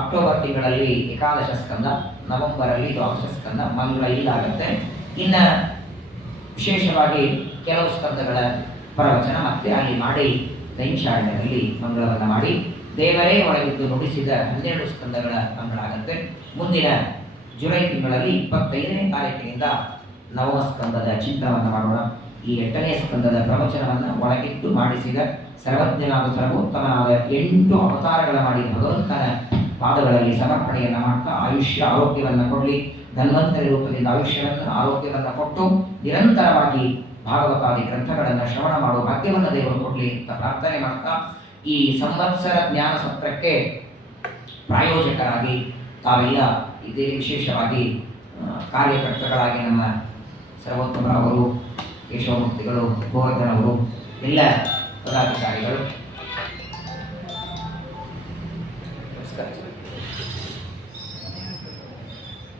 ಅಕ್ಟೋಬರ್ ತಿಂಗಳಲ್ಲಿ ಏಕಾದಶ ಸ್ಕಂದ, ನವೆಂಬರಲ್ಲಿ ದ್ವಾದಶ ಸ್ಕಂದ, ಮಂಗಳ ಇಲ್ಲಾಗುತ್ತೆ. ಇನ್ನು ವಿಶೇಷವಾಗಿ ಕೆಲವು ಸ್ಕಂದಗಳ ಪ್ರವಚನ ಮತ್ತೆ ಅಲ್ಲಿ ಮಾಡಿ ನೈಮಿಷಾರಣ್ಯದಲ್ಲಿ ಮಂಗಳವನ್ನು ಮಾಡಿ ದೇವರೇ ಒಳಗಿದ್ದು ನುಡಿಸಿದ 12 ಸ್ಕಂದಗಳ ಮಂಗಳ ಆಗುತ್ತೆ. ಮುಂದಿನ ಜುಲೈ ತಿಂಗಳಲ್ಲಿ 25ನೇ ತಾರೀಕಿನಿಂದ ನವಮ ಸ್ಕಂದದ ಚಿಂತನವನ್ನು ಮಾಡೋಣ. ಈ 8ನೇ ಸ್ಕಂದದ ಪ್ರವಚನವನ್ನು ಒಳಗಿದ್ದು ಮಾಡಿಸಿದ ಸರ್ವಜ್ಞನಾದ ಸರ್ವೋತ್ತಮನಾದ 8 ಅವತಾರಗಳ ಮಾಡಿ ಭಗವಂತನ ಪಾದಗಳಲ್ಲಿ ಸಮರ್ಪಣೆಯನ್ನು ಮಾಡ್ತಾ ಆಯುಷ್ಯ ಆರೋಗ್ಯವನ್ನು ಕೊಡಲಿ, ಧನ್ವಂತರಿ ರೂಪದಿಂದ ಆಯುಷ್ಯವನ್ನು ಆರೋಗ್ಯವನ್ನು ಕೊಟ್ಟು ನಿರಂತರವಾಗಿ ಭಾಗವತಾದಿ ಗ್ರಂಥಗಳನ್ನು ಶ್ರವಣ ಮಾಡುವ ಭಾಗ್ಯವನ್ನು ದೇವರು ಕೊಡಲಿ ಅಂತ ಪ್ರಾರ್ಥನೆ ಮಾಡ್ತಾ, ಈ ಸಂವತ್ಸರ ಜ್ಞಾನ ಸತ್ರಕ್ಕೆ ಪ್ರಾಯೋಜಕರಾಗಿ ತಾವೆಲ್ಲ ಇದೇ ವಿಶೇಷವಾಗಿ ಕಾರ್ಯಕರ್ತಗಳಾಗಿ ನಮ್ಮ ಸರ್ವೋತ್ತಮರವರು, ಕೇಶವಮೂರ್ತಿಗಳು, ಗೋವರ್ಧನ್ ಅವರು, ಎಲ್ಲ ಪದಾಧಿಕಾರಿಗಳು, ನಮಸ್ಕಾರ.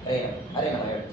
ಹರೇ ನಮ ಹೇಳಿ.